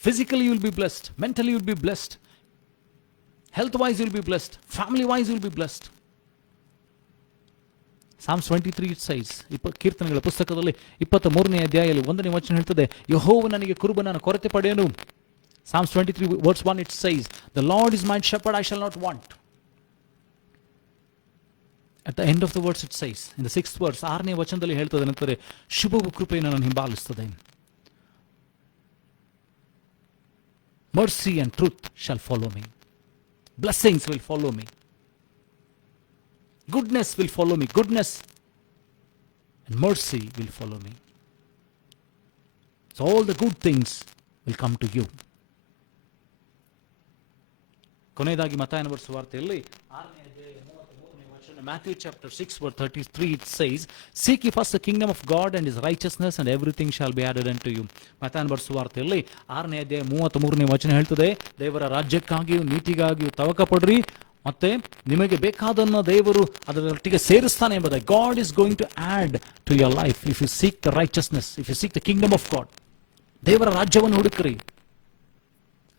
Physically you will be blessed. Mentally you will be blessed. Health wise you will be blessed. Family wise you will be blessed. Psalms 23 it says, ಕೀರ್ತನೆಗಳ ಪುಸ್ತಕದಲ್ಲಿ 23ನೇ ಅಧ್ಯಾಯದಲ್ಲಿ 1ನೇ ವಚನ ಹೇಳ್ತದೆ, ಯೆಹೋವನು ನನಗೆ ಕುರುಬನನ್ನು ಕೊರತೆ ಪಡೆಯನು. Psalms 23 verse 1 it says, the Lord is my shepherd, I shall not want. At the end of the verse it says, in the 6th verse, 6ನೇ ವಚನದಲ್ಲಿ ಹೇಳ್ತದೆ ನಂತರ, ಶುಭವು ಕೃಪೆಯನ್ನು ನನ್ನನ್ನು ಹಿಂಬಾಲಿಸುತ್ತದೆ. Mercy and truth shall follow me. Blessings will follow me. Goodness will follow me. Goodness and mercy will follow me. So all the good things will come to you. ಕೊನೆಯದಾಗಿ ಮತ್ತಾಯನ ಬರೆದ ಸುವಾರ್ತೆಯಲ್ಲಿ 6ನೇ ಅಧ್ಯಾಯ 33ನೇ ವಚನ, Matthew chapter 6 verse 33 it says, seek ye first the kingdom of God and his righteousness and everything shall be added unto you. ಮತ್ತಾಯನ ಬರೆದ ಸುವಾರ್ತೆಯಲ್ಲಿ 6ನೇ ಅಧ್ಯಾಯ 33ನೇ ವಚನ ಹೇಳ್ತದೆ, ದೇವರ ರಾಜ್ಯಕ್ಕಾಗಿಯೂ ನೀತಿಗಾಗಿಯೂ ತವಕ ಪಡ್ರಿ, ಮತ್ತೆ ನಿಮಗೆ ಬೇಕಾದನ್ನ ದೇವರು ಅದರೊಟ್ಟಿಗೆ ಸೇರಿಸ್ತಾನೆ ಎಂಬುದಾಗಿ. God is going to add to your life if you seek the righteousness, if you seek the kingdom of God. ದೇವರ ರಾಜ್ಯವನ್ನು ಹುಡುಕ್ರಿ.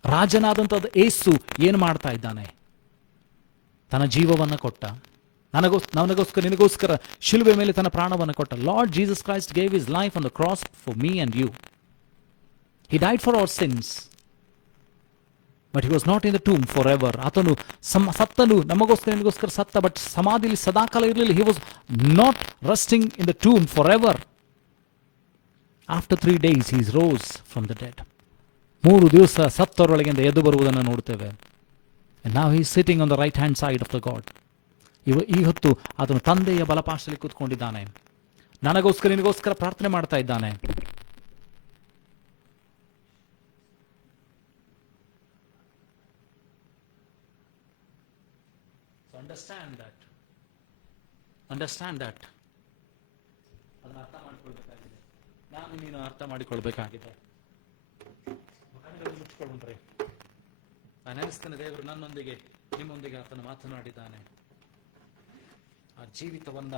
ರಾಜನಾದಂಥದ್ದು ಏಸು ಏನು ಮಾಡ್ತಾ ಇದ್ದಾನೆ? ತನ್ನ ಜೀವವನ್ನು ಕೊಟ್ಟ, ನನಗೋಸ್ಕರ ನಿನಗೋಸ್ಕರ ಶಿಲುಬೆ ಮೇಲೆ ತನ್ನ ಪ್ರಾಣವನ್ನು ಕೊಟ್ಟ. Lord Jesus Christ gave his life on the cross for me and you. He died for our sins, but he was not in the tomb forever. ಆತನು ಸತ್ತನು, ನಮಗೋಸ್ಕರ ನಿನಗೋಸ್ಕರ ಸತ್ತ, ಬಟ್ ಸಮಾಧಿಯಲ್ಲಿ ಸದಾಕಾಲ ಇರಲಿಲ್ಲ. He was not resting in the tomb forever. After 3 days he rose from the dead. 3 ದಿವಸ ಸತ್ತವರೊಳಗಿಂದ ಎದ್ದು ಬರುವುದನ್ನು ನೋಡ್ತೇವೆ. And now he is sitting on the right hand side of the God. ಈ ಹೊತ್ತು ಆತನು ತಂದೆಯ ಬಲಪಾರ್ಶ್ವದಲ್ಲಿ ಕೂತ್ಕೊಂಡಿದ್ದಾನೆ. ನನಗೋಸ್ಕರ ನಿನಗೋಸ್ಕರ ಪ್ರಾರ್ಥನೆ ಮಾಡ್ತಾ ಇದ್ದಾನೆ. So understand that. ಅದನ್ನು ಅರ್ಥ ಮಾಡಿಕೊಳ್ಬೇಕಾಗಿದೆ. ನಾನು ನೀನು ಅರ್ಥ ಮಾಡಿಕೊಳ್ಬೇಕಾಗಿದೆ. ಮುಚ್ಚಿಕೊಳ್ಳ್ರಿ. ನಾನು ಅನಿಸ್ತೇನೆ ದೇವರು ನನ್ನೊಂದಿಗೆ ನಿಮ್ಮೊಂದಿಗೆ ಆತನು ಮಾತನಾಡಿದ್ದಾನೆ. ಆ ಜೀವಿತವನ್ನ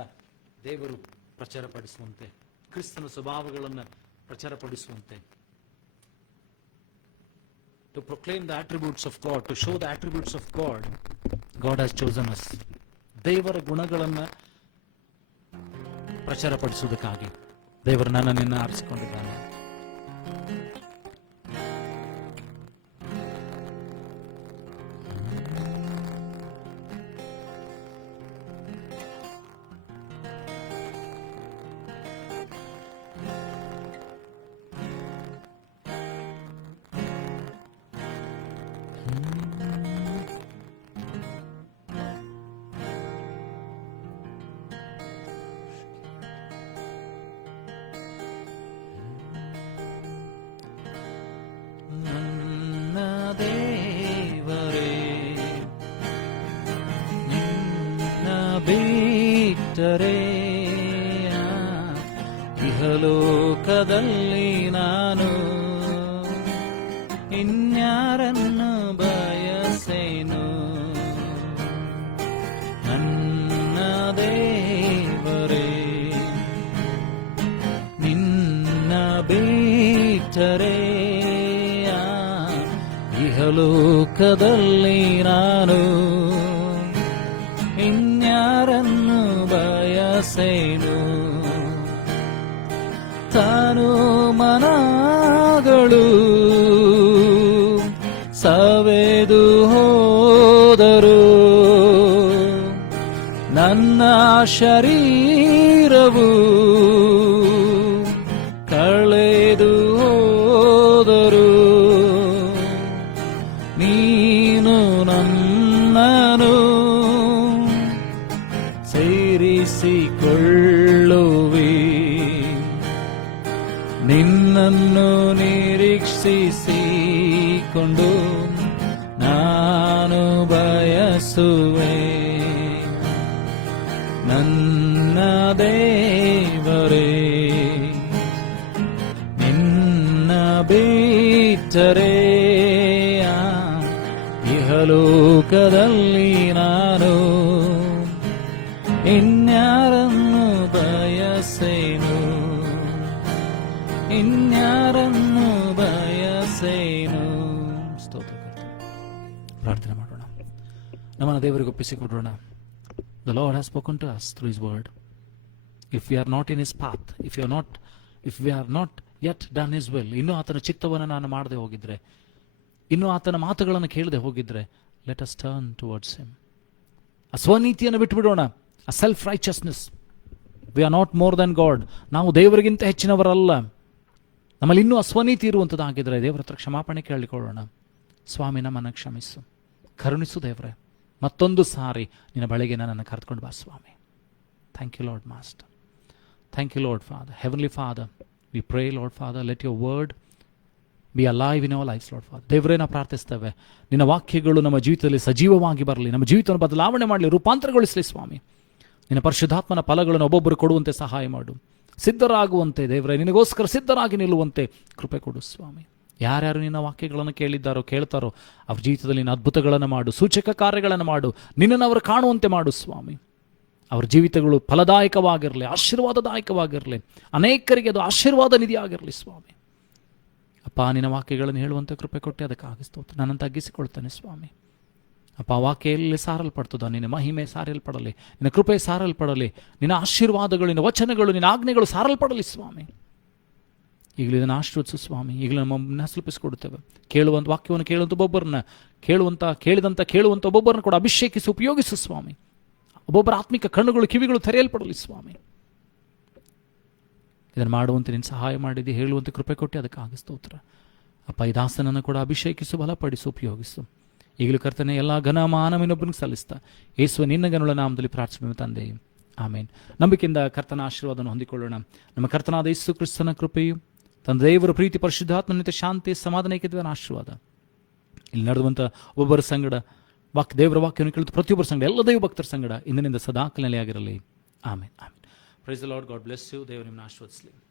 ದೇವರು ಪ್ರಚಾರಪಡಿಸುವಂತೆ, ಕ್ರಿಸ್ತನ ಸ್ವಭಾವಗಳನ್ನು ಪ್ರಚಾರಪಡಿಸುವಂತೆ, to proclaim the attributes of God, to show the attributes of God, God has chosen us. ದೇವರ ಗುಣಗಳನ್ನು ಪ್ರಚಾರಪಡಿಸುವುದಕ್ಕಾಗಿ ದೇವರು ನನ್ನನ್ನು ಆರಿಸಿಕೊಂಡಿದ್ದಾನೆ. ಇಹಲೋಕದಲ್ಲಿ ನಾನು ಇನ್ಯಾರನ್ನು ಬಯಸೇನು, ನನ್ನ ದೇವರೇ ನಿನ್ನ ಬಿಟ್ಟರೆ ಇಹಲೋಕದಲ್ಲಿ ನಾನು ಇನ್ಯಾರನ್ನು ಬಯಸೇನು. ತಾನು ಮನಗಳು ಸವೆದು ಹೋದರು, ನನ್ನ ಶರೀರವು ಕಳೆದು ಹೋದರು ನೀನು ನನ್ನನು ಸೇರಿಸಿಕೊಳ್ಳುವಿ. ನಿನ್ನನ್ನು ನಿರೀಕ್ಷಿಸಿಕೊಂಡು ನಾನು ಬಯಸುವೆ. ನನ್ನ ದೇವರೇ, ನಿನ್ನ ಬಿಟ್ಟರೆ ಇಹಲೋಕದಲ್ಲಿ ನಾನು ಇನ್ಯಾರನ್ನು ಬಯಸೇನು, ಇನ್ಯಾರನ್ನು ಬಯಸೇನು. ಸ್ತೋತ್ರ. ಪ್ರಾರ್ಥನೆ ಮಾಡೋಣ. ನಮ್ಮನ್ನು ದೇವರಿಗೆ ಒಪ್ಪಿಸಿಕೊಡೋಣ. The Lord has spoken to us through His word. If we are not in His path, if we are not yet done His will, ಇನ್ನೂ ಆತನ ಚಿತ್ತವನ್ನು ನಾನು ಮಾಡದೆ ಹೋಗಿದ್ರೆ, ಇನ್ನೂ ಆತನ ಮಾತುಗಳನ್ನು ಕೇಳದೆ ಹೋಗಿದ್ರೆ, let us turn towards Him. ಆ ಸ್ವನೀತಿಯನ್ನು ಬಿಟ್ಟುಬಿಡೋಣ. ಆ self righteousness. We are not more than god. ನಾವು ದೇವರಿಗಿಂತ ಹೆಚ್ಚಿನವರಲ್ಲ. ನಮ್ಮಲ್ಲಿ ಇನ್ನೂ ಅಸ್ವನೀತಿ ಇರುವಂಥದ್ದಾಗಿದ್ದರೆ ದೇವರ ಹತ್ರ ಕ್ಷಮಾಪಣೆ ಕೇಳಿಕೊಳ್ಳೋಣ. ಸ್ವಾಮಿ, ನಮ್ಮನ್ನು ಕ್ಷಮಿಸು, ಕರುಣಿಸು ದೇವರೇ. ಮತ್ತೊಂದು ಸಾರಿ ನಿನ್ನ ಬಳಿಗೆ ನನ್ನನ್ನು ಕರೆದುಕೊಂಡು ಬಾ ಸ್ವಾಮಿ. Thank you lord master. Thank you lord father. Heavenly father, we pray lord father, let your word be alive in our lives lord father. ದೇವರೇ, ನಾವು ಪ್ರಾರ್ಥಿಸ್ತೇವೆ, ನಿನ್ನ ವಾಕ್ಯಗಳು ನಮ್ಮ ಜೀವಿತದಲ್ಲಿ ಸಜೀವವಾಗಿ ಬರಲಿ, ನಮ್ಮ ಜೀವಿತವನ್ನು ಬದಲಾವಣೆ ಮಾಡಲಿ, ರೂಪಾಂತರಗೊಳಿಸಲಿ ಸ್ವಾಮಿ. ನಿನ್ನ ಪರಿಶುದ್ಧಾತ್ಮನ ಫಲಗಳನ್ನು ಒಬ್ಬೊಬ್ಬರು ಕೊಡುವಂತೆ ಸಹಾಯ ಮಾಡು. ಸಿದ್ಧರಾಗುವಂತೆ ದೇವರೇ, ನಿನಗೋಸ್ಕರ ಸಿದ್ಧರಾಗಿ ನಿಲ್ಲುವಂತೆ ಕೃಪೆ ಕೊಡು ಸ್ವಾಮಿ. ಯಾರ್ಯಾರು ನಿನ್ನ ವಾಕ್ಯಗಳನ್ನು ಕೇಳಿದ್ದಾರೋ ಕೇಳ್ತಾರೋ ಅವ್ರ ಜೀವಿತದಲ್ಲಿ ನಿನ್ನ ಅದ್ಭುತಗಳನ್ನು ಮಾಡು, ಸೂಚಕ ಕಾರ್ಯಗಳನ್ನು ಮಾಡು, ನಿನ್ನನ್ನು ಅವರು ಕಾಣುವಂತೆ ಮಾಡು ಸ್ವಾಮಿ. ಅವ್ರ ಜೀವಿತಗಳು ಫಲದಾಯಕವಾಗಿರಲಿ, ಆಶೀರ್ವಾದದಾಯಕವಾಗಿರಲಿ, ಅನೇಕರಿಗೆ ಅದು ಆಶೀರ್ವಾದ ನಿಧಿಯಾಗಿರಲಿ ಸ್ವಾಮಿ. ಅಪ್ಪ, ನಿನ್ನ ವಾಕ್ಯಗಳನ್ನು ಹೇಳುವಂತೆ ಕೃಪೆ ಕೊಟ್ಟು ಅದಕ್ಕಾಗಿ ಸ್ತೋತ್ರ. ನನ್ನನ್ನು ತಗ್ಗಿಸಿಕೊಳ್ತಾನೆ ಸ್ವಾಮಿ. ಅಪ್ಪ, ವಾಕ್ಯ ಎಲ್ಲಿ ಸಾರಲ್ಪಡ್ತದ, ನಿನ್ನ ಮಹಿಮೆ ಸಾರಲ್ಪಡಲಿ, ನಿನ್ನ ಕೃಪೆ ಸಾರಲ್ಪಡಲಿ, ನಿನ್ನ ಆಶೀರ್ವಾದಗಳು, ನಿನ್ನ ವಚನಗಳು, ನಿನ್ನ ಆಜ್ಞೆಗಳು ಸಾರಲ್ಪಡಲಿ ಸ್ವಾಮಿ. ಈಗಲೂ ಇದನ್ನು ಆಶೀರ್ವದಿಸು ಸ್ವಾಮಿ. ಈಗಲೂ ನಮ್ಮನ್ನು ಸ್ವಲ್ಪಿಸಿಕೊಡುತ್ತೇವೆ. ಕೇಳುವಂಥ ವಾಕ್ಯವನ್ನು ಕೇಳುವಂಥ ಒಬ್ಬೊಬ್ಬರನ್ನ ಕೇಳುವಂಥ ಒಬ್ಬೊಬ್ಬರನ್ನ ಕೂಡ ಅಭಿಷೇಕಿಸಿ ಉಪಯೋಗಿಸು ಸ್ವಾಮಿ. ಒಬ್ಬೊಬ್ಬರ ಆತ್ಮಿಕ ಕಣ್ಣುಗಳು ಕಿವಿಗಳು ತೆರೆಯಲ್ಪಡಲಿ ಸ್ವಾಮಿ. ಇದನ್ನು ಮಾಡುವಂತೆ ನೀನು ಸಹಾಯ ಮಾಡಿದ್ದು, ಹೇಳುವಂತೆ ಕೃಪೆ ಕೊಟ್ಟು ಅದಕ್ಕಾಗಿ ಸ್ತೋತ್ರ. ಅಪ್ಪ, ಈ ದಾಸನನ್ನು ಕೂಡ ಅಭಿಷೇಕಿಸು, ಬಲಪಡಿಸು, ಉಪಯೋಗಿಸು. ಈಗಲೂ ಕರ್ತನೆ ಎಲ್ಲ ಘನ ಮಾನವನೊಬ್ಬನಿಗೆ ಸಲ್ಲಿಸ್ತಾ ಯೇಸುವ ನಿನ್ನ ಗನುಳ ನಾಮದಲ್ಲಿ ಪ್ರಾರ್ಥನೆ ತಂದೆ, ಆಮೇನ್. ನಂಬಿಕೆಯಿಂದ ಕರ್ತನ ಆಶೀರ್ವಾದವನ್ನು ಹೊಂದಿಕೊಳ್ಳೋಣ. ನಮ್ಮ ಕರ್ತನಾದ ಯೇಸು ಕ್ರಿಸ್ತನ ಕೃಪೆಯು, ತನ್ನ ದೇವರ ಪ್ರೀತಿ, ಪರಿಶುದ್ಧಾತ್ಮನಿತ ಶಾಂತಿ, ಸಮಾಧಾನಕ್ಕೆ ಆಶೀರ್ವಾದ ಇಲ್ಲಿ ನಡೆದುವಂಥ ಒಬ್ಬರ ಸಂಗಡ ದೇವರ ವಾಕ್ಯವನ್ನು ಕೇಳಿದ ಪ್ರತಿಯೊಬ್ಬರ ಸಂಗಡ, ಎಲ್ಲ ದೈವ ಭಕ್ತರ ಸಂಗಡ ಇಂದಿನಿಂದ ಸದಾಕಾಲ ನೆಲೆಯಾಗಿರಲಿ. Amen, amen. Praise the lord. God bless you. ದೇವರು ನಿಮ್ಮನ್ನು ಆಶೀರ್ವದಿಸಲಿ.